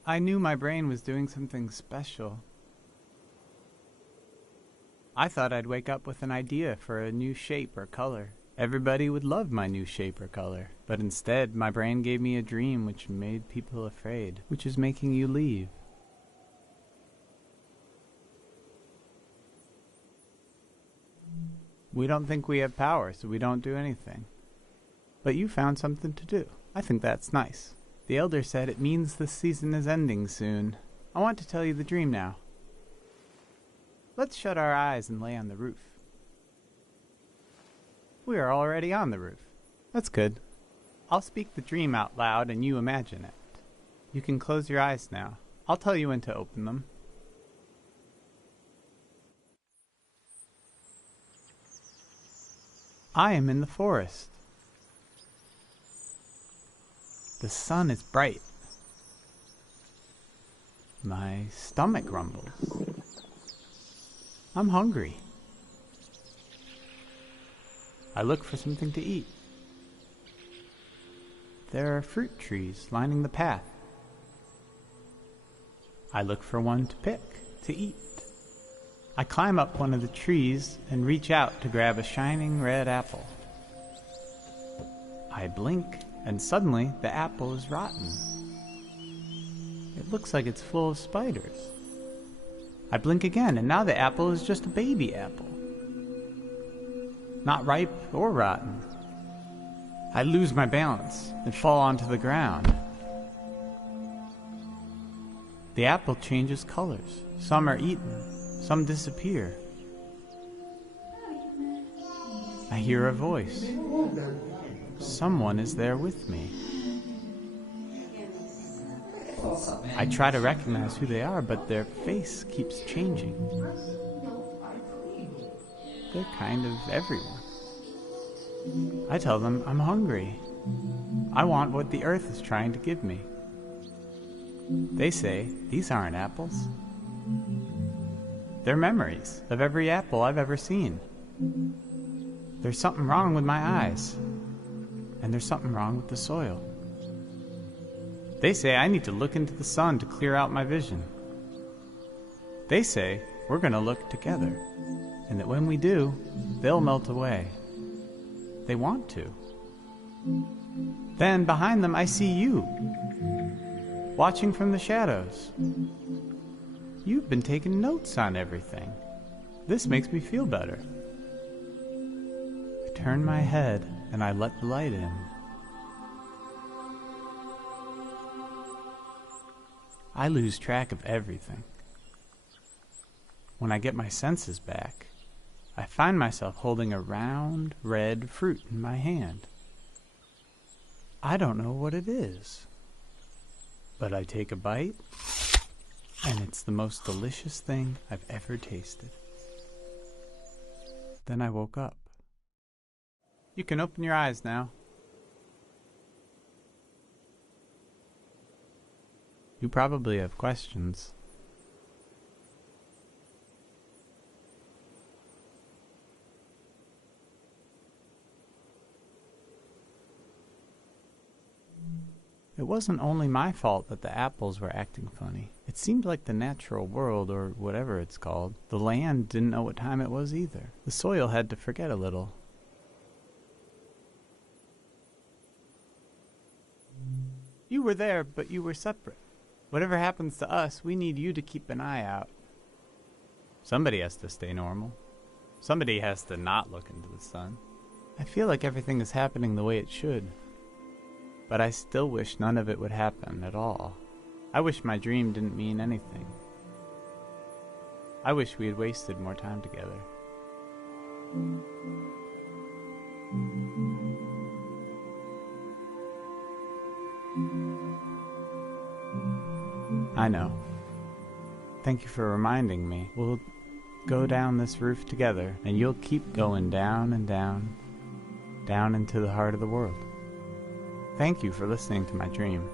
I knew my brain was doing something special. I thought I'd wake up with an idea for a new shape or color. Everybody would love my new shape or color. But instead, my brain gave me a dream which made people afraid, which is making you leave. We don't think we have power, so we don't do anything. But you found something to do. I think that's nice. The elder said it means the season is ending soon. I want to tell you the dream now. Let's shut our eyes and lay on the roof. We are already on the roof. That's good. I'll speak the dream out loud and you imagine it. You can close your eyes now. I'll tell you when to open them. I am in the forest. The sun is bright. My stomach rumbles. I'm hungry. I look for something to eat. There are fruit trees lining the path. I look for one to pick, to eat. I climb up one of the trees and reach out to grab a shining red apple. I blink, and suddenly the apple is rotten. It looks like it's full of spiders. I blink again, and now the apple is just a baby apple. Not ripe or rotten. I lose my balance and fall onto the ground. The apple changes colors. Some are eaten, some disappear. I hear a voice. Someone is there with me. I try to recognize who they are, but their face keeps changing. They're kind of everyone. I tell them I'm hungry. I want what the earth is trying to give me. They say, these aren't apples. They're memories of every apple I've ever seen. There's something wrong with my eyes. And there's something wrong with the soil. They say I need to look into the sun to clear out my vision. They say we're going to look together, and that when we do, they'll melt away. They want to. Then behind them I see you, watching from the shadows. You've been taking notes on everything. This makes me feel better. I turn my head and I let the light in. I lose track of everything. When I get my senses back, I find myself holding a round, red fruit in my hand. I don't know what it is, but I take a bite, and it's the most delicious thing I've ever tasted. Then I woke up. You can open your eyes now. You probably have questions. It wasn't only my fault that the apples were acting funny. It seemed like the natural world, or whatever it's called, the land didn't know what time it was either. The soil had to forget a little. You were there, but you were separate. Whatever happens to us, we need you to keep an eye out. Somebody has to stay normal. Somebody has to not look into the sun. I feel like everything is happening the way it should. But I still wish none of it would happen at all. I wish my dream didn't mean anything. I wish we had wasted more time together. I know. Thank you for reminding me. We'll go down this roof together, and you'll keep going down and down, down into the heart of the world. Thank you for listening to my dream.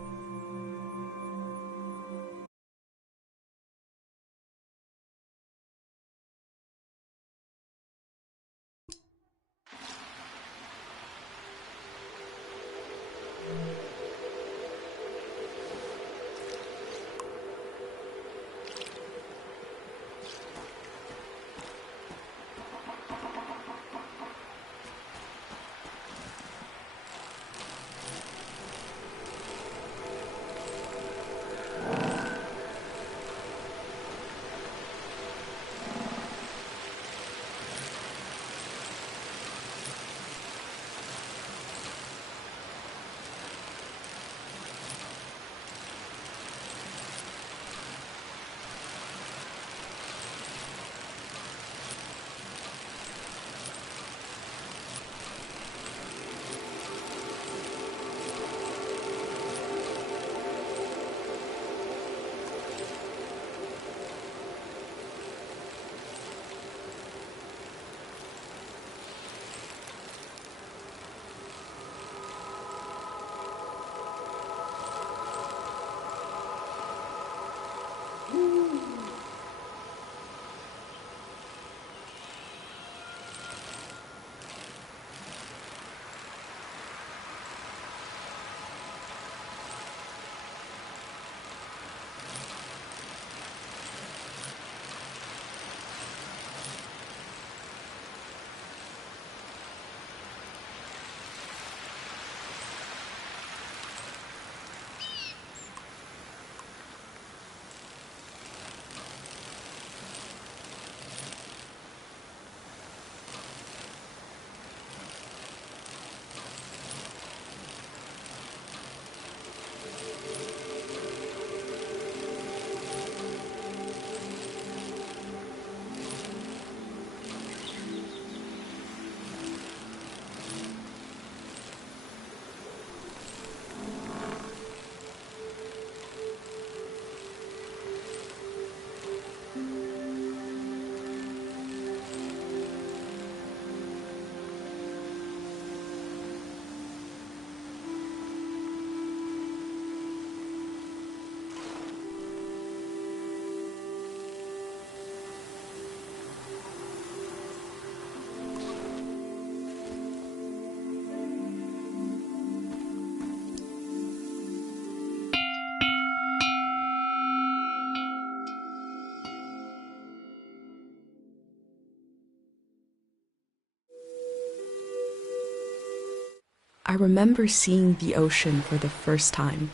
I remember seeing the ocean for the first time,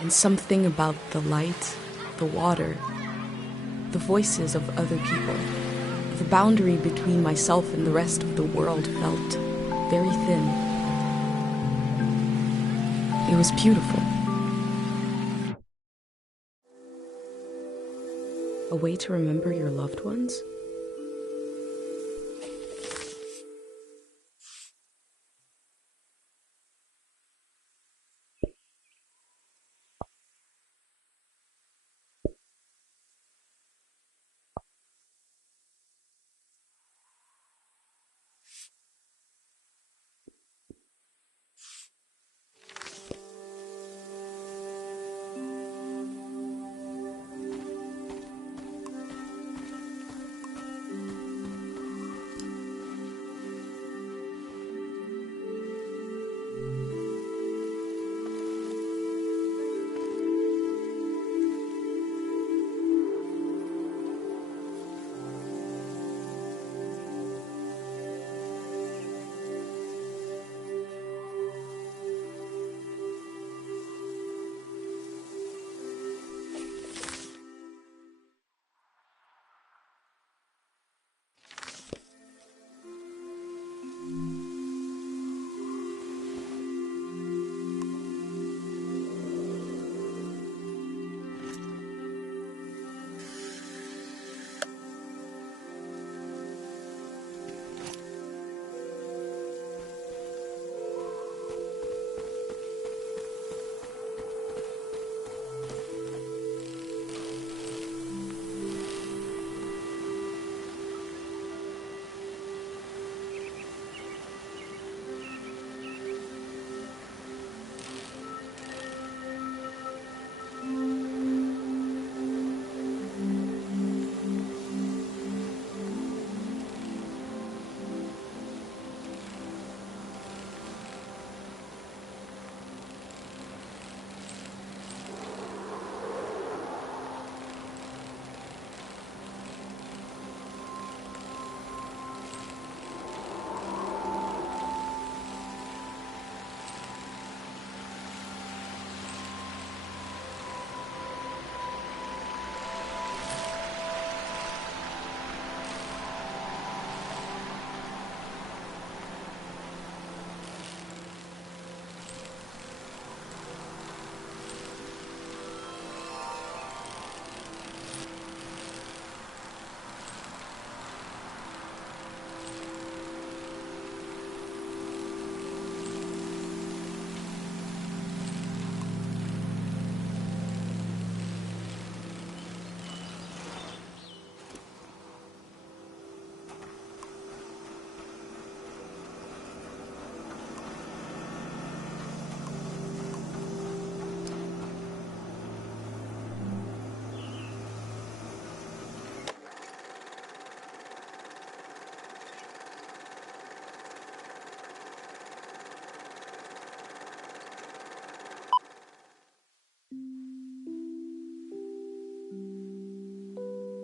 and something about the light, the water, the voices of other people, the boundary between myself and the rest of the world felt very thin. It was beautiful. A way to remember your loved ones?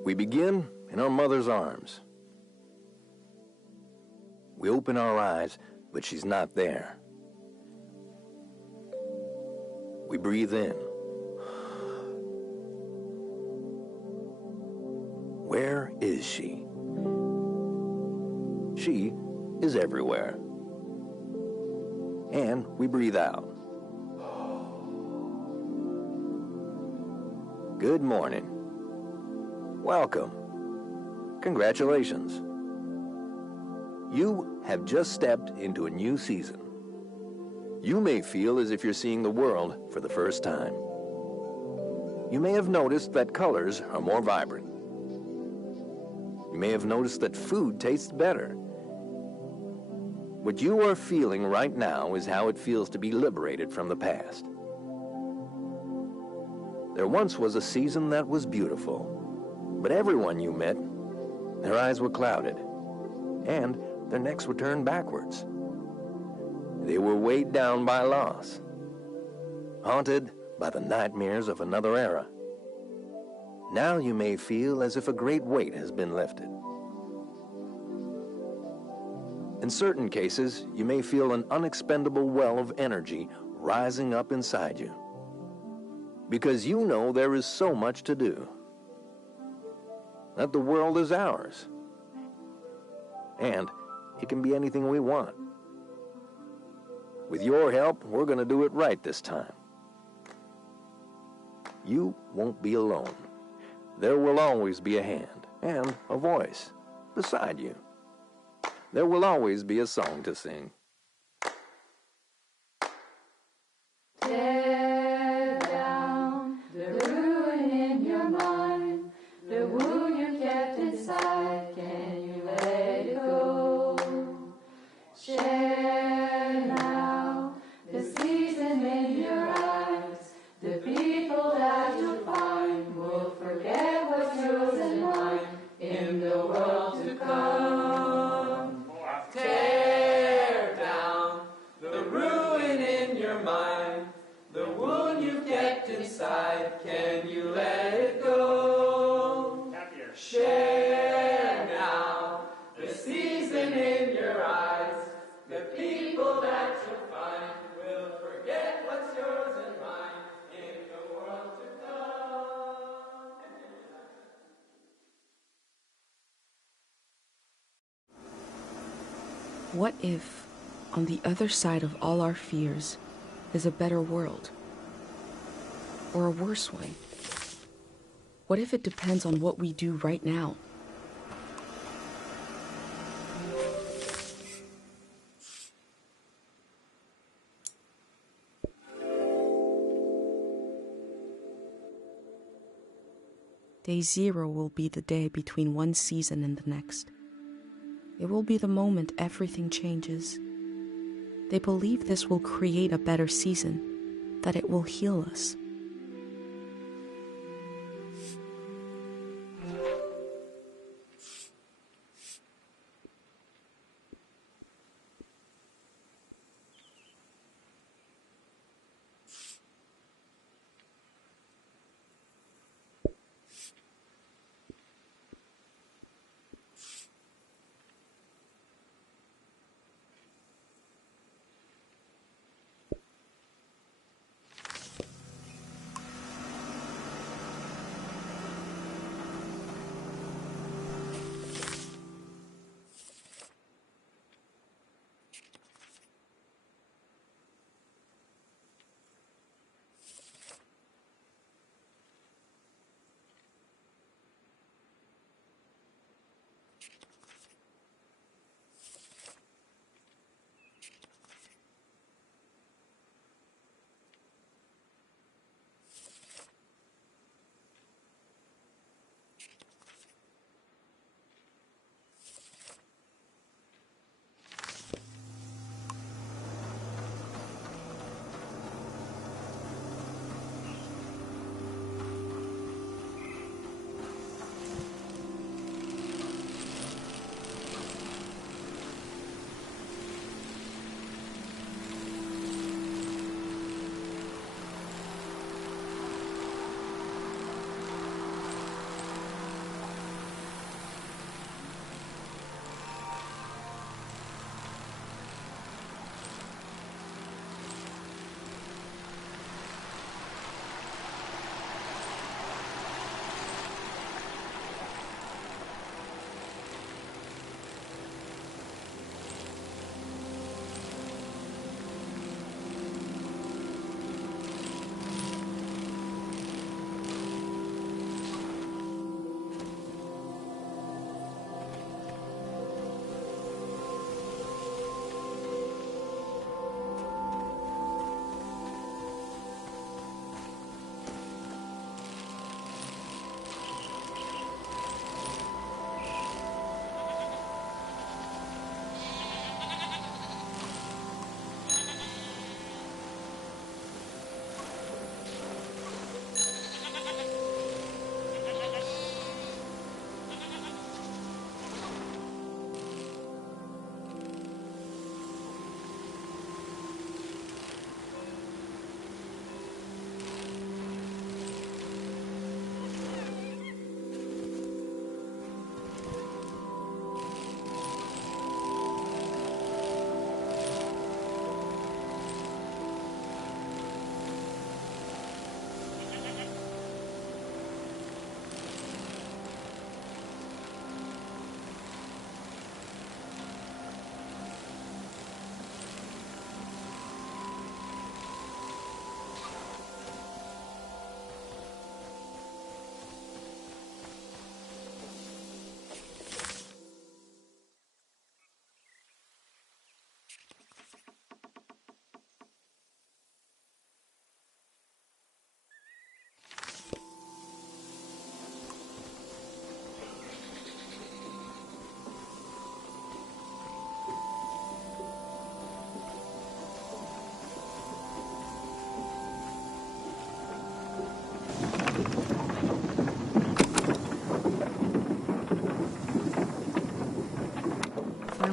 We begin in our mother's arms. We open our eyes, but she's not there. We breathe in. Where is she? She is everywhere. And we breathe out. Good morning. Welcome. Congratulations. You have just stepped into a new season. You may feel as if you're seeing the world for the first time. You may have noticed that colors are more vibrant. You may have noticed that food tastes better. What you are feeling right now is how it feels to be liberated from the past. There once was a season that was beautiful. But everyone you met, their eyes were clouded, and their necks were turned backwards. They were weighed down by loss, haunted by the nightmares of another era. Now you may feel as if a great weight has been lifted. In certain cases, you may feel an unexpendable well of energy rising up inside you. Because you know there is so much to do. That the world is ours. And it can be anything we want. With your help, we're going to do it right this time. You won't be alone. There will always be a hand and a voice beside you. There will always be a song to sing. Tear down the ruin in your mind, the wound you kept inside, can you let it go? Share now the season in your eyes, the people that you'll find will forget what's yours and mine in the world to come. Tear down the ruin in your mind, the wound you kept inside, can you let it go? Share now the season in your eyes, the people that you'll find will forget what's yours and mine in the world to come. What if, on the other side of all our fears, is a better world? Or a worse one? What if it depends on what we do right now? Day 0 will be the day between one season and the next. It will be the moment everything changes. They believe this will create a better season, that it will heal us.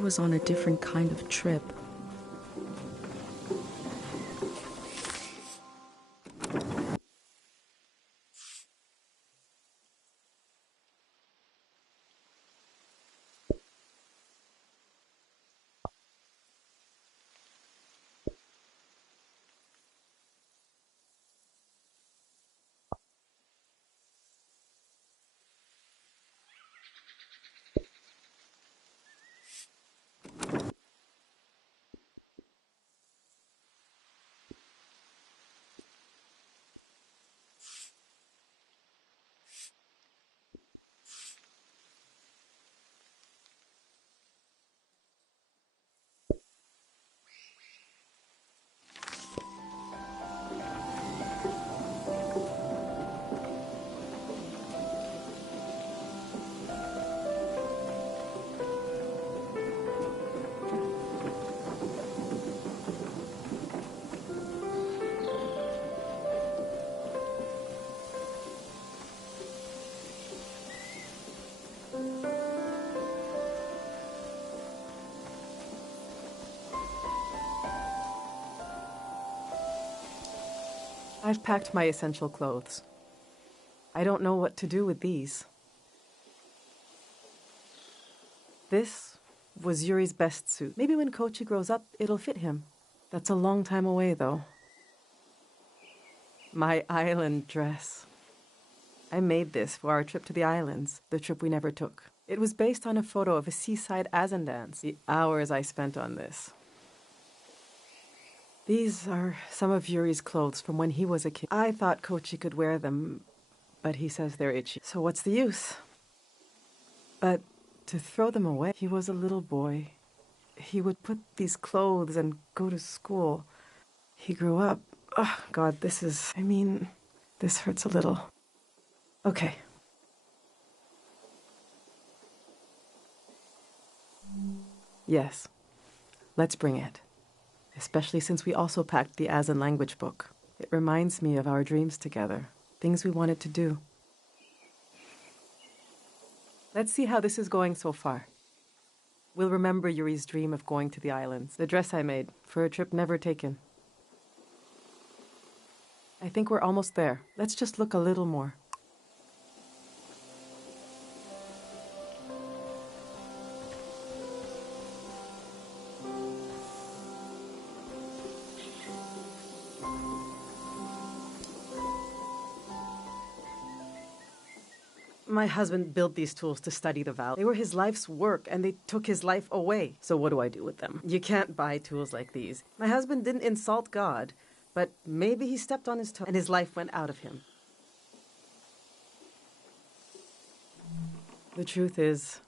was on a different kind of trip. I've packed my essential clothes. I don't know what to do with these. This was Yuri's best suit. Maybe when Kochi grows up, it'll fit him. That's a long time away, though. My island dress. I made this for our trip to the islands, the trip we never took. It was based on a photo of a seaside Azan dance. The hours I spent on this. These are some of Yuri's clothes from when he was a kid. I thought Kochi could wear them, but he says they're itchy. So what's the use? But to throw them away, he was a little boy. He would put these clothes and go to school. He grew up. Oh, God, this hurts a little. Okay. Yes, let's bring it. Especially since we also packed the Azan language book. It reminds me of our dreams together, things we wanted to do. Let's see how this is going so far. We'll remember Yuri's dream of going to the islands, the dress I made for a trip never taken. I think we're almost there. Let's just look a little more. My husband built these tools to study the valley. They were his life's work, and they took his life away. So what do I do with them? You can't buy tools like these. My husband didn't insult God, but maybe he stepped on his toe, and his life went out of him. The truth is,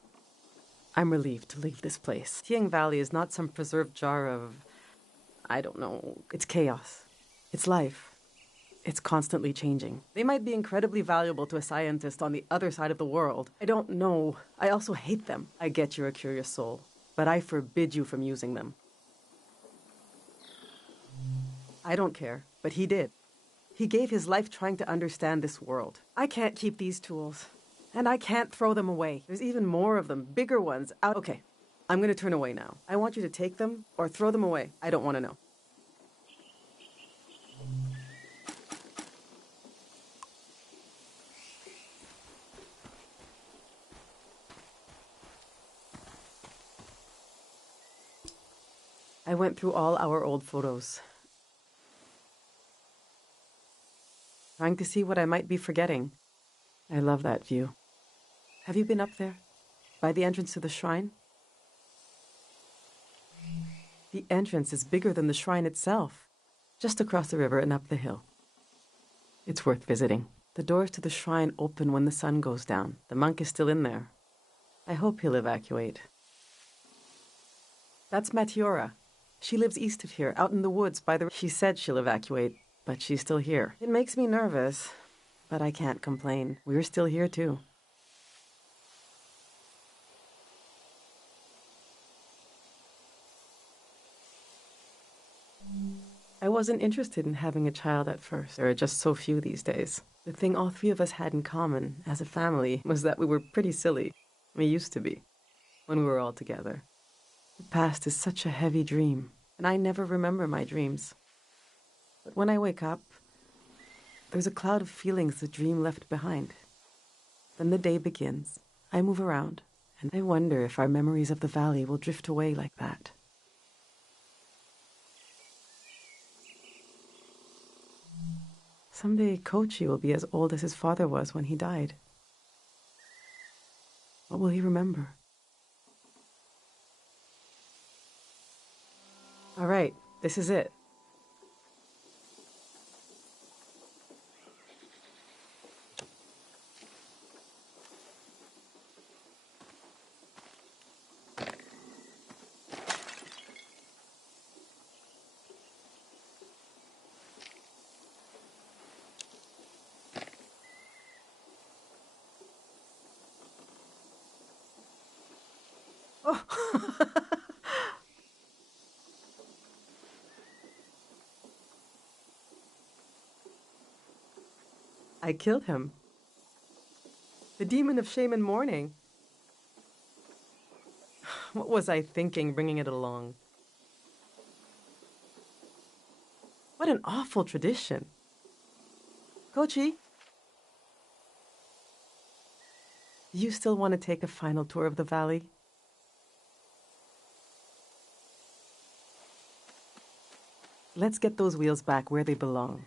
I'm relieved to leave this place. Tiang Valley is not some preserved jar of, I don't know, it's chaos. It's life. It's constantly changing. They might be incredibly valuable to a scientist on the other side of the world. I don't know. I also hate them. I get you're a curious soul, but I forbid you from using them. I don't care, but he did. He gave his life trying to understand this world. I can't keep these tools, and I can't throw them away. There's even more of them, bigger ones out. Okay, I'm going to turn away now. I want you to take them or throw them away. I don't want to know. I went through all our old photos, trying to see what I might be forgetting. I love that view. Have you been up there, by the entrance to the shrine? The entrance is bigger than the shrine itself, just across the river and up the hill. It's worth visiting. The doors to the shrine open when the sun goes down. The monk is still in there. I hope he'll evacuate. That's Matiora. She lives east of here, out in the woods by the... She said she'll evacuate, but she's still here. It makes me nervous, but I can't complain. We're still here, too. I wasn't interested in having a child at first. There are just so few these days. The thing all three of us had in common, as a family, was that we were pretty silly. We used to be, when we were all together. The past is such a heavy dream, and I never remember my dreams. But when I wake up, there's a cloud of feelings the dream left behind. Then the day begins. I move around, and I wonder if our memories of the valley will drift away like that. Someday Kochi will be as old as his father was when he died. What will he remember? All right, this is it. I killed him. The demon of shame and mourning. What was I thinking bringing it along? What an awful tradition. Kochi, do you still want to take a final tour of the valley? Let's get those wheels back where they belong.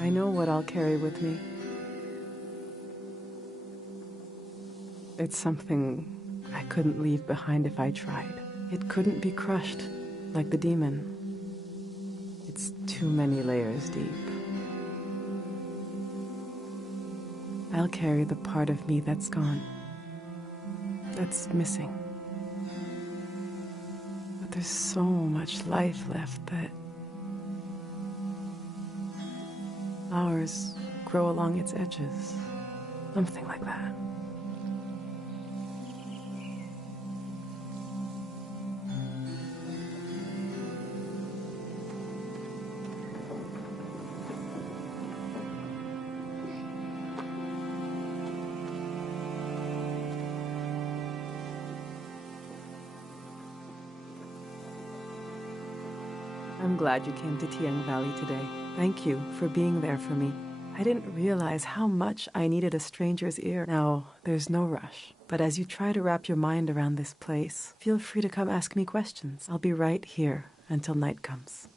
I know what I'll carry with me. It's something I couldn't leave behind if I tried. It couldn't be crushed like the demon. It's too many layers deep. I'll carry the part of me that's gone, that's missing. But there's so much life left that flowers grow along its edges. Something like that. I'm glad you came to Tiang Valley today. Thank you for being there for me. I didn't realize how much I needed a stranger's ear. Now, there's no rush. But as you try to wrap your mind around this place, feel free to come ask me questions. I'll be right here until night comes.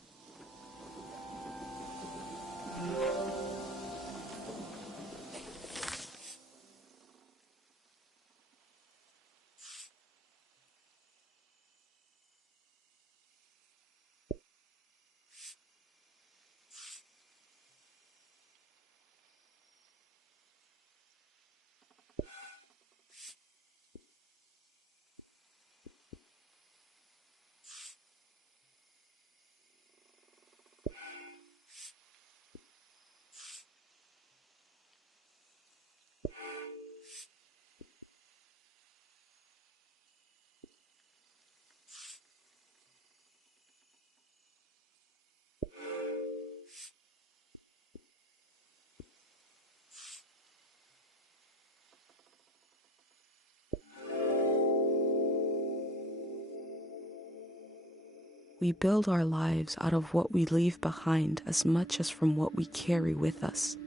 We build our lives out of what we leave behind as much as from what we carry with us.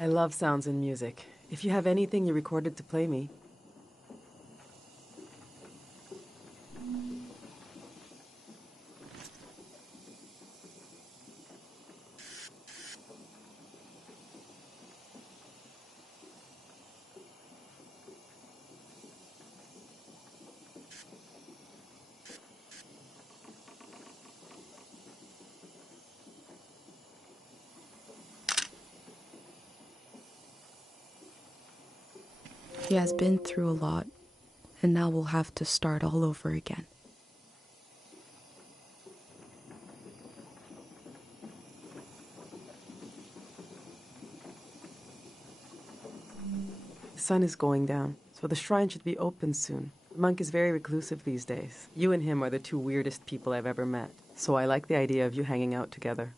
I love sounds and music. If you have anything you recorded to play me. She has been through a lot, and now we'll have to start all over again. The sun is going down, so the shrine should be open soon. The monk is very reclusive these days. You and him are the two weirdest people I've ever met, so I like the idea of you hanging out together.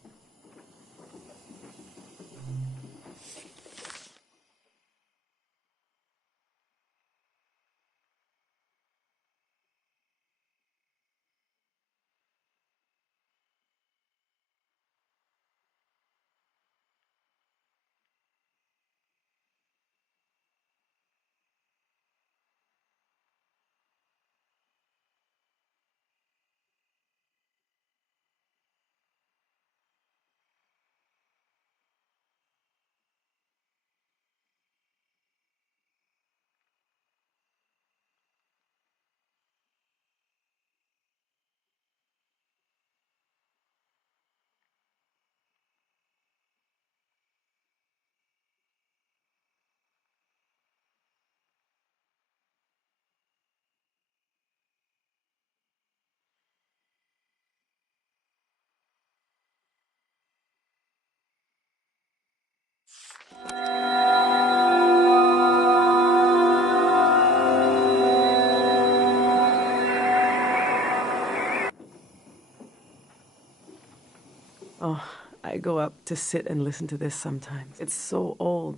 Oh, I go up to sit and listen to this sometimes. It's so old,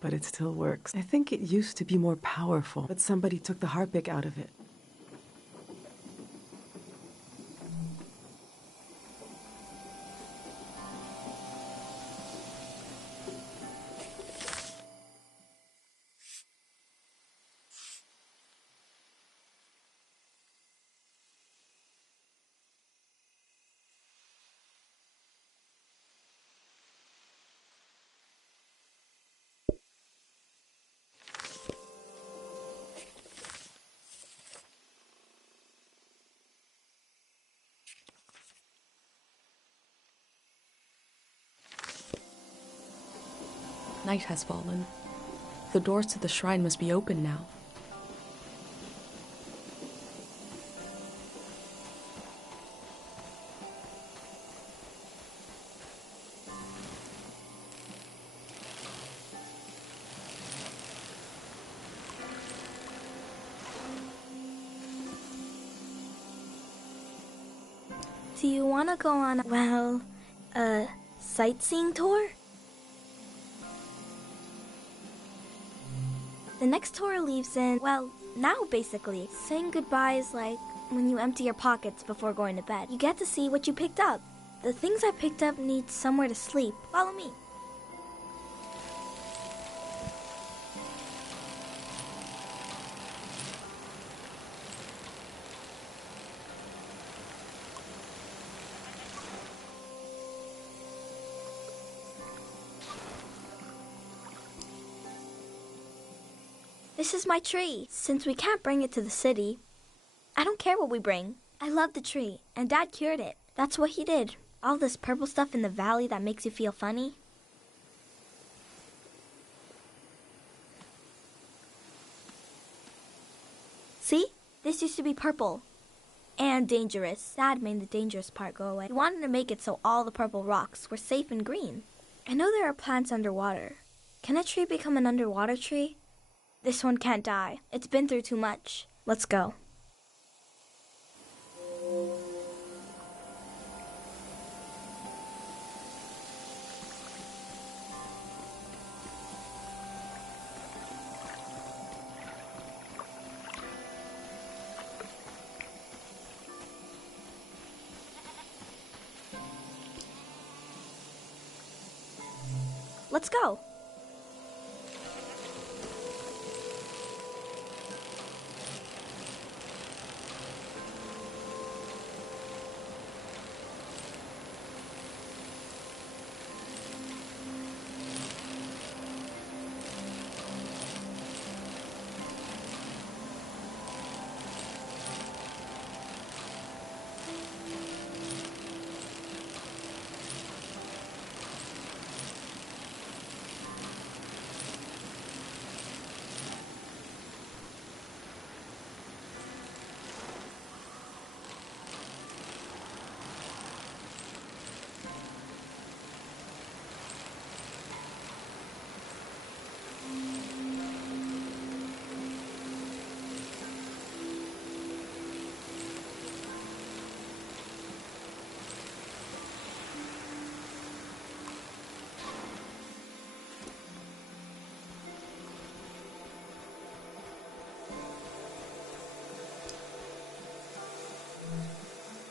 but it still works. I think it used to be more powerful, but somebody took the harpic out of it. Night has fallen. The doors to the shrine must be open now. Do you want to go on, well, a sightseeing tour? The next tour leaves in, well, now basically. Saying goodbye is like when you empty your pockets before going to bed. You get to see what you picked up. The things I picked up need somewhere to sleep. Follow me. This is my tree. Since we can't bring it to the city, I don't care what we bring. I love the tree, and Dad cured it. That's what he did. All this purple stuff in the valley that makes you feel funny. See? This used to be purple. And dangerous. Dad made the dangerous part go away. He wanted to make it so all the purple rocks were safe and green. I know there are plants underwater. Can a tree become an underwater tree? This one can't die. It's been through too much. Let's go. Let's go.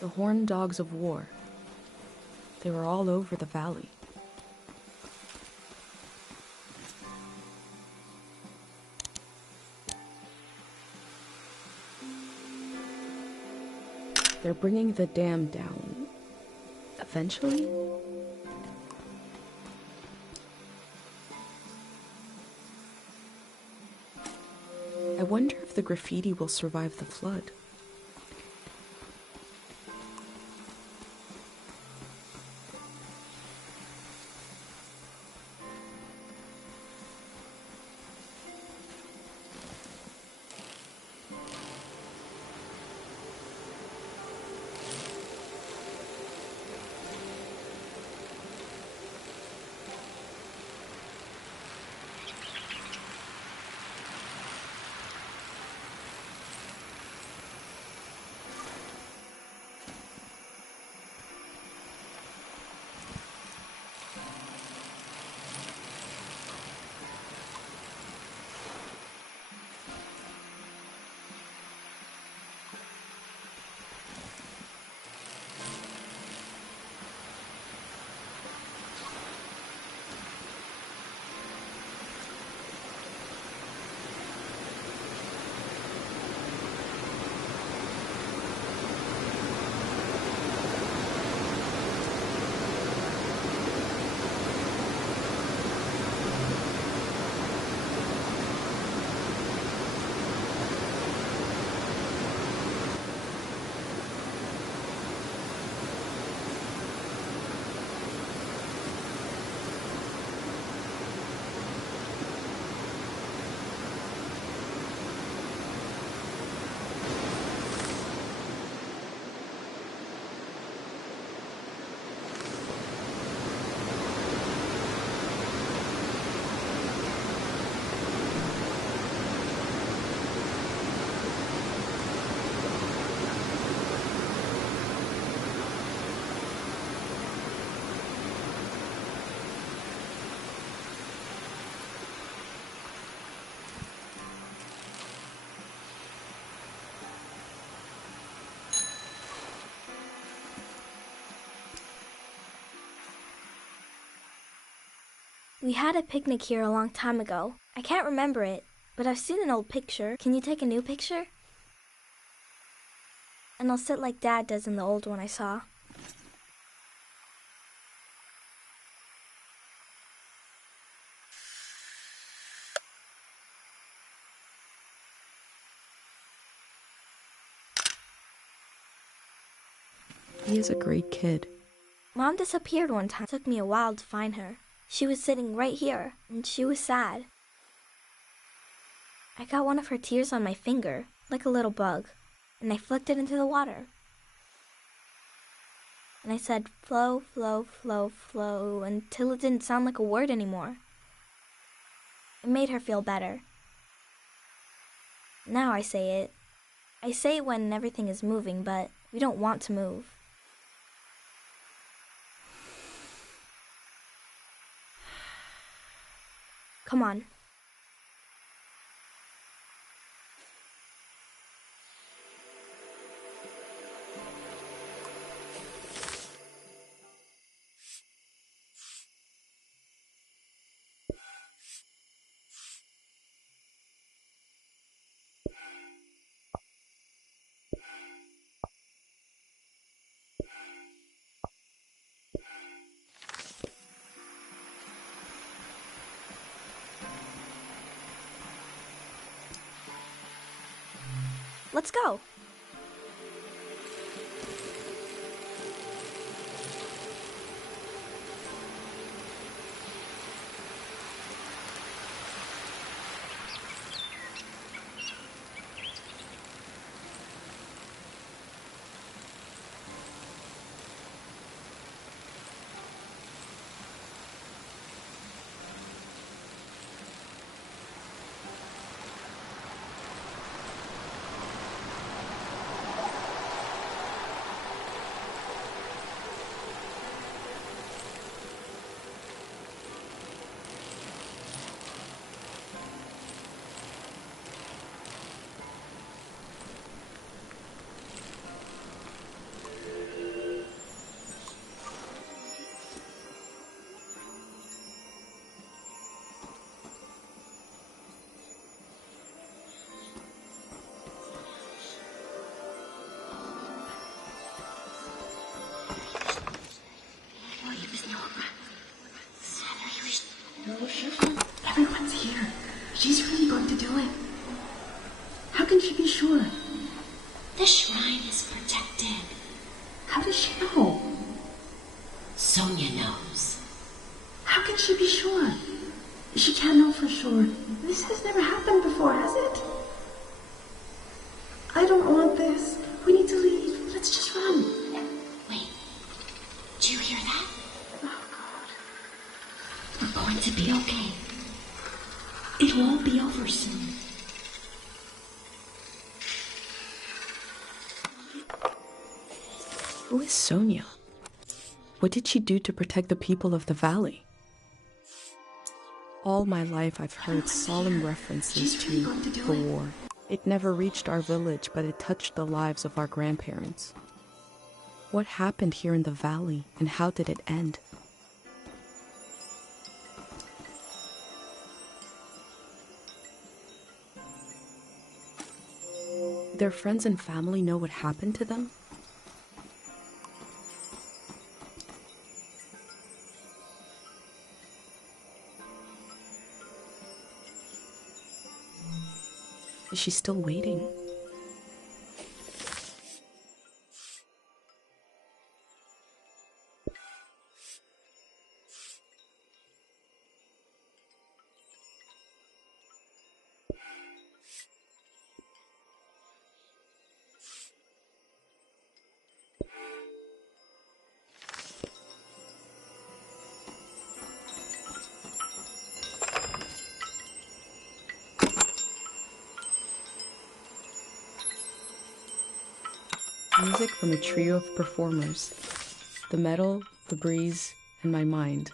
The horned dogs of war. They were all over the valley. They're bringing the dam down. Eventually? I wonder if the graffiti will survive the flood. We had a picnic here a long time ago. I can't remember it, but I've seen an old picture. Can you take a new picture? And I'll sit like Dad does in the old one I saw. He is a great kid. Mom disappeared one time. It took me a while to find her. She was sitting right here, and she was sad. I got one of her tears on my finger, like a little bug, and I flicked it into the water. And I said, flow, flow, flow, flow, until it didn't sound like a word anymore. It made her feel better. Now I say it. I say it when everything is moving, but we don't want to move. Come on. Let's go. No, sure. Everyone's here. She's really going to do it. How can she be sure? The shrine is protected. How does she know? Sonia knows. How can she be sure? She can't know for sure. This has never happened before, has it? I don't want this. We need to leave. Let's just run. Wait. Do you hear that? Oh, God. We're going to be okay. It won't be over soon. Who is Sonia? What did she do to protect the people of the valley? All my life I've heard solemn references to the war. It never reached our village, but it touched the lives of our grandparents. What happened here in the valley, and how did it end? Their friends and family know what happened to them? Is she still waiting? Music from a trio of performers. The metal, the breeze, and my mind.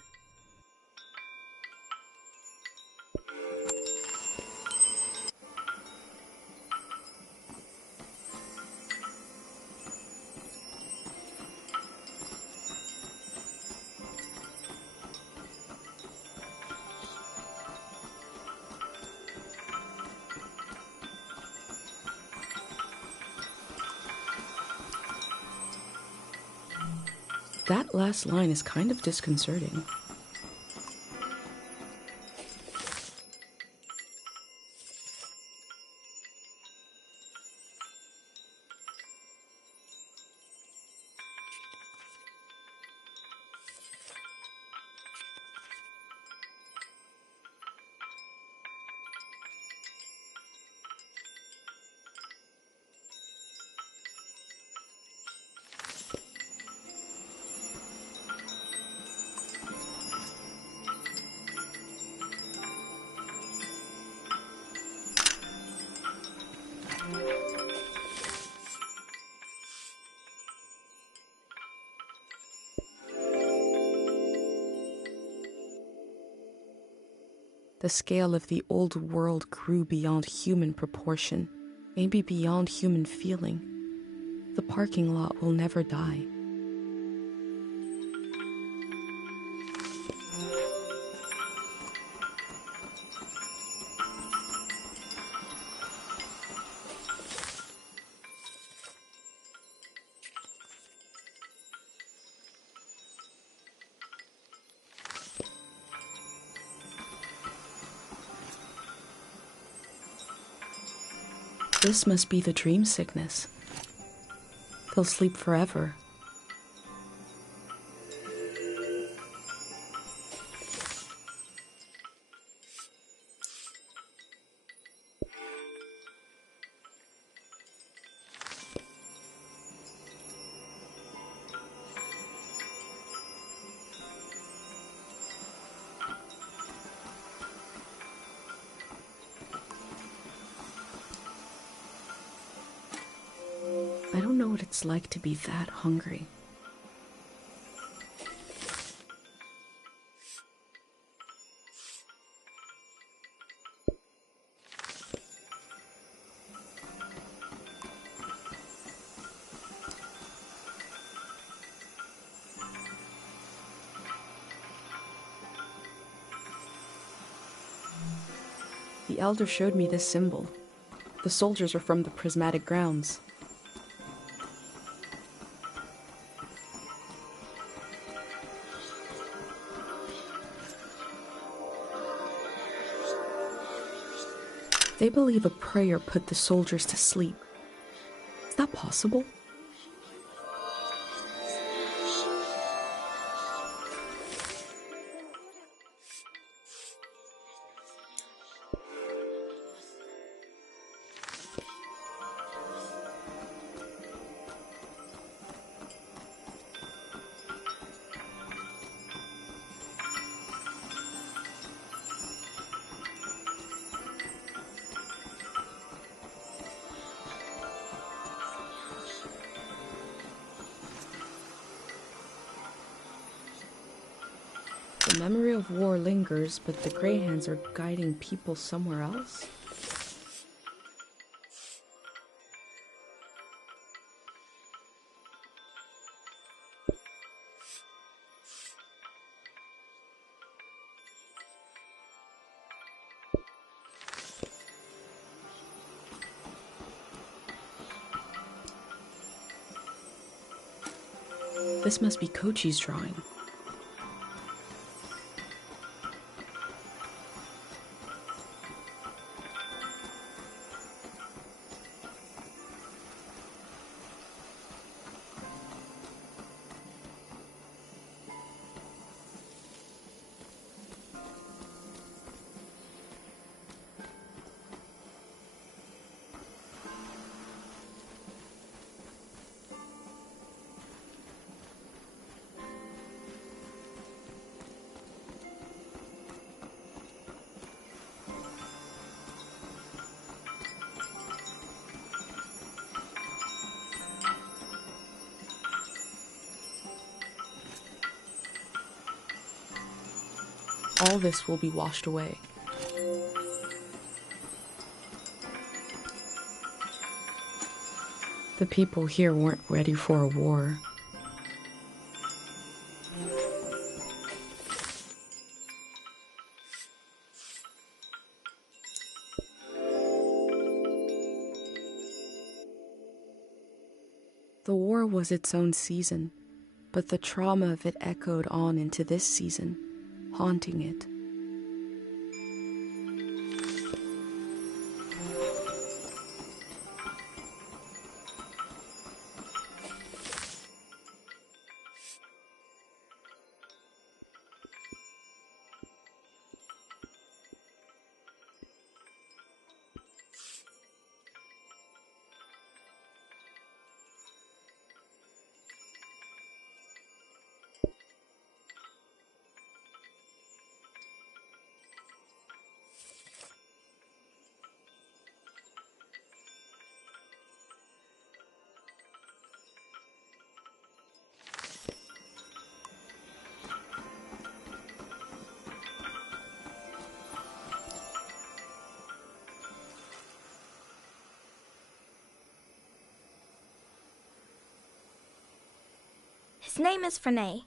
That last line is kind of disconcerting. The scale of the old world grew beyond human proportion, maybe beyond human feeling. The parking lot will never die. This must be the dream sickness. They'll sleep forever. I don't know what it's like to be that hungry. The elder showed me this symbol. The soldiers are from the prismatic grounds. They believe a prayer put the soldiers to sleep. Is that possible? The memory of war lingers, but the Grey Hands are guiding people somewhere else? This must be Kochi's drawing. All this will be washed away. The people here weren't ready for a war. The war was its own season, but the trauma of it echoed on into this season, haunting it. His name is Frenay.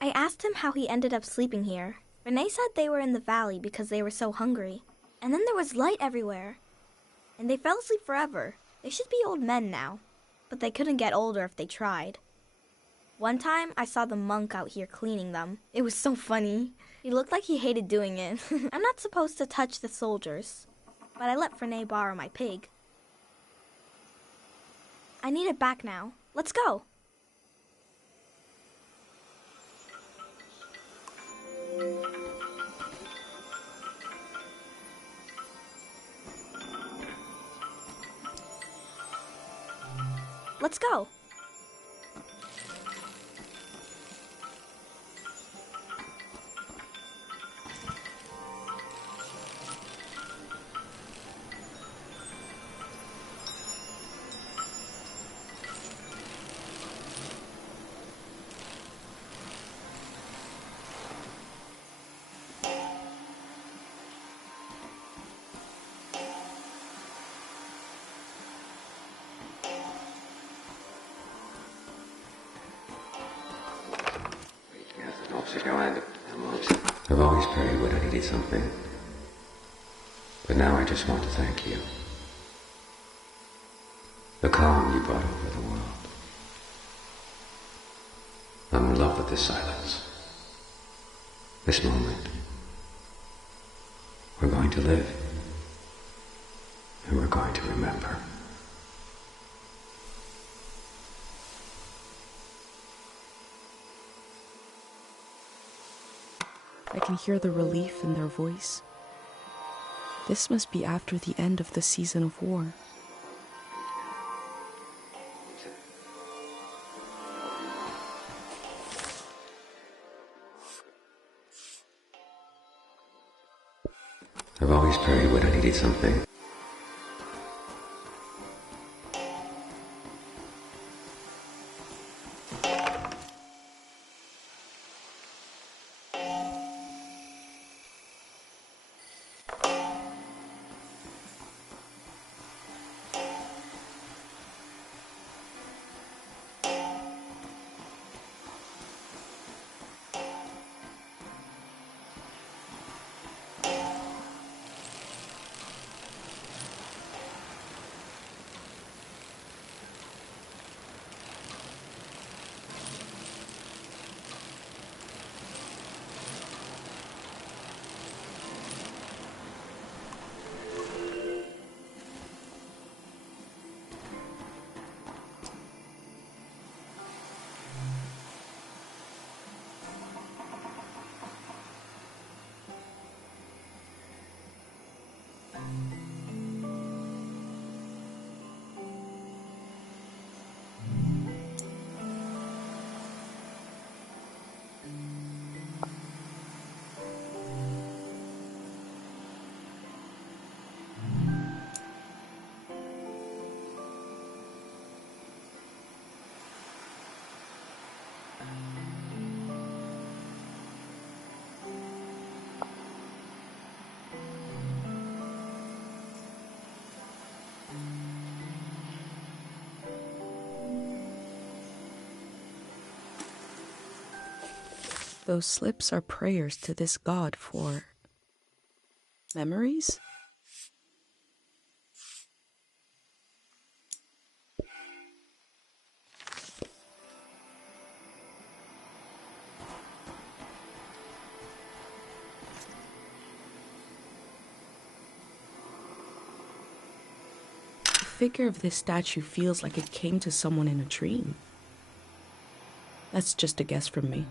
I asked him how he ended up sleeping here. Frenay said they were in the valley because they were so hungry. And then there was light everywhere. And they fell asleep forever. They should be old men now. But they couldn't get older if they tried. One time, I saw the monk out here cleaning them. It was so funny. He looked like he hated doing it. I'm not supposed to touch the soldiers. But I let Frenay borrow my pig. I need it back now. Let's go. Let's go. I've always prayed when I needed something. But now I just want to thank you. The calm you brought over the world. I'm in love with this silence. This moment. We're going to live. who are going to remember. I can hear the relief in their voice. This must be after the end of the season of war. I've always prayed when I needed something. Those slips are prayers to this god for memories? The figure of this statue feels like it came to someone in a dream. That's just a guess from me.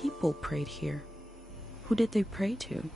People prayed here. Who did they pray to?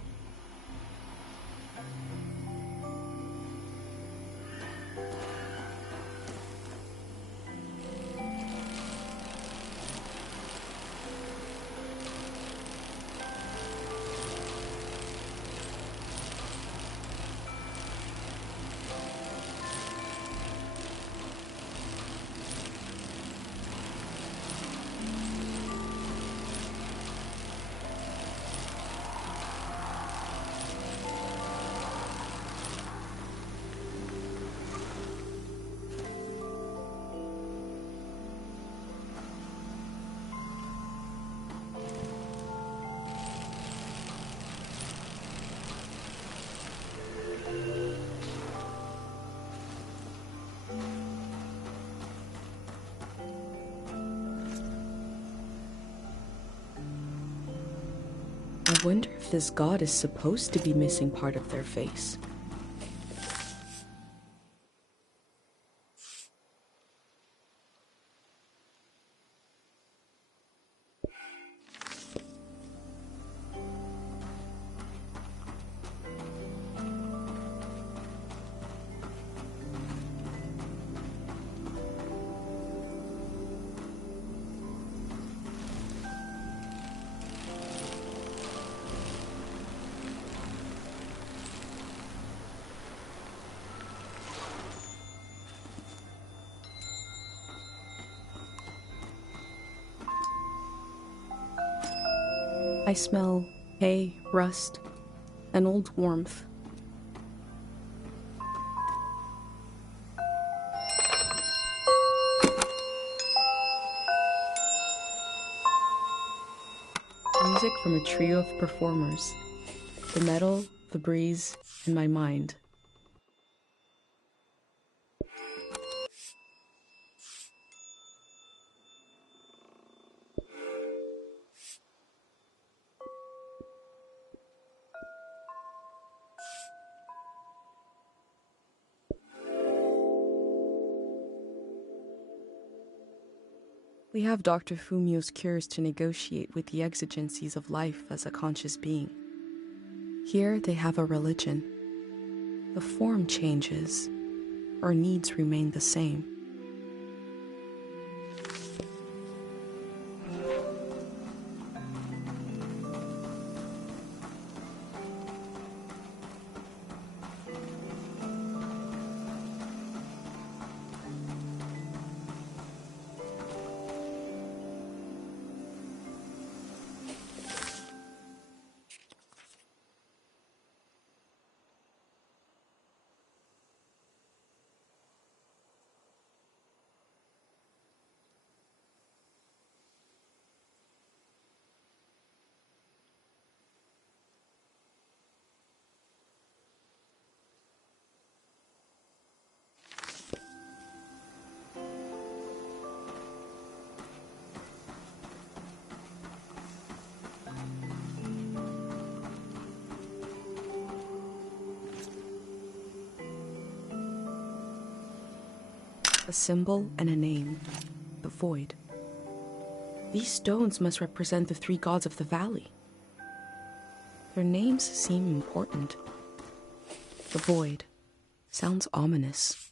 I wonder if this god is supposed to be missing part of their face. I smell hay, rust, and old warmth. Music from a trio of performers. The metal, the breeze, and my mind. We have Dr. Fumio's cures to negotiate with the exigencies of life as a conscious being. Here they have a religion. The form changes, our needs remain the same. A symbol and a name, the Void. These stones must represent the three gods of the valley. Their names seem important. The Void sounds ominous.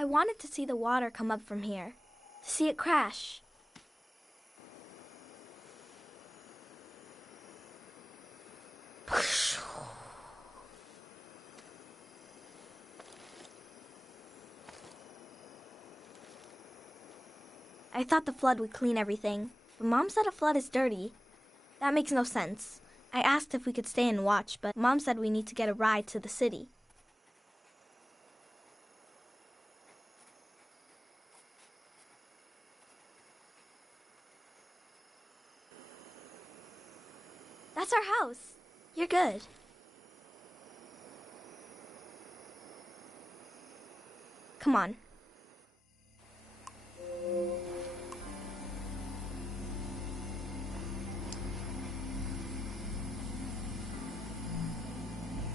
I wanted to see the water come up from here, to see it crash. I thought the flood would clean everything, but Mom said a flood is dirty. That makes no sense. I asked if we could stay and watch, but Mom said we need to get a ride to the city. That That's our house. You're good. Come on.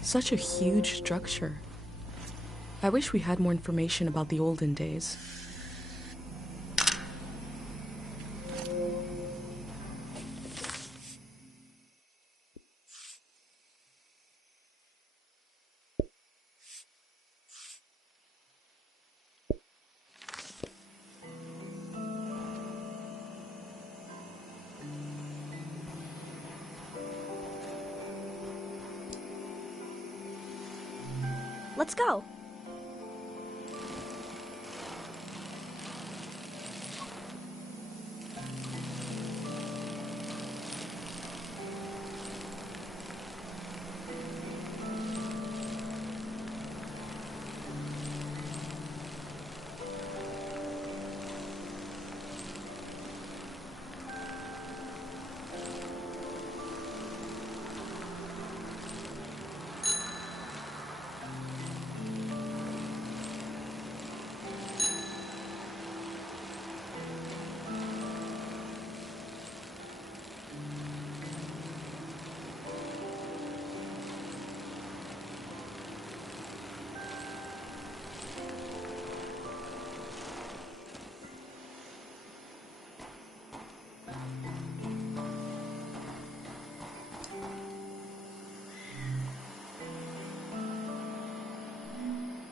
Such a huge structure. I wish we had more information about the olden days. Let's go.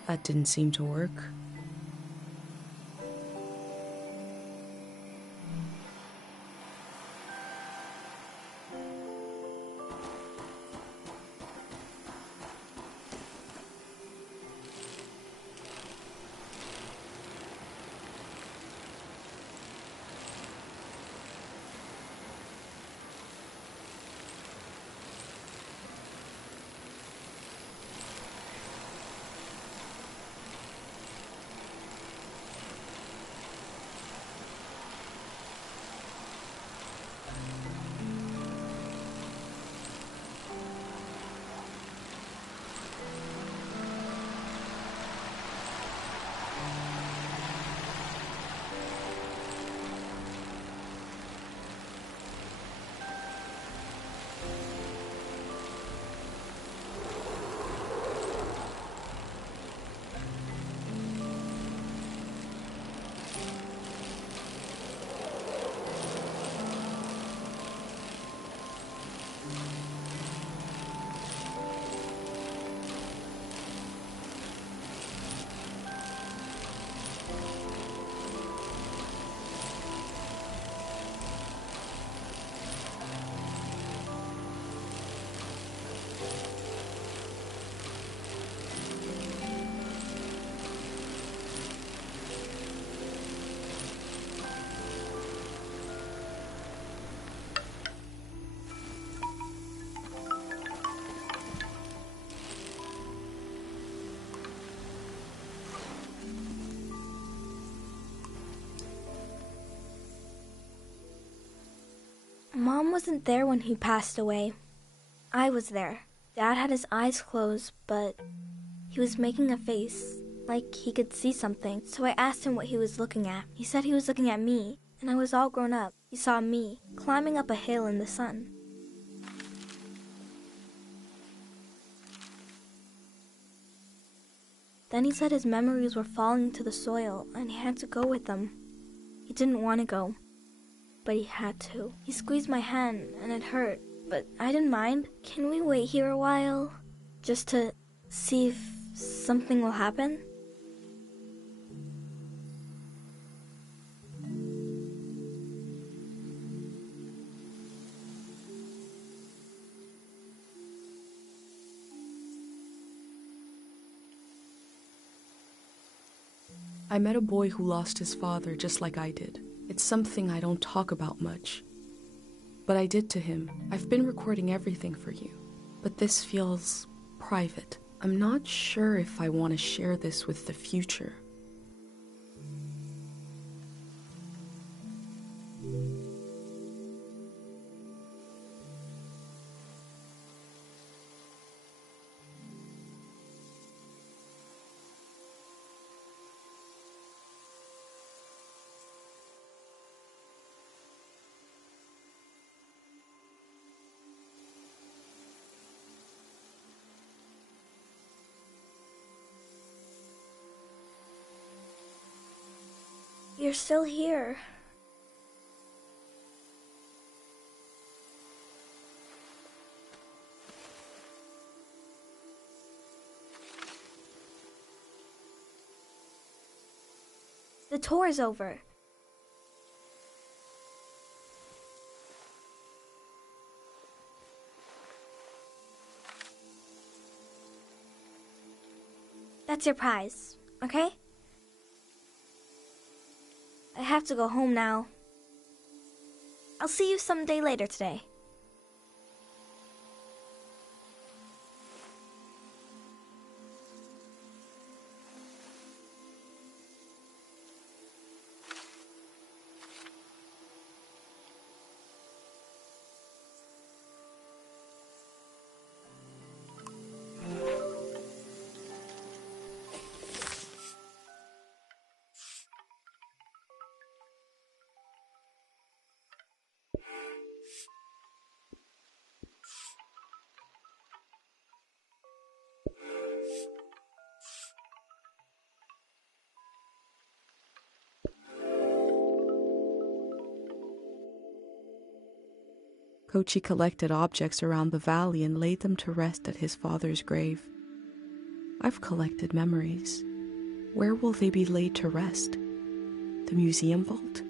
That didn't seem to work. Mom wasn't there when he passed away. I was there. Dad had his eyes closed, but he was making a face, like he could see something. So I asked him what he was looking at. He said he was looking at me, and I was all grown up. He saw me, climbing up a hill in the sun. Then he said his memories were falling to the soil, and he had to go with them. He didn't want to go, but he had to. He squeezed my hand, and it hurt, but I didn't mind. Can we wait here a while, just to see if something will happen? I met a boy who lost his father just like I did. It's something I don't talk about much. But I did to him. I've been recording everything for you. But this feels private. I'm not sure if I want to share this with the future. You're still here. The tour's over. That's your prize, okay? I have to go home now. I'll see you someday later today. Kochi collected objects around the valley and laid them to rest at his father's grave. I've collected memories. Where will they be laid to rest? The museum vault?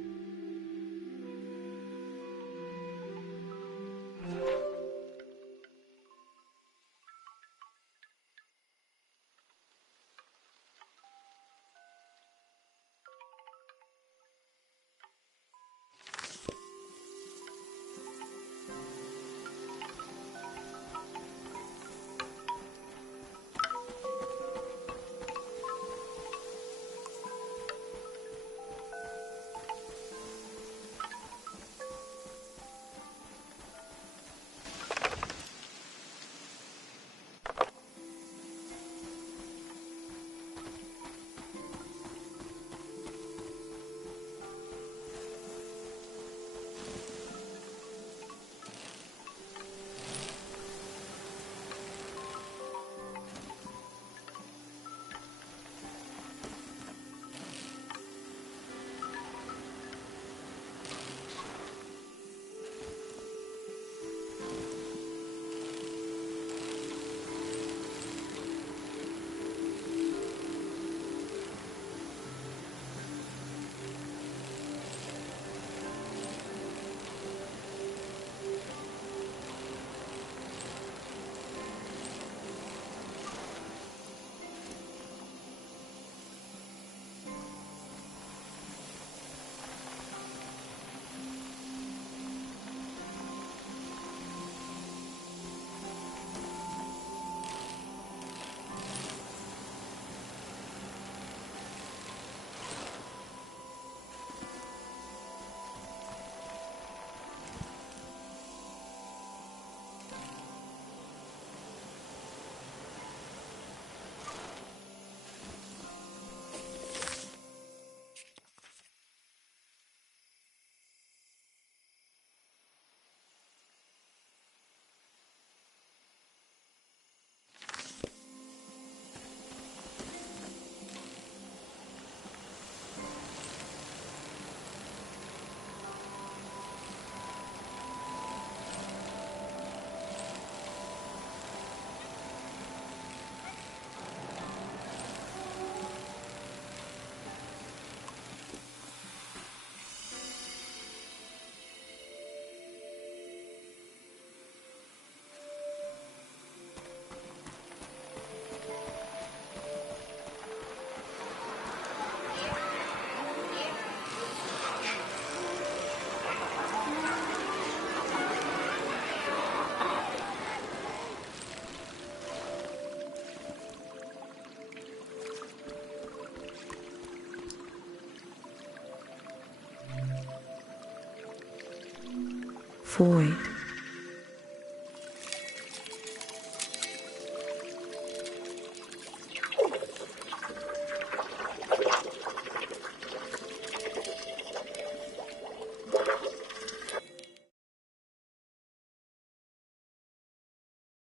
Void.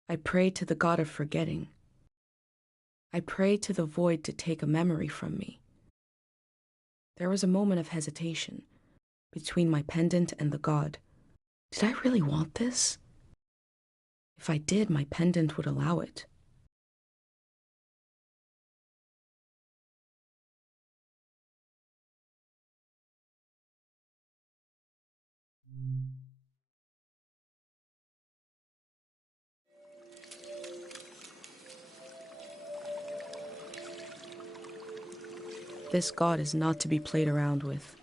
I pray to the god of forgetting. I pray to the void to take a memory from me. There was a moment of hesitation between my pendant and the god. Did I really want this? If I did, my pendant would allow it. This god is not to be played around with.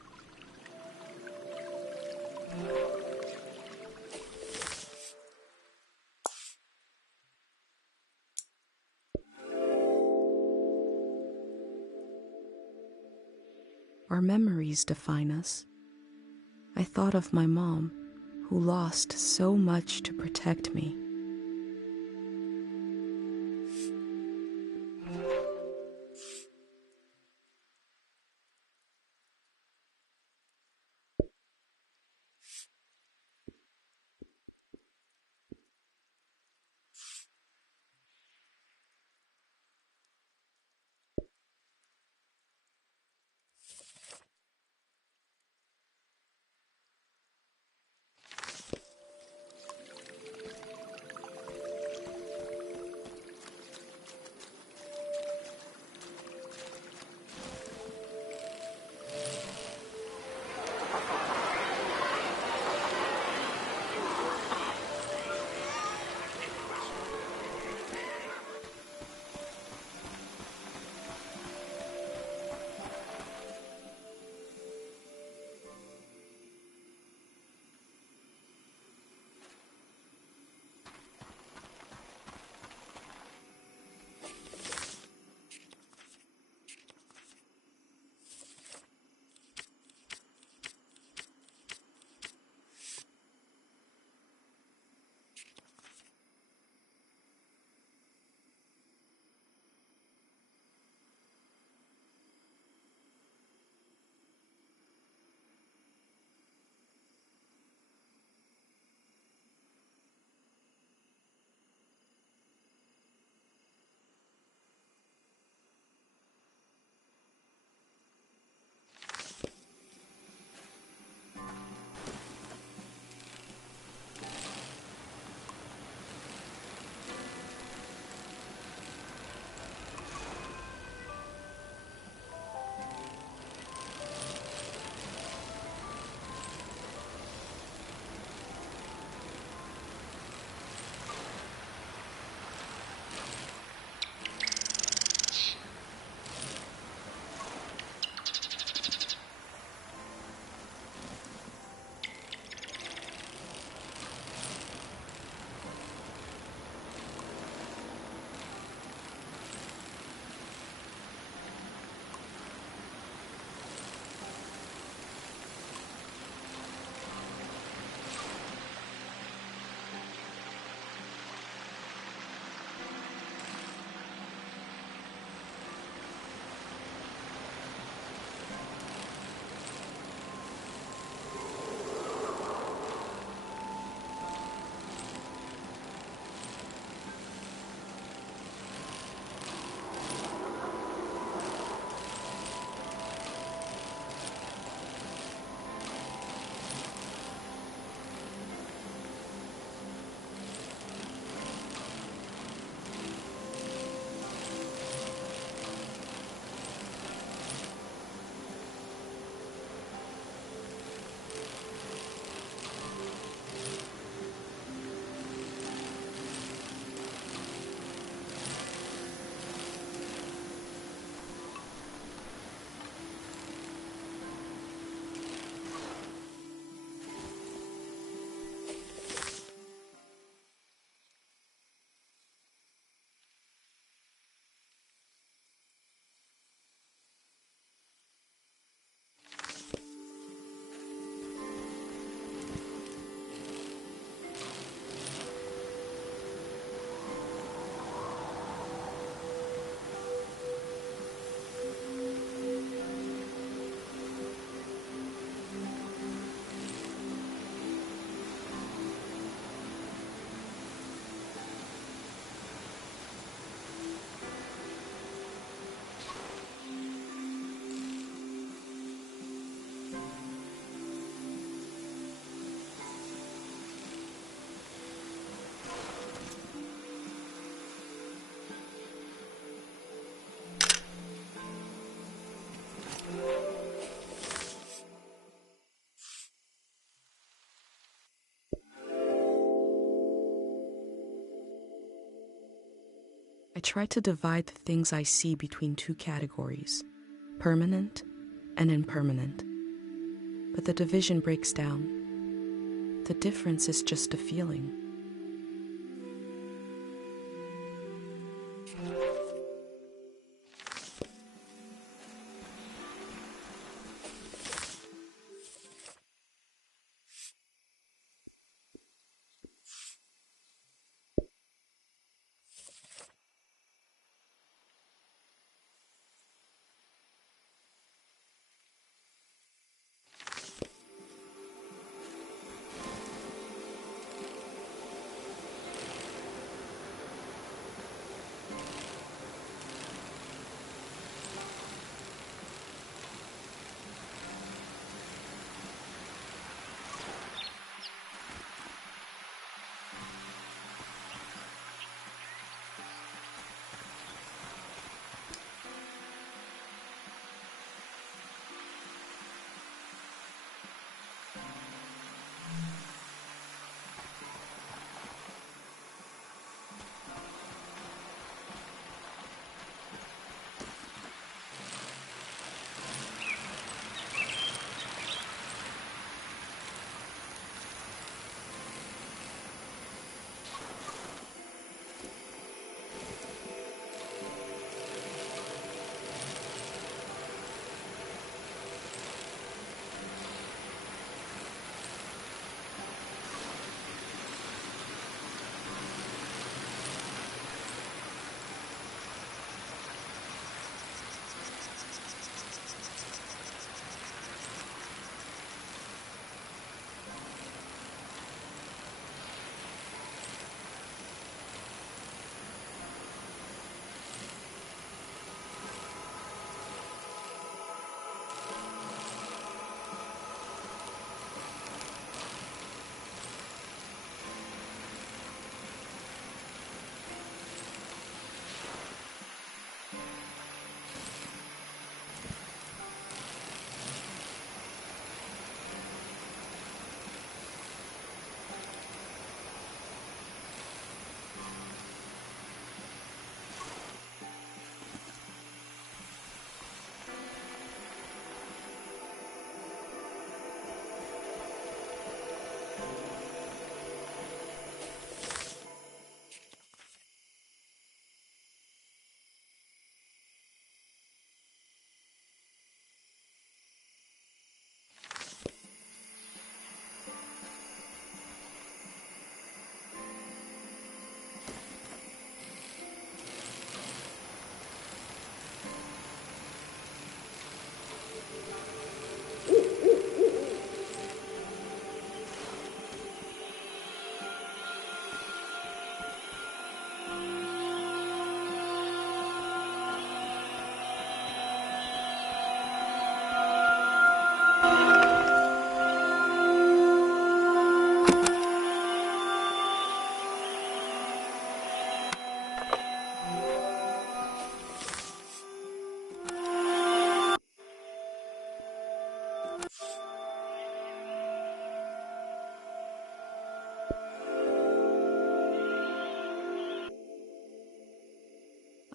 Our memories define us. I thought of my mom, who lost so much to protect me. I try to divide the things I see between two categories, permanent and impermanent. But the division breaks down. The difference is just a feeling.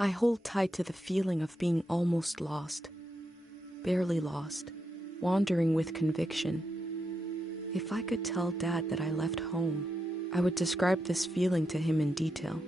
I hold tight to the feeling of being almost lost, barely lost, wandering with conviction. If I could tell Dad that I left home, I would describe this feeling to him in detail.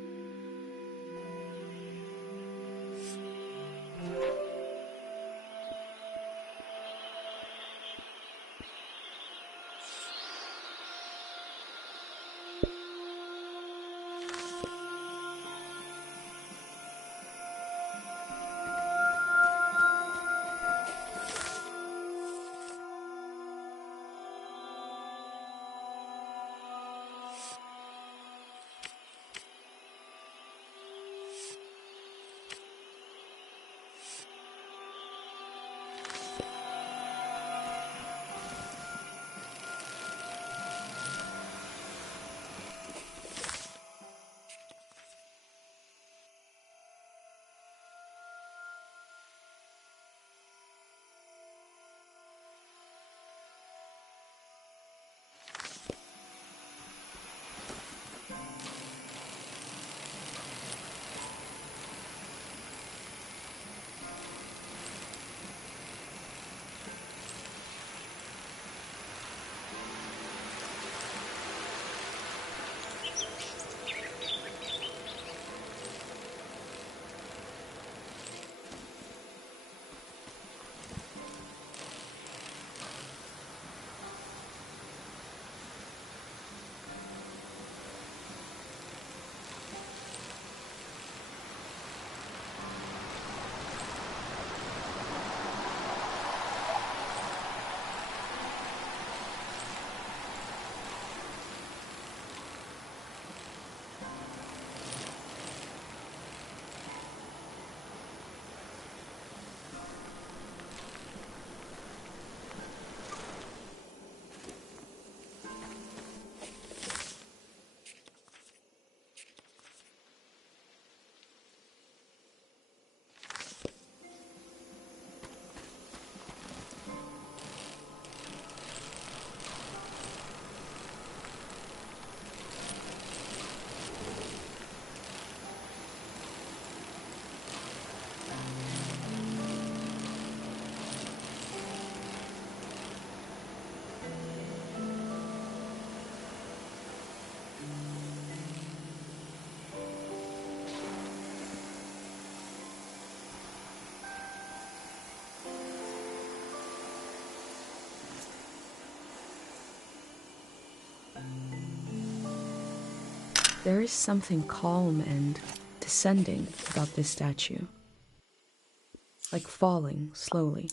There is something calm and descending about this statue, like falling slowly.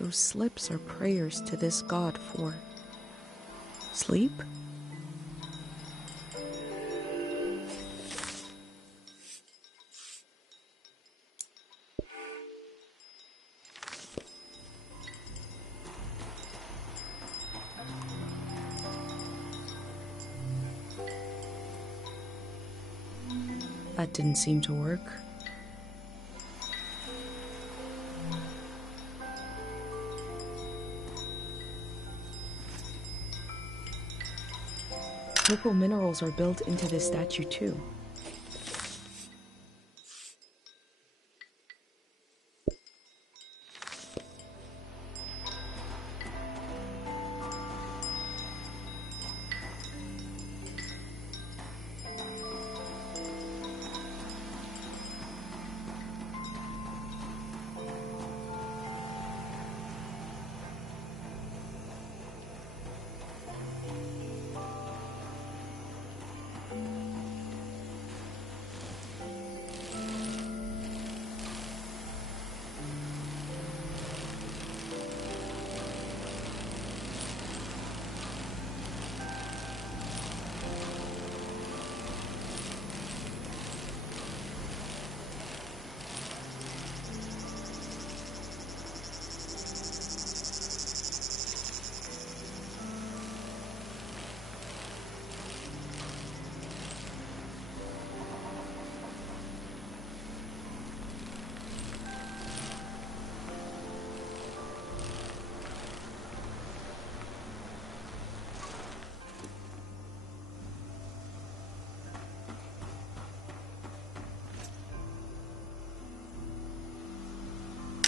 Those slips are prayers to this god for sleep? That didn't seem to work. Purple minerals are built into this statue too.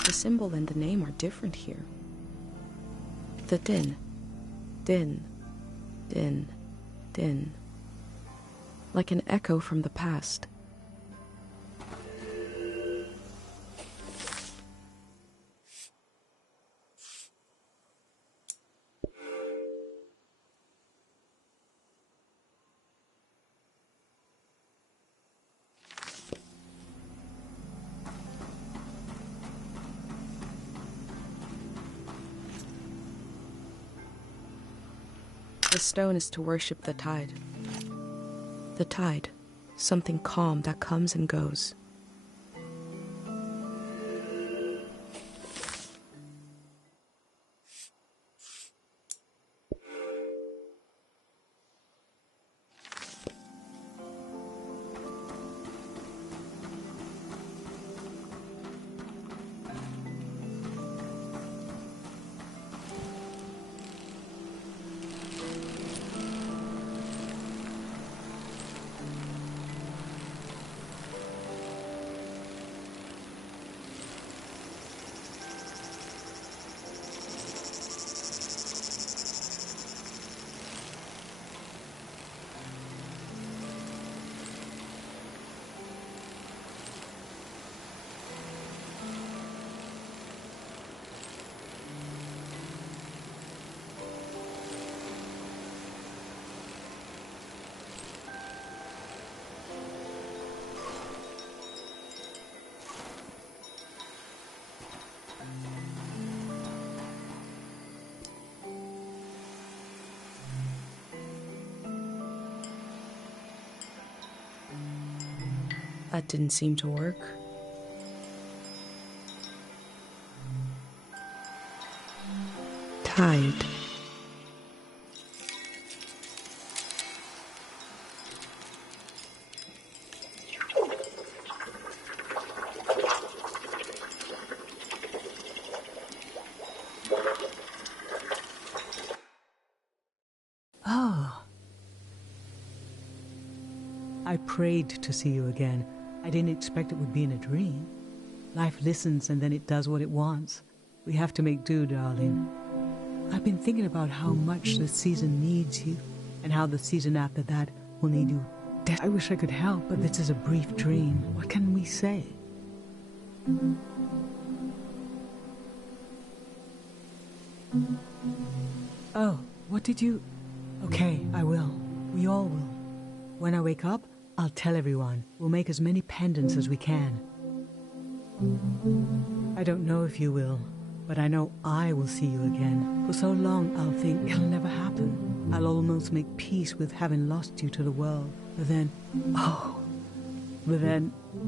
The symbol and the name are different here. The din, din, din, din. Like an echo from the past. The stone is to worship the tide. The tide, something calm that comes and goes. That didn't seem to work. Tide. Oh. I prayed to see you again. I didn't expect it would be in a dream. Life listens and then it does what it wants. We have to make do, darling. I've been thinking about how much the season needs you, and how the season after that will need you. I wish I could help, but this is a brief dream. What can we say? Oh, what did you... Okay, I will. We all will. When I wake up, I'll tell everyone. We'll make as many pendants as we can. I don't know if you will, but I know I will see you again. For so long, I'll think it'll never happen. I'll almost make peace with having lost you to the world. But then,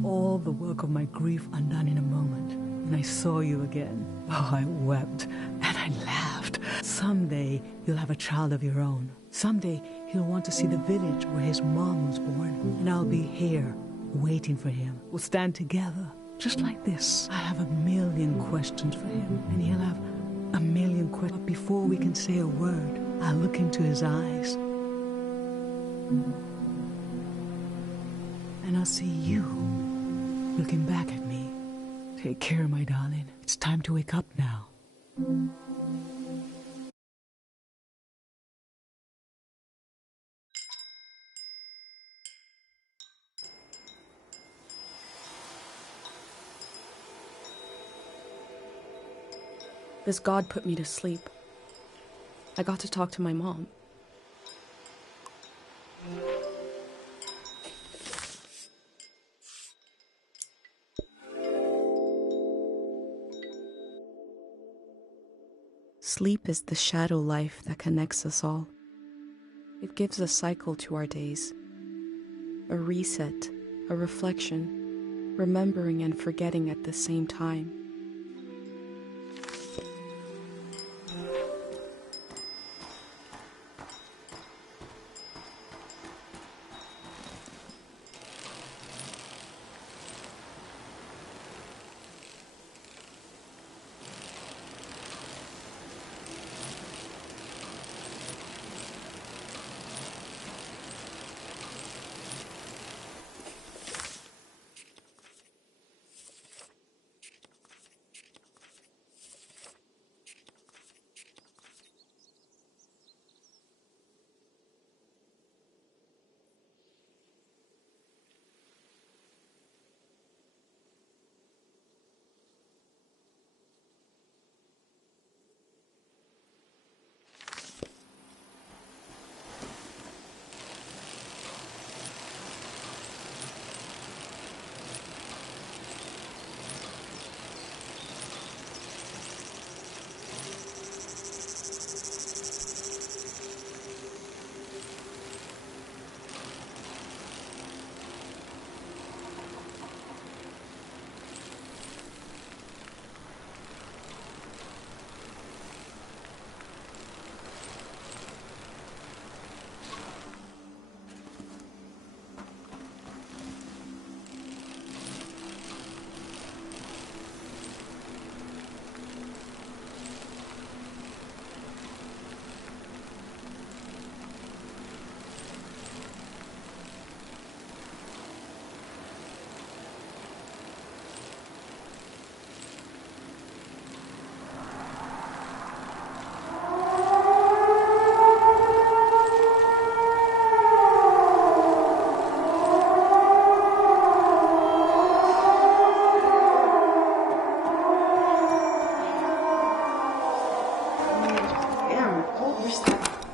all the work of my grief undone in a moment. When I saw you again, I wept and I laughed. Someday, you'll have a child of your own. Someday, he'll want to see the village where his mom was born. And I'll be here, waiting for him. We'll stand together, just like this. I have 1,000,000 questions for him, and he'll have 1,000,000 questions. But before we can say a word, I'll look into his eyes. And I'll see you looking back at me. Take care, my darling. It's time to wake up now. This god put me to sleep. I got to talk to my mom. Sleep is the shadow life that connects us all. It gives a cycle to our days, a reset, a reflection, remembering and forgetting at the same time.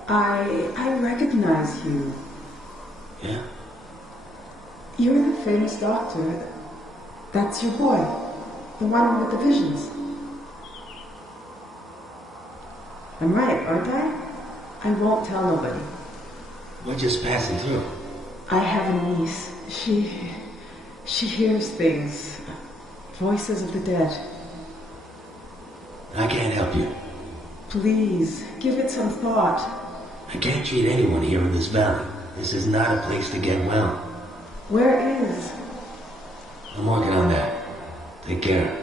I recognize you. Yeah? You're the famous doctor. That's your boy. The one with the visions. I'm right, aren't I? I won't tell nobody. We're just passing through. I have a niece. She hears things. Voices of the dead. I can't help you. Please, give it some thought. I can't treat anyone here in this valley. This is not a place to get well. Where is? I'm working on that. Take care.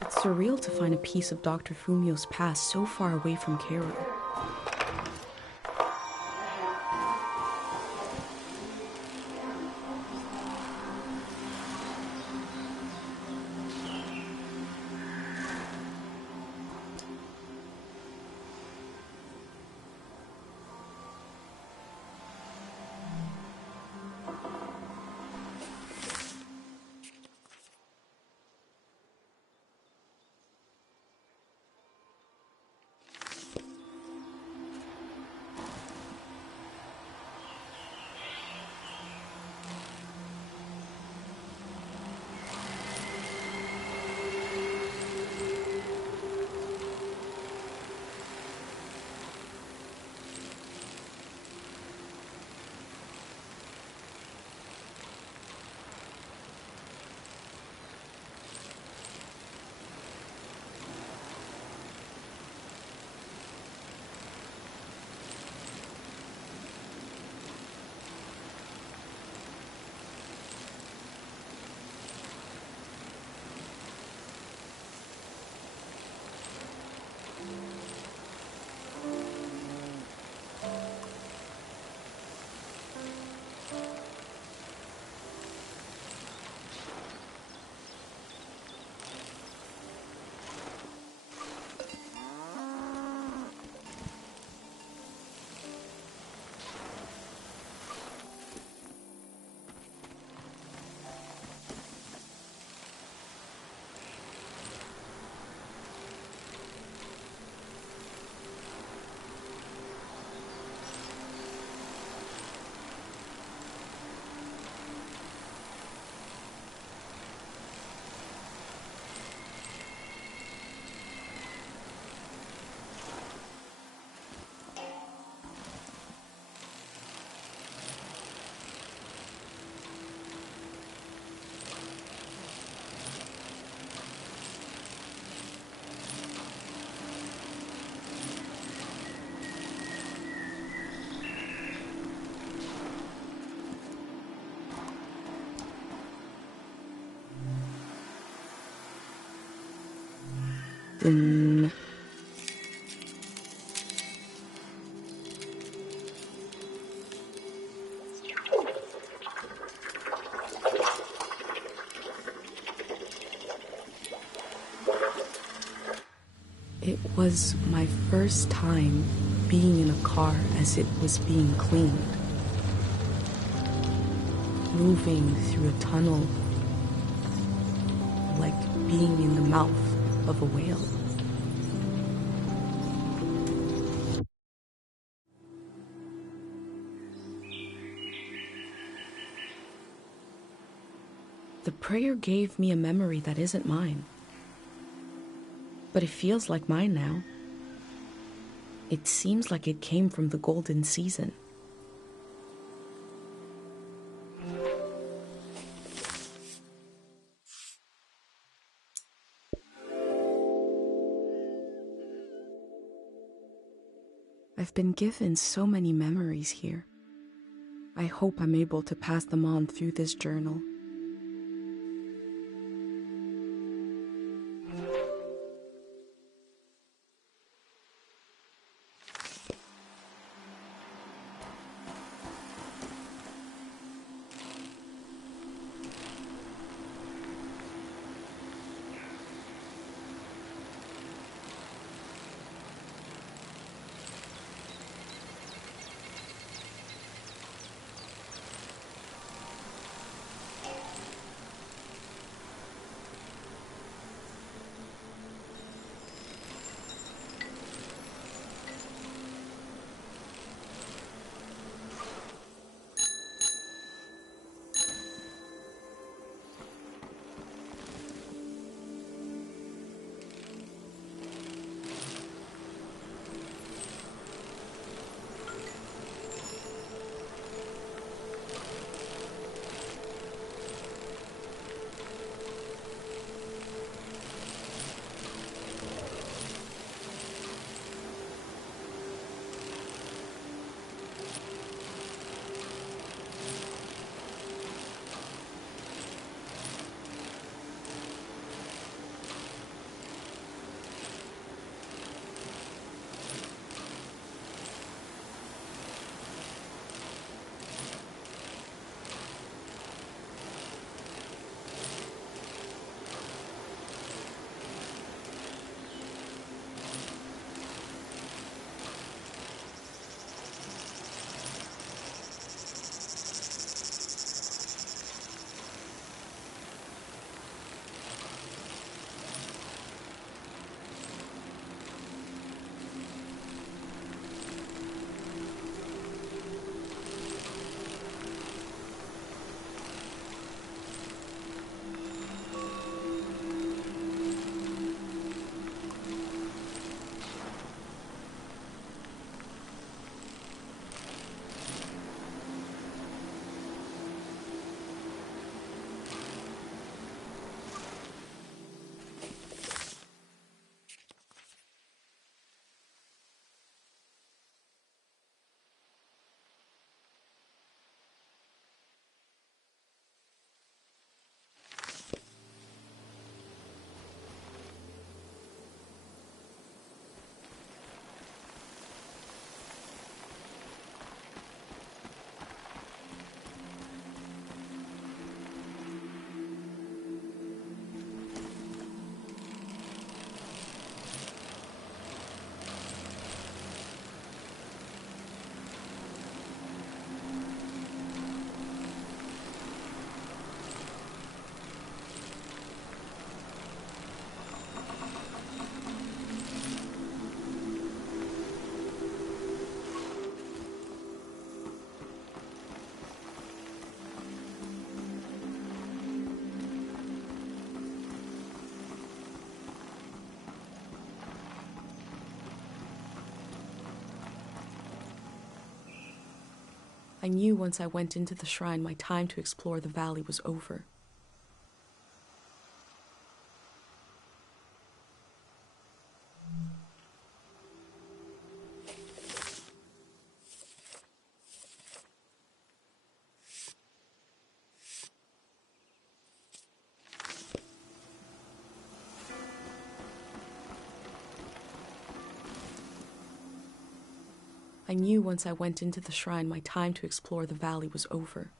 It's surreal to find a piece of Dr. Fumio's past so far away from Karu. Then it was my first time being in a car as it was being cleaned. Moving through a tunnel like being in the mouth of a whale. The prayer gave me a memory that isn't mine. But it feels like mine now. It seems like it came from the golden season. I've been given so many memories here. I hope I'm able to pass them on through this journal. I knew once I went into the shrine, my time to explore the valley was over. I knew once I went into the shrine, my time to explore the valley was over.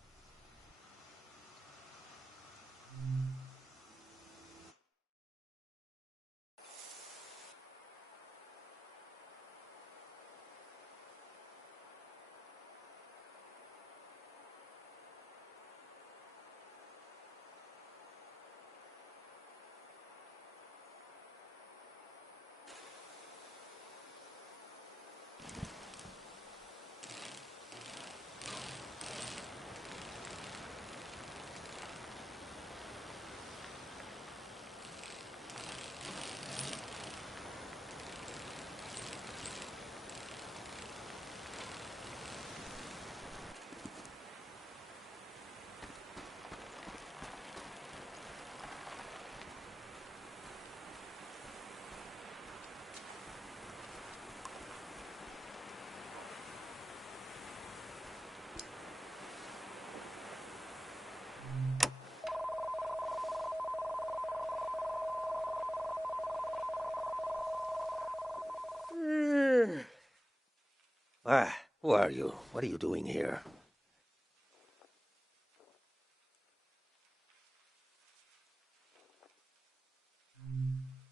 Who are you? What are you doing here?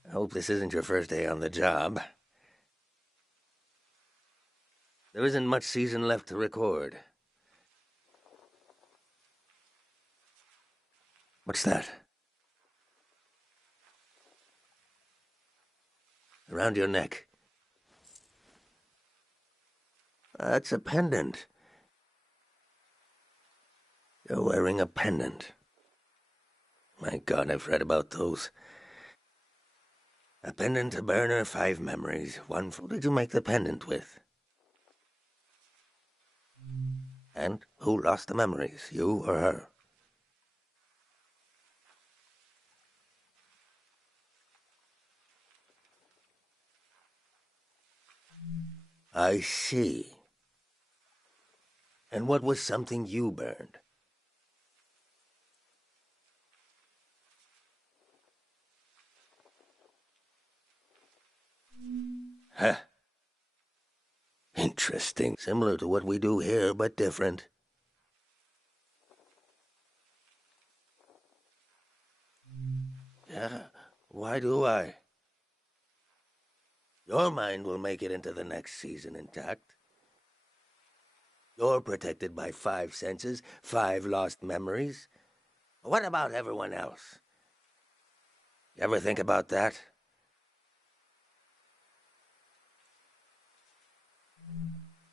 I hope this isn't your first day on the job. There isn't much season left to record. What's that? Around your neck. That's a pendant. You're wearing a pendant. My God, I've read about those. A pendant to burner 5 memories. One. Who did you make the pendant with? And who lost the memories, you or her? I see. And what was something you burned? Huh. Interesting. Similar to what we do here, but different. Yeah, why do I? Your mind will make it into the next season intact. You're protected by 5 senses, 5 lost memories. What about everyone else? You ever think about that?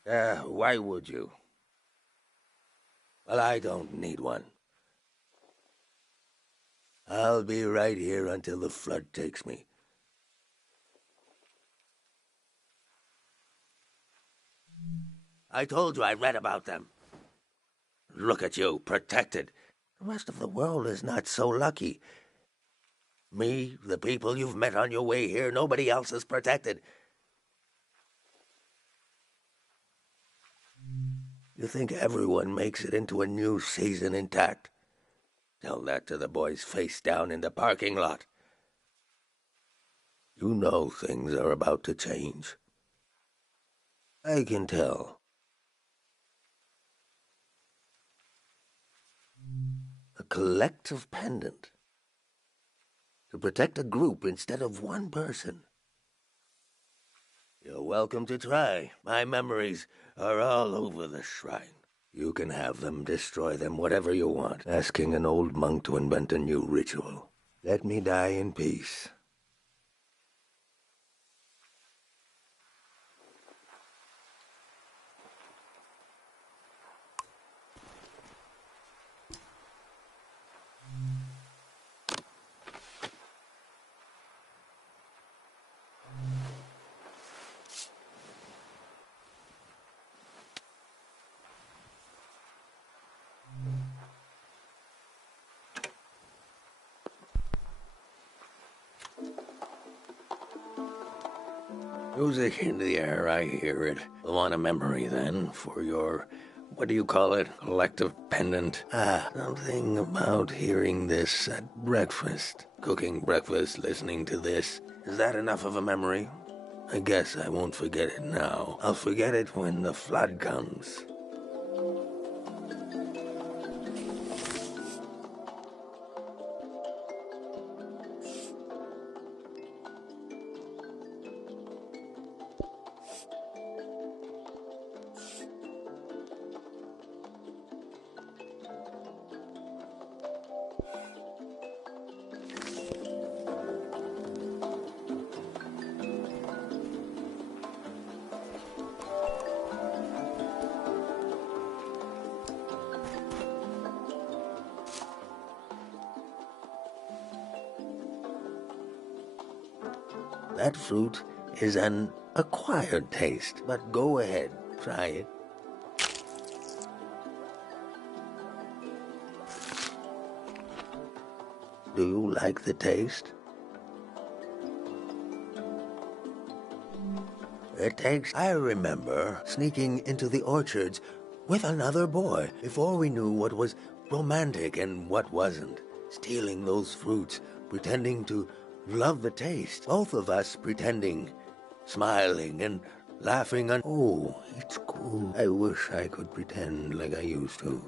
Why would you? Well, I don't need one. I'll be right here until the flood takes me. I told you I read about them. Look at you, protected. The rest of the world is not so lucky. Me, the people you've met on your way here, nobody else is protected. You think everyone makes it into a new season intact? Tell that to the boys face down in the parking lot. You know things are about to change. I can tell. A collective pendant. To protect a group instead of one person. You're welcome to try. My memories are all over the shrine. You can have them, destroy them, whatever you want. Asking an old monk to invent a new ritual. Let me die in peace. Music in the air, I hear it. Want a memory, then, for your, what do you call it, collective pendant? Something about hearing this at breakfast. Cooking breakfast, listening to this. Is that enough of a memory? I guess I won't forget it now. I'll forget it when the flood comes. That fruit is an acquired taste, but go ahead, try it. Do you like the taste? I remember sneaking into the orchards with another boy before we knew what was romantic and what wasn't. Stealing those fruits, pretending to love the taste. Both of us pretending, smiling and laughing and oh, it's cool. I wish I could pretend like I used to.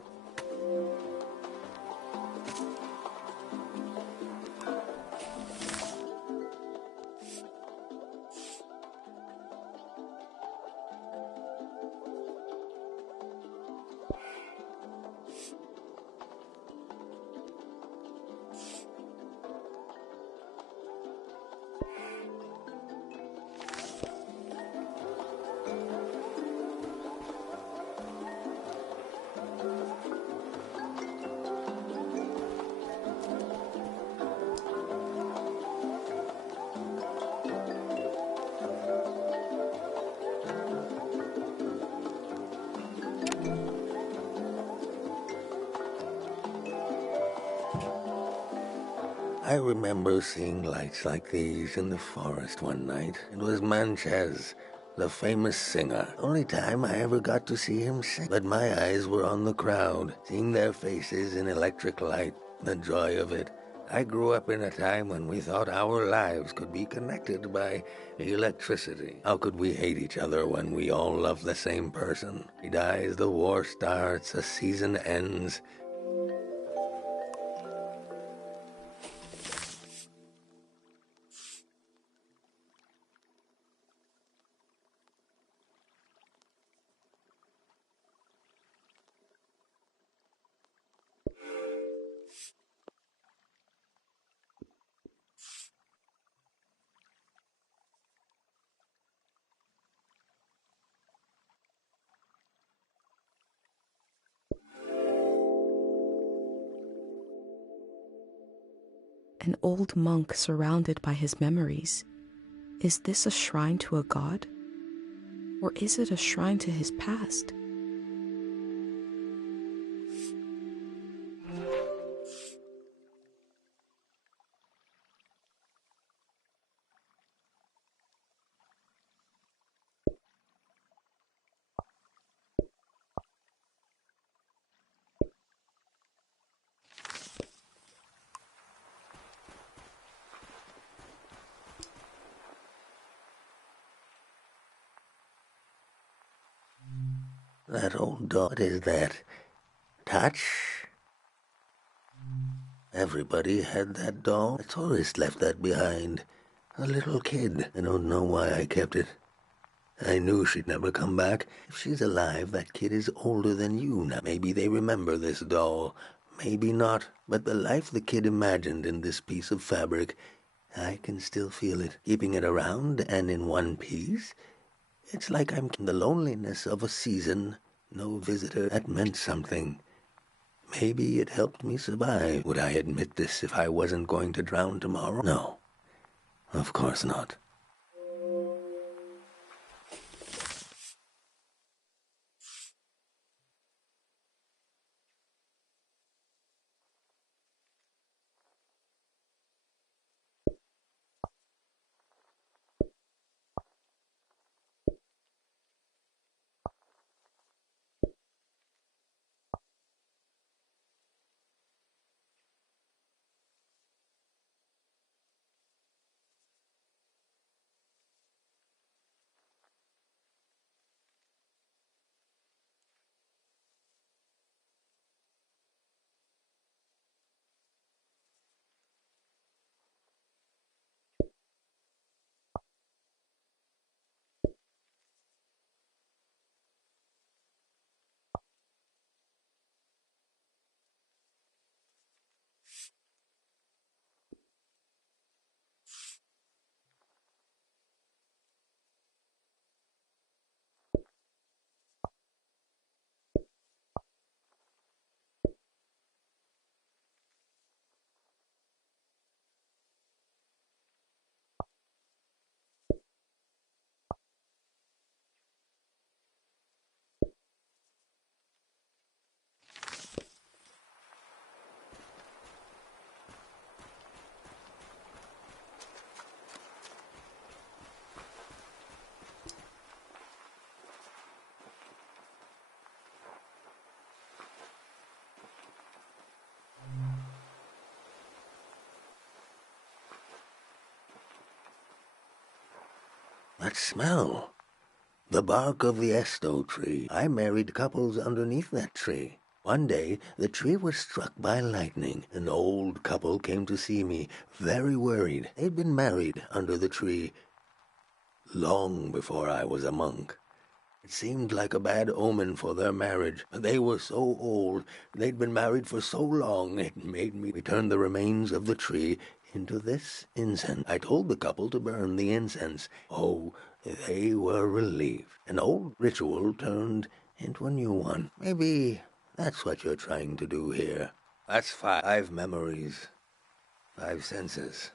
I remember seeing lights like these in the forest one night. It was Manchez, the famous singer. Only time I ever got to see him sing. But my eyes were on the crowd, seeing their faces in electric light, the joy of it. I grew up in a time when we thought our lives could be connected by electricity. How could we hate each other when we all love the same person? He dies, the war starts, a season ends. An old monk surrounded by his memories. Is this a shrine to a god? Or is it a shrine to his past? That old dog, what is that? Touch? Everybody had that doll. A tourist left that behind. A little kid. I don't know why I kept it. I knew she'd never come back. If she's alive, that kid is older than you now. Maybe they remember this doll. Maybe not. But the life the kid imagined in this piece of fabric, I can still feel it. Keeping it around and in one piece, it's like I'm in the loneliness of a season. No visitor. That meant something. Maybe it helped me survive. Would I admit this if I wasn't going to drown tomorrow? No. Of course not. That smell. The bark of the esto tree. I married couples underneath that tree. One day, the tree was struck by lightning. An old couple came to see me, very worried. They'd been married under the tree long before I was a monk. It seemed like a bad omen for their marriage. They were so old, they'd been married for so long, it made me turn the remains of the tree into this incense. I told the couple to burn the incense. Oh, they were relieved. An old ritual turned into a new one. Maybe that's what you're trying to do here. That's 5 memories, 5 senses.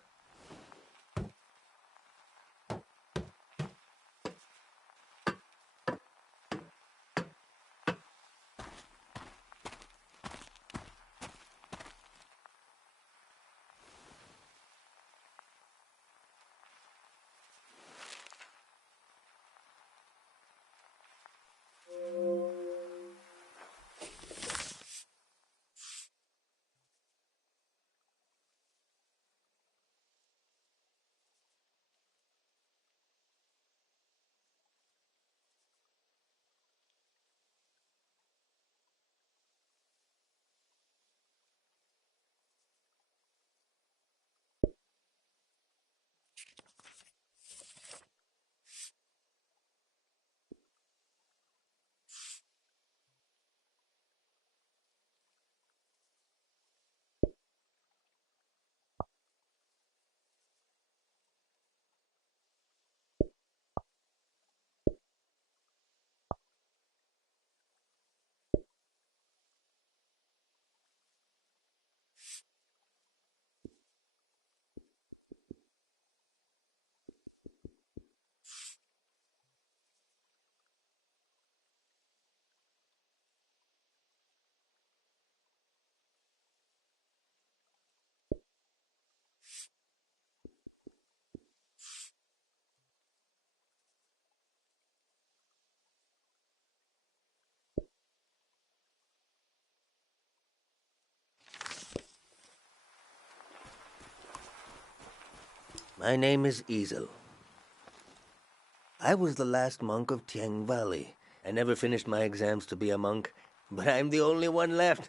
My name is Easel. I was the last monk of Tiang Valley. I never finished my exams to be a monk, but I'm the only one left.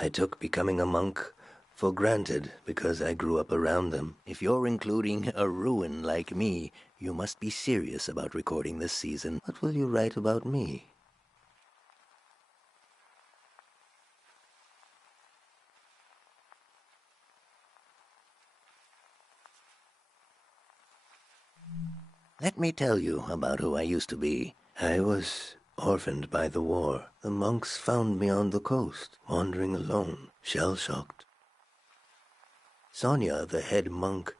I took becoming a monk for granted because I grew up around them. If you're including a ruin like me, you must be serious about recording this season. What will you write about me? Let me tell you about who I used to be. I was orphaned by the war. The monks found me on the coast, wandering alone, shell-shocked. Sonia, the head monk,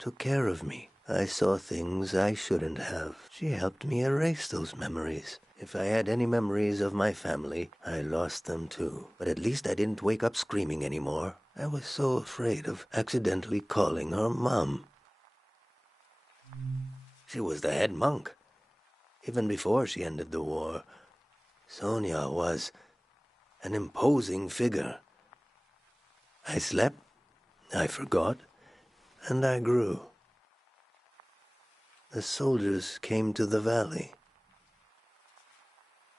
took care of me. I saw things I shouldn't have. She helped me erase those memories. If I had any memories of my family, I lost them too. But at least I didn't wake up screaming anymore. I was so afraid of accidentally calling her Mom. She was the head monk. Even before she ended the war, Sonia was an imposing figure. I slept, I forgot, and I grew. The soldiers came to the valley.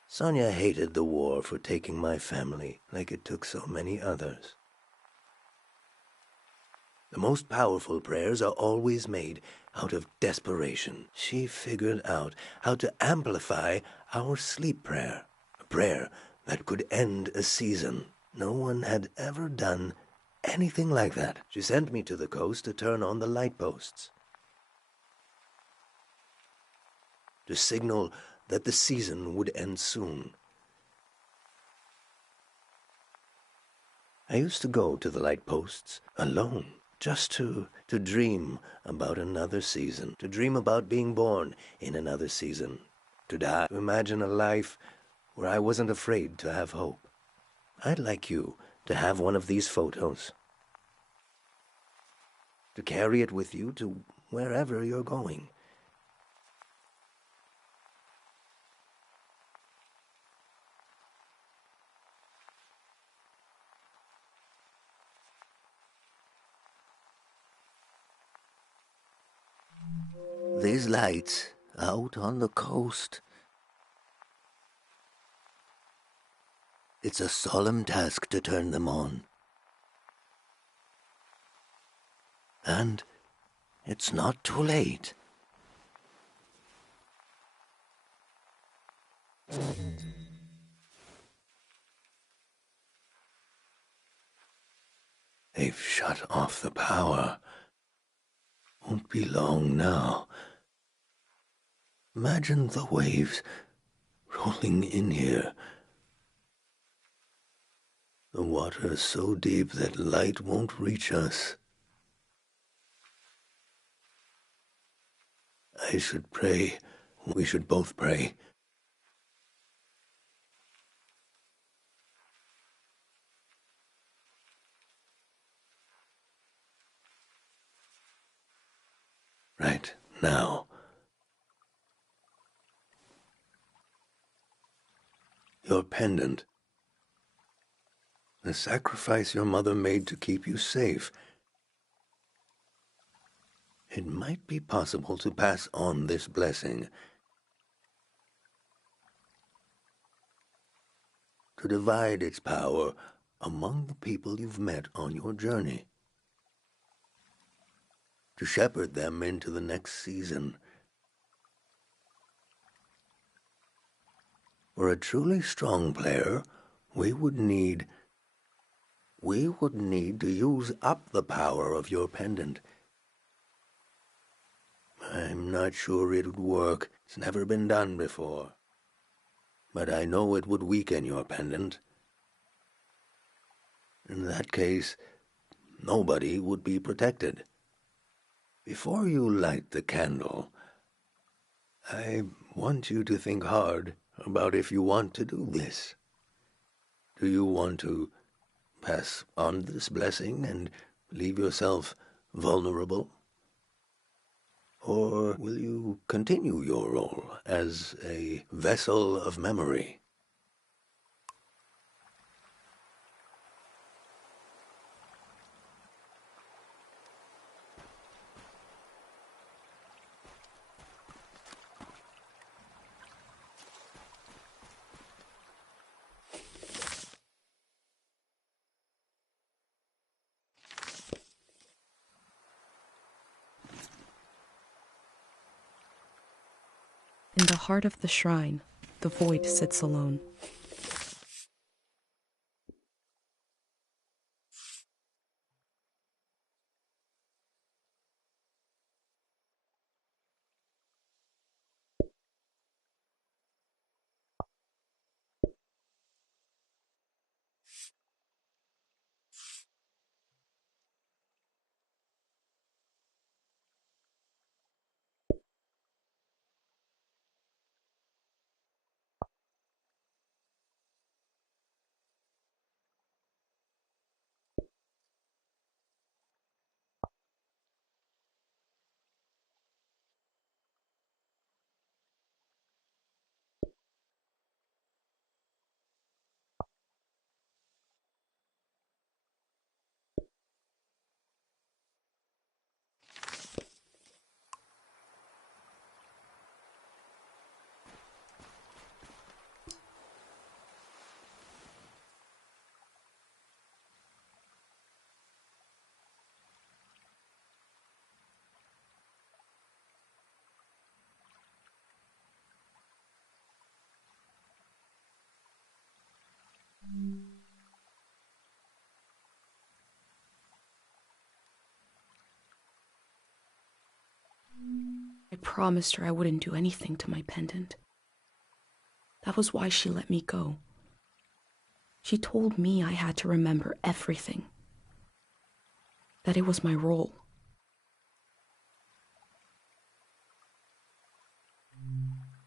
Sonia hated the war for taking my family like it took so many others. The most powerful prayers are always made out of desperation. She figured out how to amplify our sleep prayer, a prayer that could end a season. No one had ever done anything like that. She sent me to the coast to turn on the light posts, to signal that the season would end soon. I used to go to the light posts alone, just to dream about another season, to dream about being born in another season, to die, to imagine a life where I wasn't afraid to have hope. I'd like you to have one of these photos, to carry it with you to wherever you're going. these lights out on the coast. It's a solemn task to turn them on. And it's not too late. They've shut off the power. Won't be long now. Imagine the waves rolling in here. The water is so deep that light won't reach us. I should pray. We should both pray. Right now. Your pendant. The sacrifice your mother made to keep you safe. It might be possible to pass on this blessing. To divide its power among the people you've met on your journey. To shepherd them into the next season. For a truly strong player, we would need to use up the power of your pendant. I'm not sure it would work. It's never been done before. But I know it would weaken your pendant. In that case, nobody would be protected. Before you light the candle, I want you to think hard about if you want to do this. Do you want to pass on this blessing and leave yourself vulnerable? Or will you continue your role as a vessel of memory? In the heart of the shrine, the void sits alone. I promised her I wouldn't do anything to my pendant. That was why she let me go. She told me I had to remember everything. That it was my role.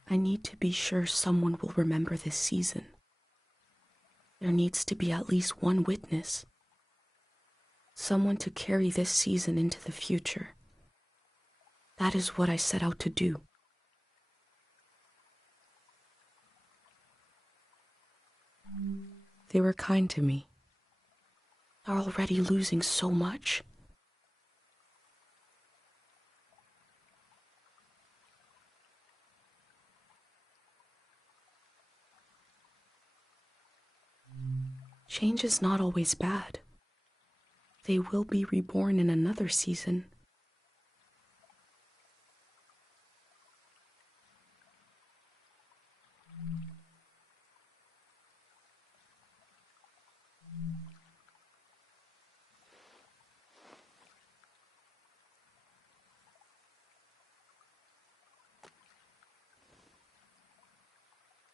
I need to be sure someone will remember this season. There needs to be at least one witness. Someone to carry this season into the future. That is what I set out to do. They were kind to me. They're already losing so much. Change is not always bad. They will be reborn in another season.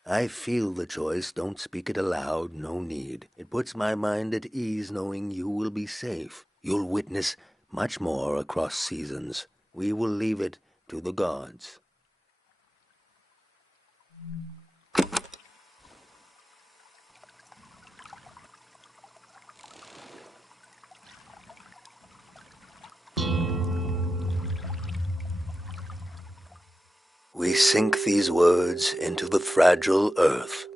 I feel the choice, don't speak it aloud, no need. It puts my mind at ease knowing you will be safe. You'll witness much more across seasons. We will leave it to the gods. We sink these words into the fragile earth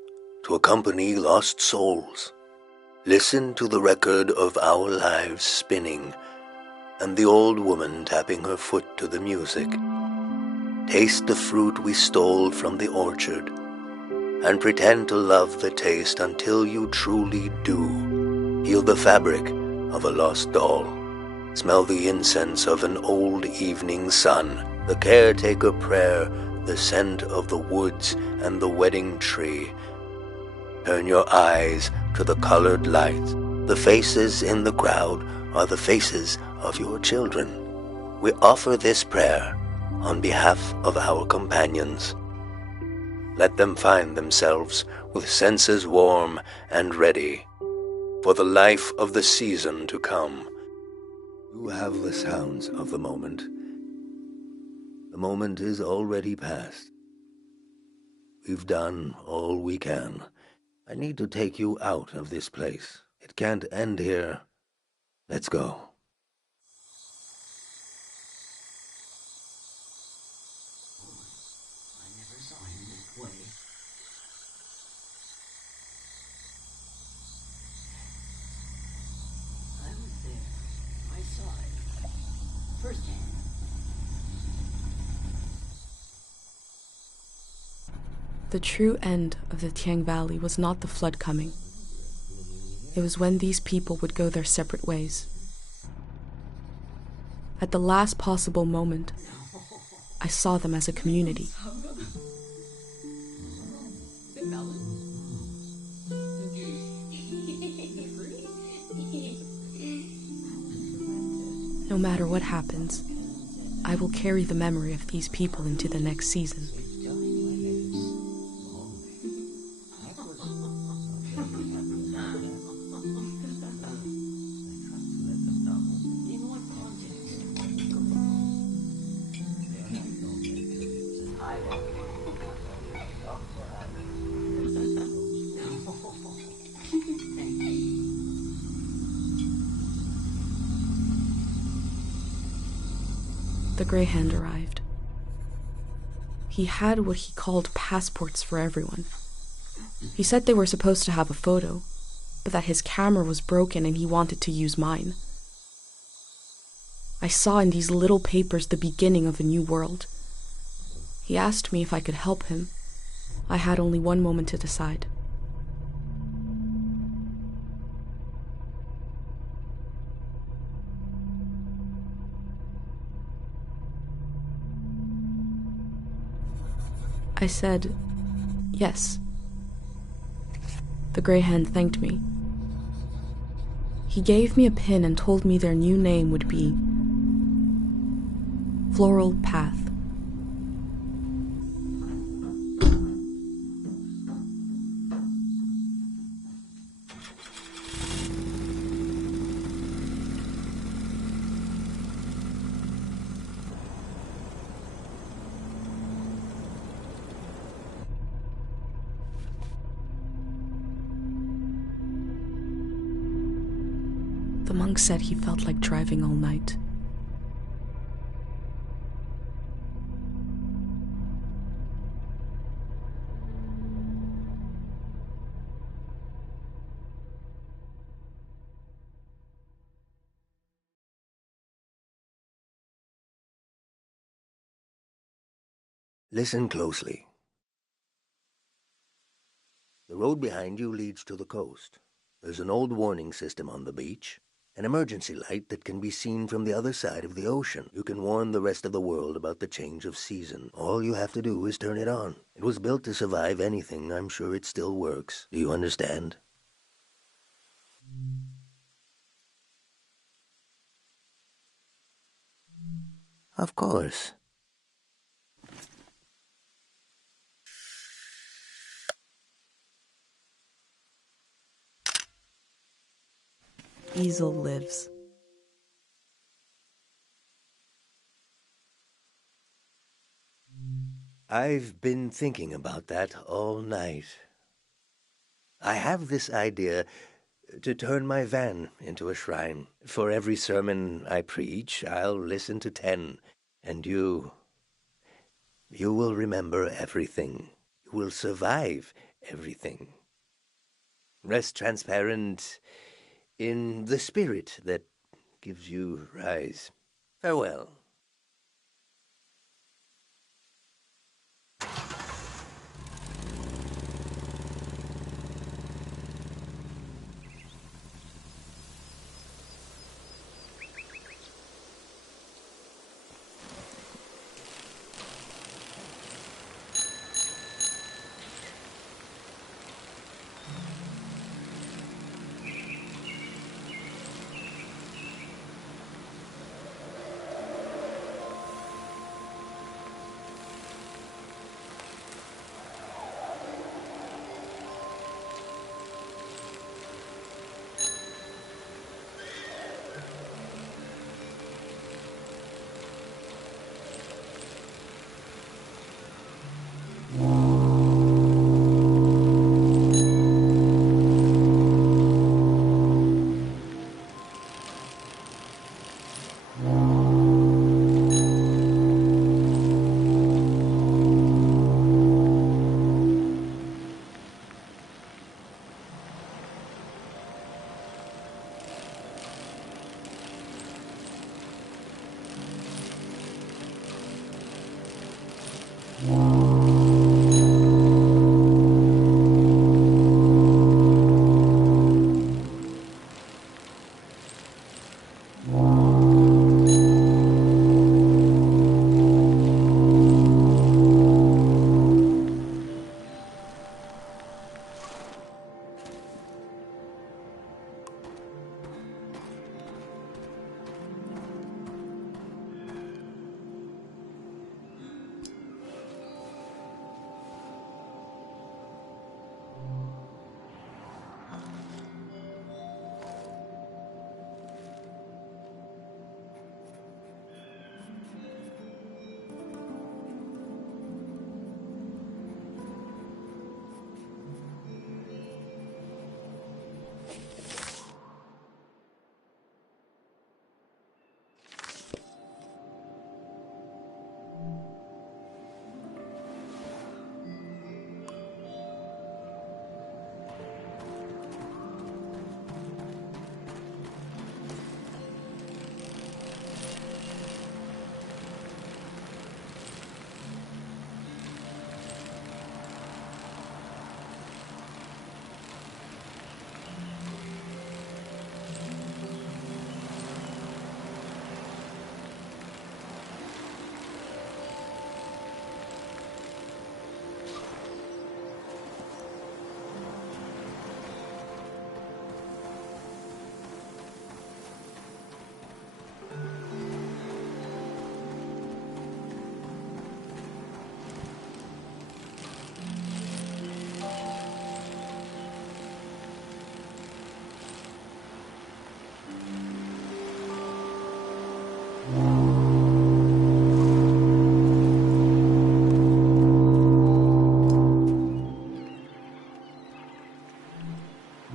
to accompany lost souls. Listen to the record of our lives spinning and the old woman tapping her foot to the music. Taste the fruit we stole from the orchard and pretend to love the taste until you truly do. Feel the fabric of a lost doll. Smell the incense of an old evening sun, the caretaker prayer, the scent of the woods and the wedding tree. Turn your eyes to the colored lights. The faces in the crowd are the faces of your children. We offer this prayer on behalf of our companions. Let them find themselves with senses warm and ready for the life of the season to come. You have the sounds of the moment. The moment is already past. We've done all we can. I need to take you out of this place. It can't end here. Let's go. I never saw him that way. I was there. I saw it. Firsthand. The true end of the Tiang Valley was not the flood coming. It was when these people would go their separate ways. At the last possible moment, I saw them as a community. No matter what happens, I will carry the memory of these people into the next season. The Grey Hand arrived. He had what he called passports for everyone. He said they were supposed to have a photo, but that his camera was broken and he wanted to use mine. I saw in these little papers the beginning of a new world. He asked me if I could help him. I had only one moment to decide. I said, yes. The Grey Hand thanked me. He gave me a pin and told me their new name would be Floral Path. The monk said he felt like driving all night. Listen closely. The road behind you leads to the coast. There's an old warning system on the beach, an emergency light that can be seen from the other side of the ocean. You can warn the rest of the world about the change of season. All you have to do is turn it on. It was built to survive anything. I'm sure it still works. Do you understand? Of course. Easel lives. I've been thinking about that all night. I have this idea to turn my van into a shrine. For every sermon I preach, I'll listen to 10, and you will remember everything. You will survive everything. Rest transparent in the spirit that gives you rise. Farewell.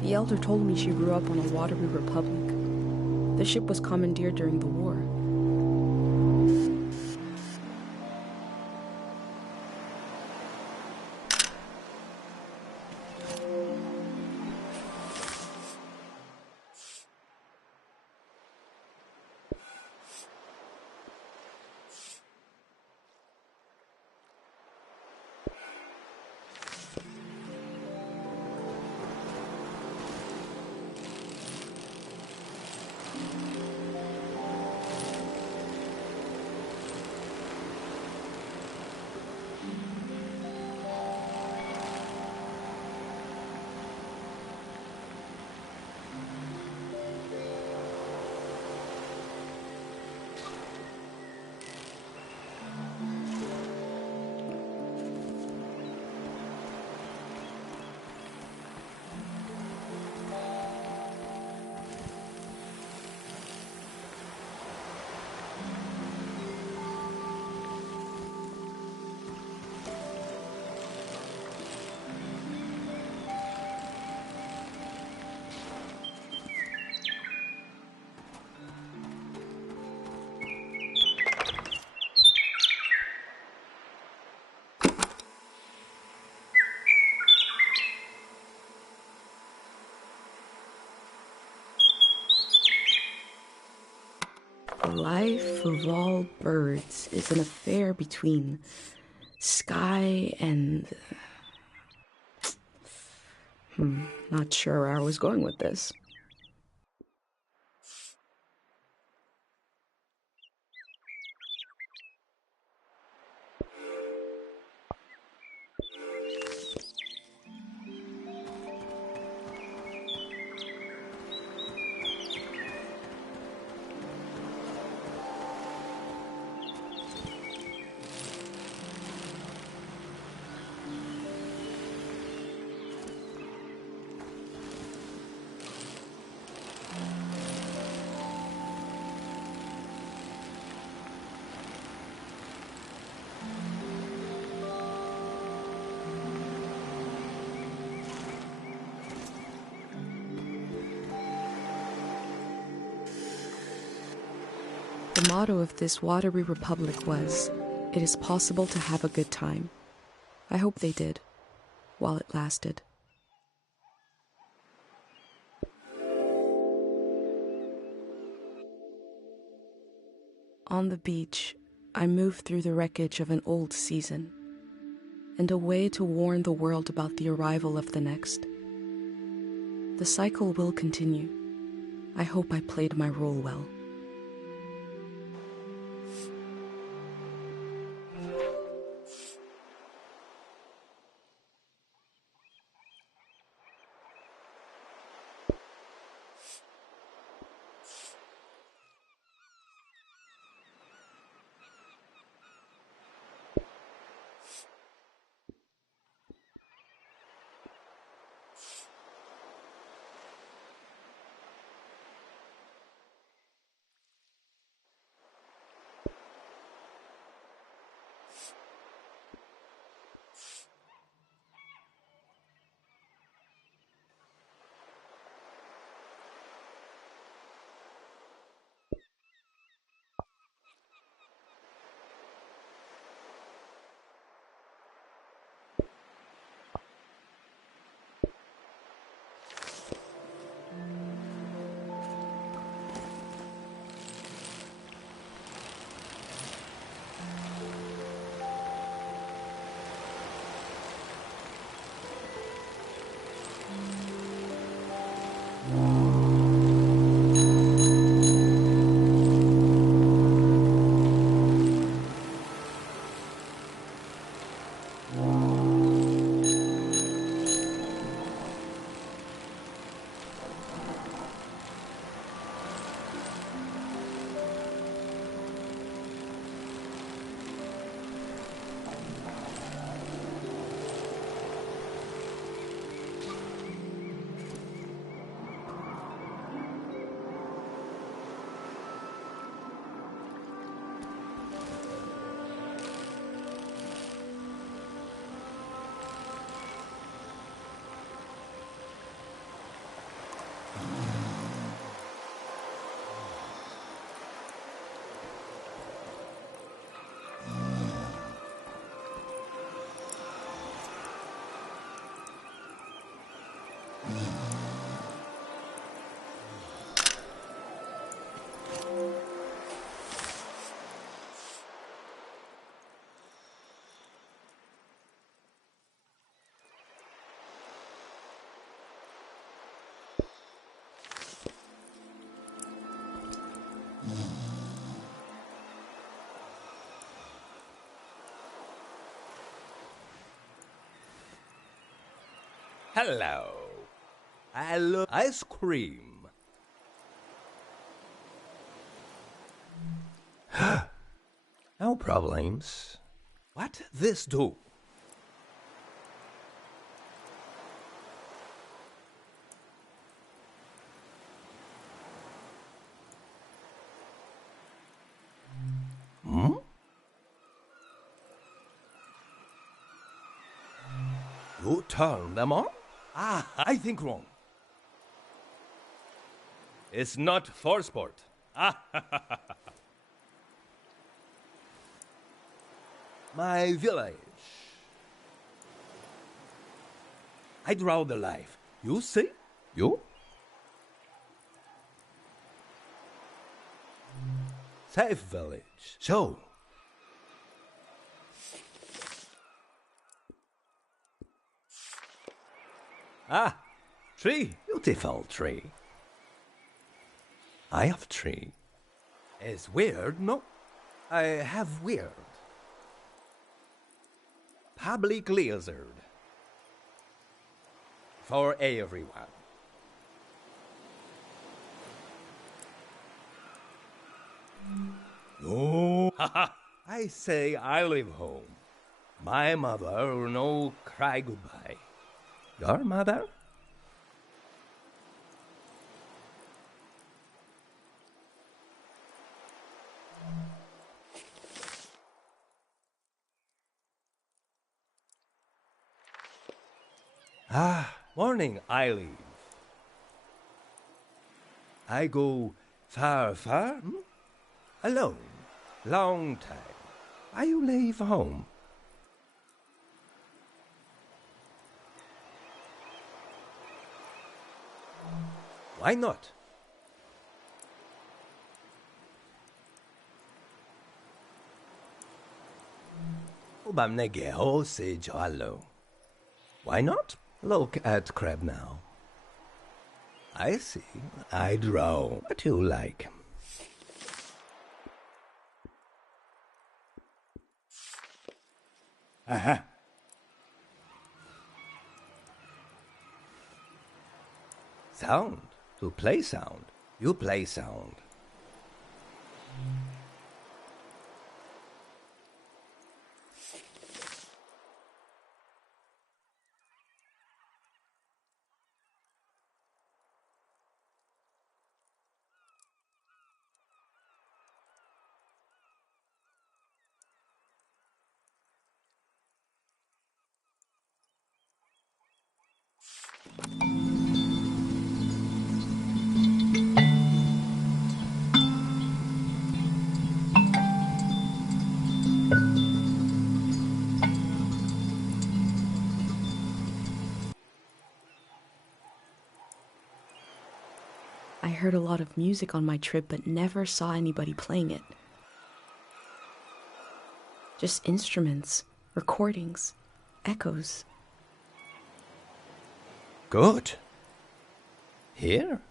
The elder told me she grew up on a watery republic. The ship was commandeered during the war. life of all birds is an affair between sky and... Not sure where I was going with this. The motto of this watery republic was, "It is possible to have a good time." I hope they did, while it lasted. On the beach, I moved through the wreckage of an old season, and a way to warn the world about the arrival of the next. The cycle will continue. I hope I played my role well. Hello. I love ice cream. No problems. What this do? Hmm? You turn them on? I think wrong. It's not for sport. My village. I draw the life. You see? You? Safe village. So. Ah, tree. Beautiful tree. I have tree. It's weird, no? I have weird. Public lizard. For everyone. No. I say I live home. My mother no cry goodbye. Your mother? Ah, morning I leave. I go far, far, alone, long time. I leave home. Why not? Ubamnegeo se giallo. Why not? Look at crab now. I see. I draw what you like. Aha. Sound. To play sound. You play sound. I heard a lot of music on my trip, but never saw anybody playing it. Just instruments, recordings, echoes. Good. Here?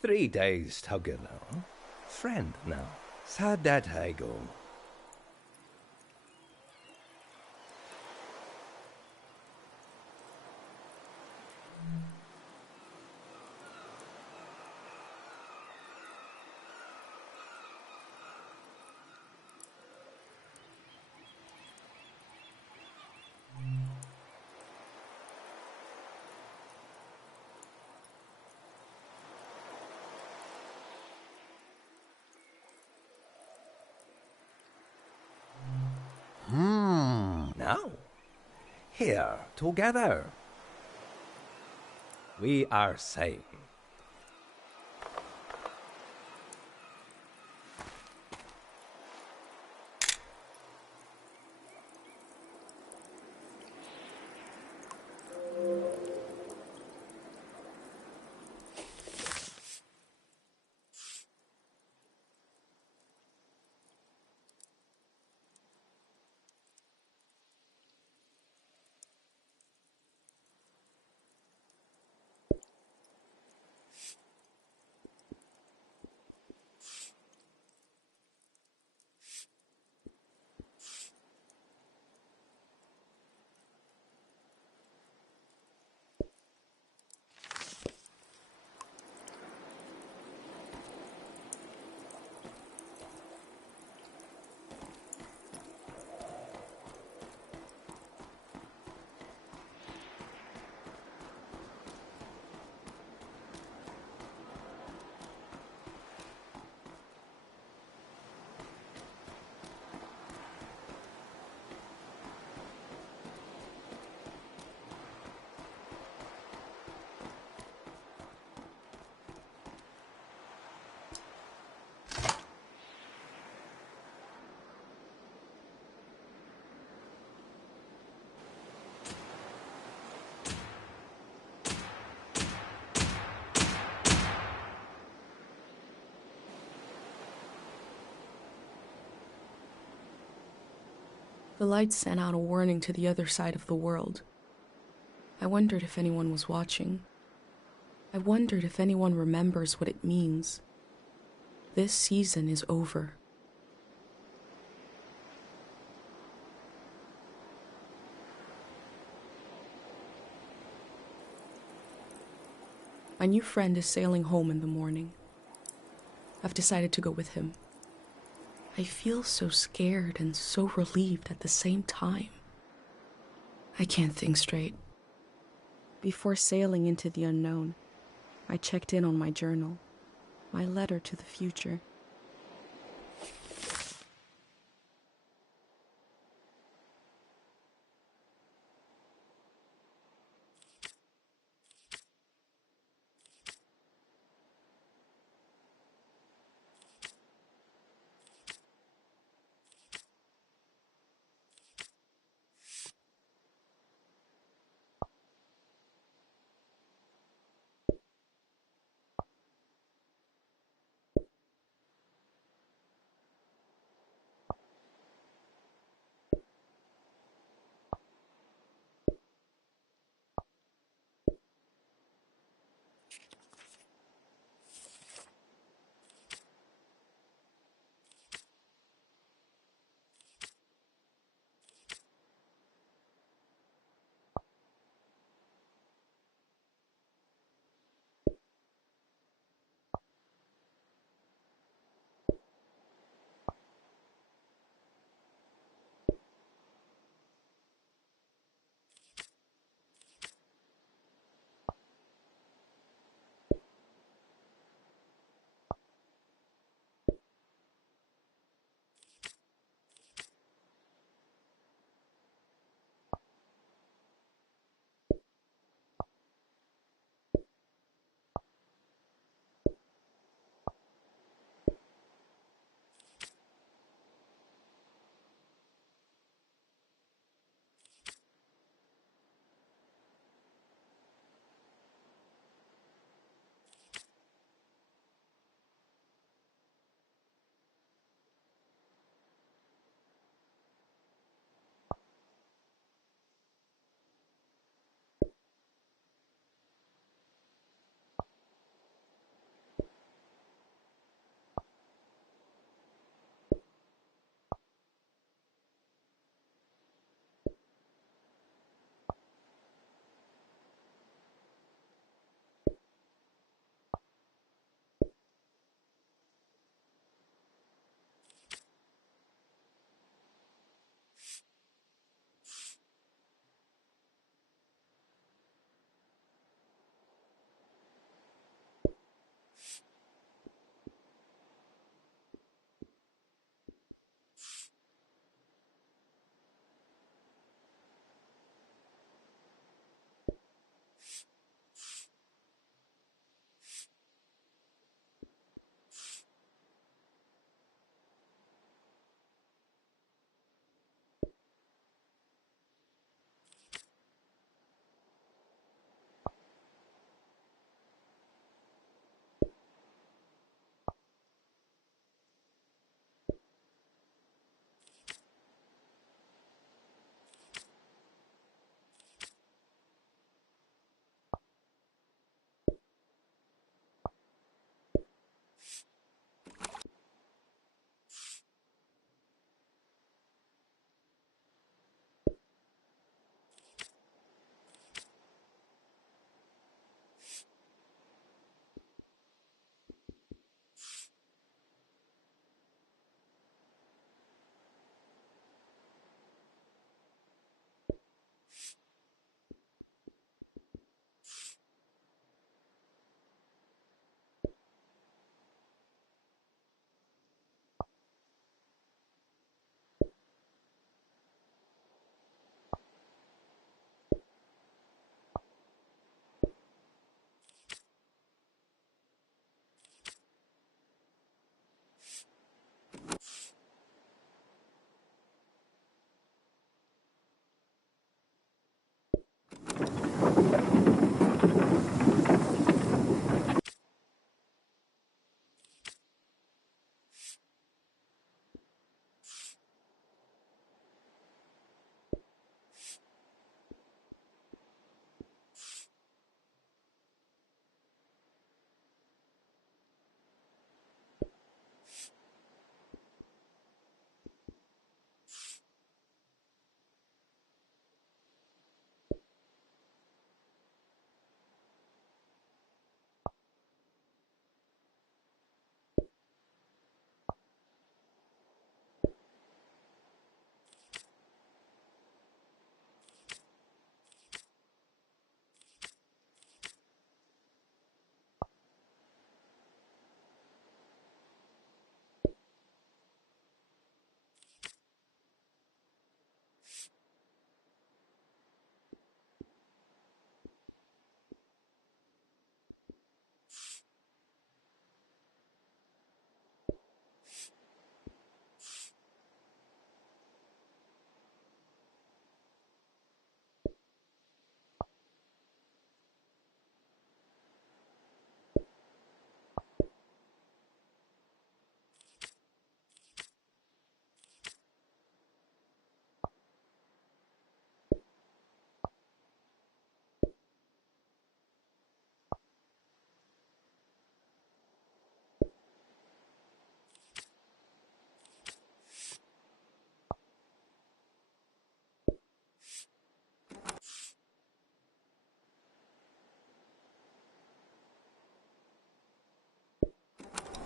3 days together. Friend now. Sad that I go. Now, here, together. We are same. The lights sent out a warning to the other side of the world. I wondered if anyone was watching. I wondered if anyone remembers what it means. This season is over. My new friend is sailing home in the morning. I've decided to go with him. I feel so scared and so relieved at the same time. I can't think straight. Before sailing into the unknown, I checked in on my journal, my letter to the future.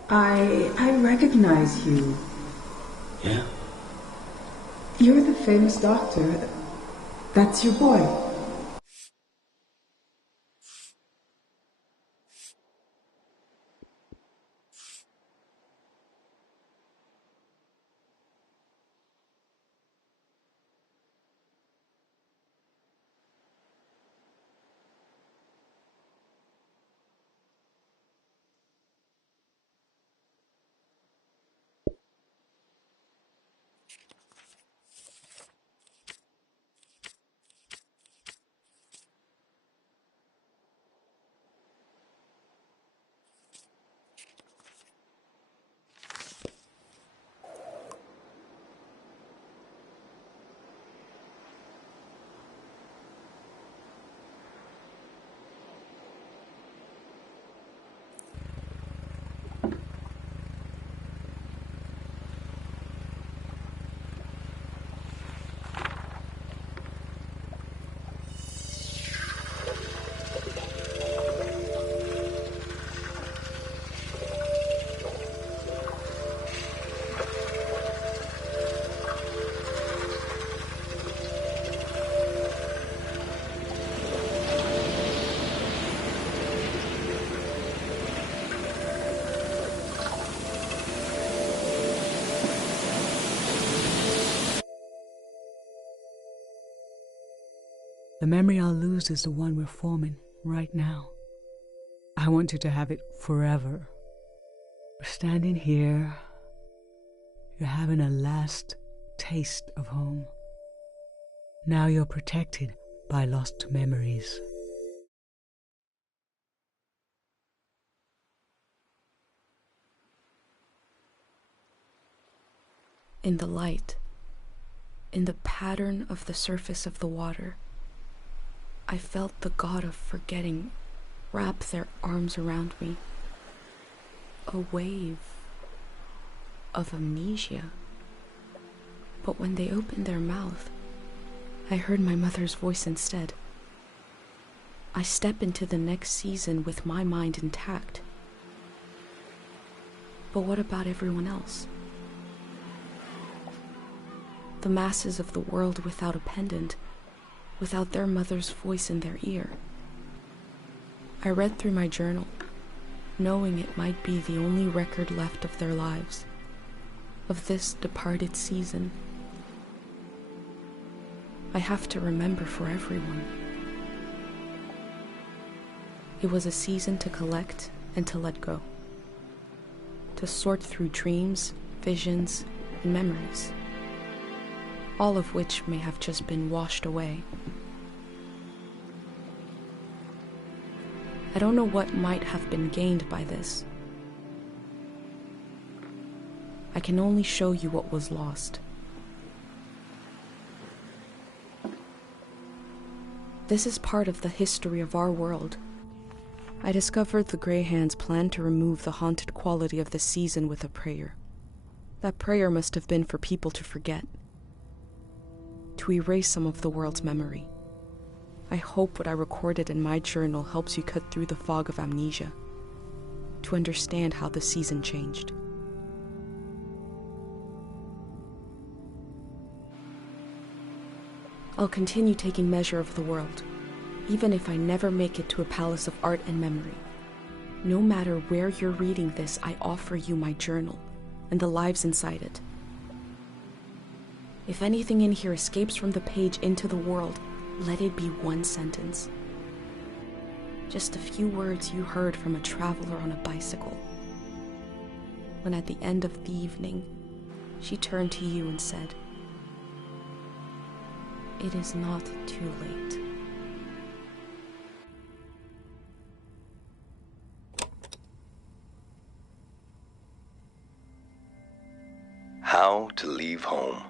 I recognize you. Yeah? You're the famous doctor. That's your boy. The memory I'll lose is the one we're forming right now. I want you to have it forever. We're standing here. You're having a last taste of home. Now you're protected by lost memories. In the light, in the pattern of the surface of the water, I felt the god of forgetting wrap their arms around me. A wave of amnesia. But when they opened their mouth, I heard my mother's voice instead. I step into the next season with my mind intact. But what about everyone else? The masses of the world without a pendant, without their mother's voice in their ear. I read through my journal, knowing it might be the only record left of their lives, of this departed season. I have to remember for everyone. It was a season to collect and to let go, to sort through dreams, visions, and memories, all of which may have just been washed away. I don't know what might have been gained by this. I can only show you what was lost. This is part of the history of our world. I discovered the Grey Hands planned to remove the haunted quality of the season with a prayer. That prayer must have been for people to forget, to erase some of the world's memory. I hope what I recorded in my journal helps you cut through the fog of amnesia, to understand how the season changed. I'll continue taking measure of the world, even if I never make it to a palace of art and memory. No matter where you're reading this, I offer you my journal and the lives inside it. If anything in here escapes from the page into the world, let it be one sentence. Just a few words you heard from a traveler on a bicycle, when at the end of the evening, she turned to you and said, "It is not too late." How to leave home.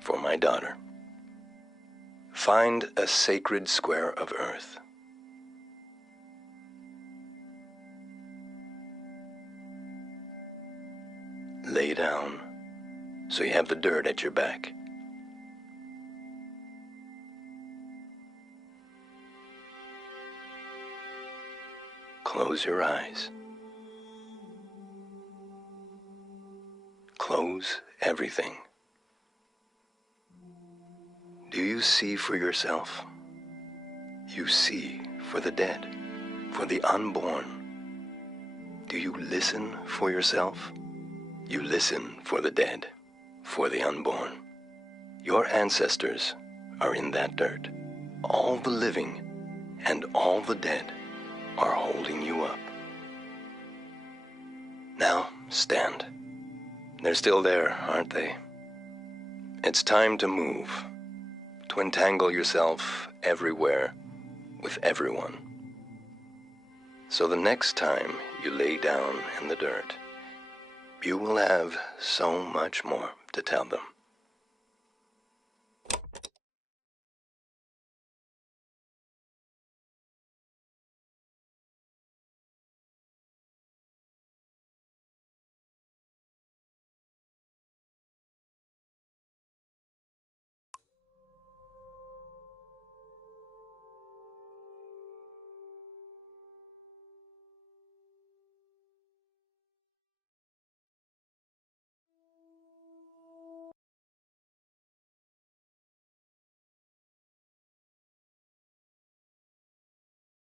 For my daughter. Find a sacred square of earth. Lay down so you have the dirt at your back. Close your eyes. knows everything. Do you see for yourself? You see for the dead, for the unborn. Do you listen for yourself? You listen for the dead, for the unborn. Your ancestors are in that dirt. All the living and all the dead are holding you up. Now, stand. They're still there, aren't they? It's time to move, to entangle yourself everywhere with everyone. So the next time you lay down in the dirt, you will have so much more to tell them.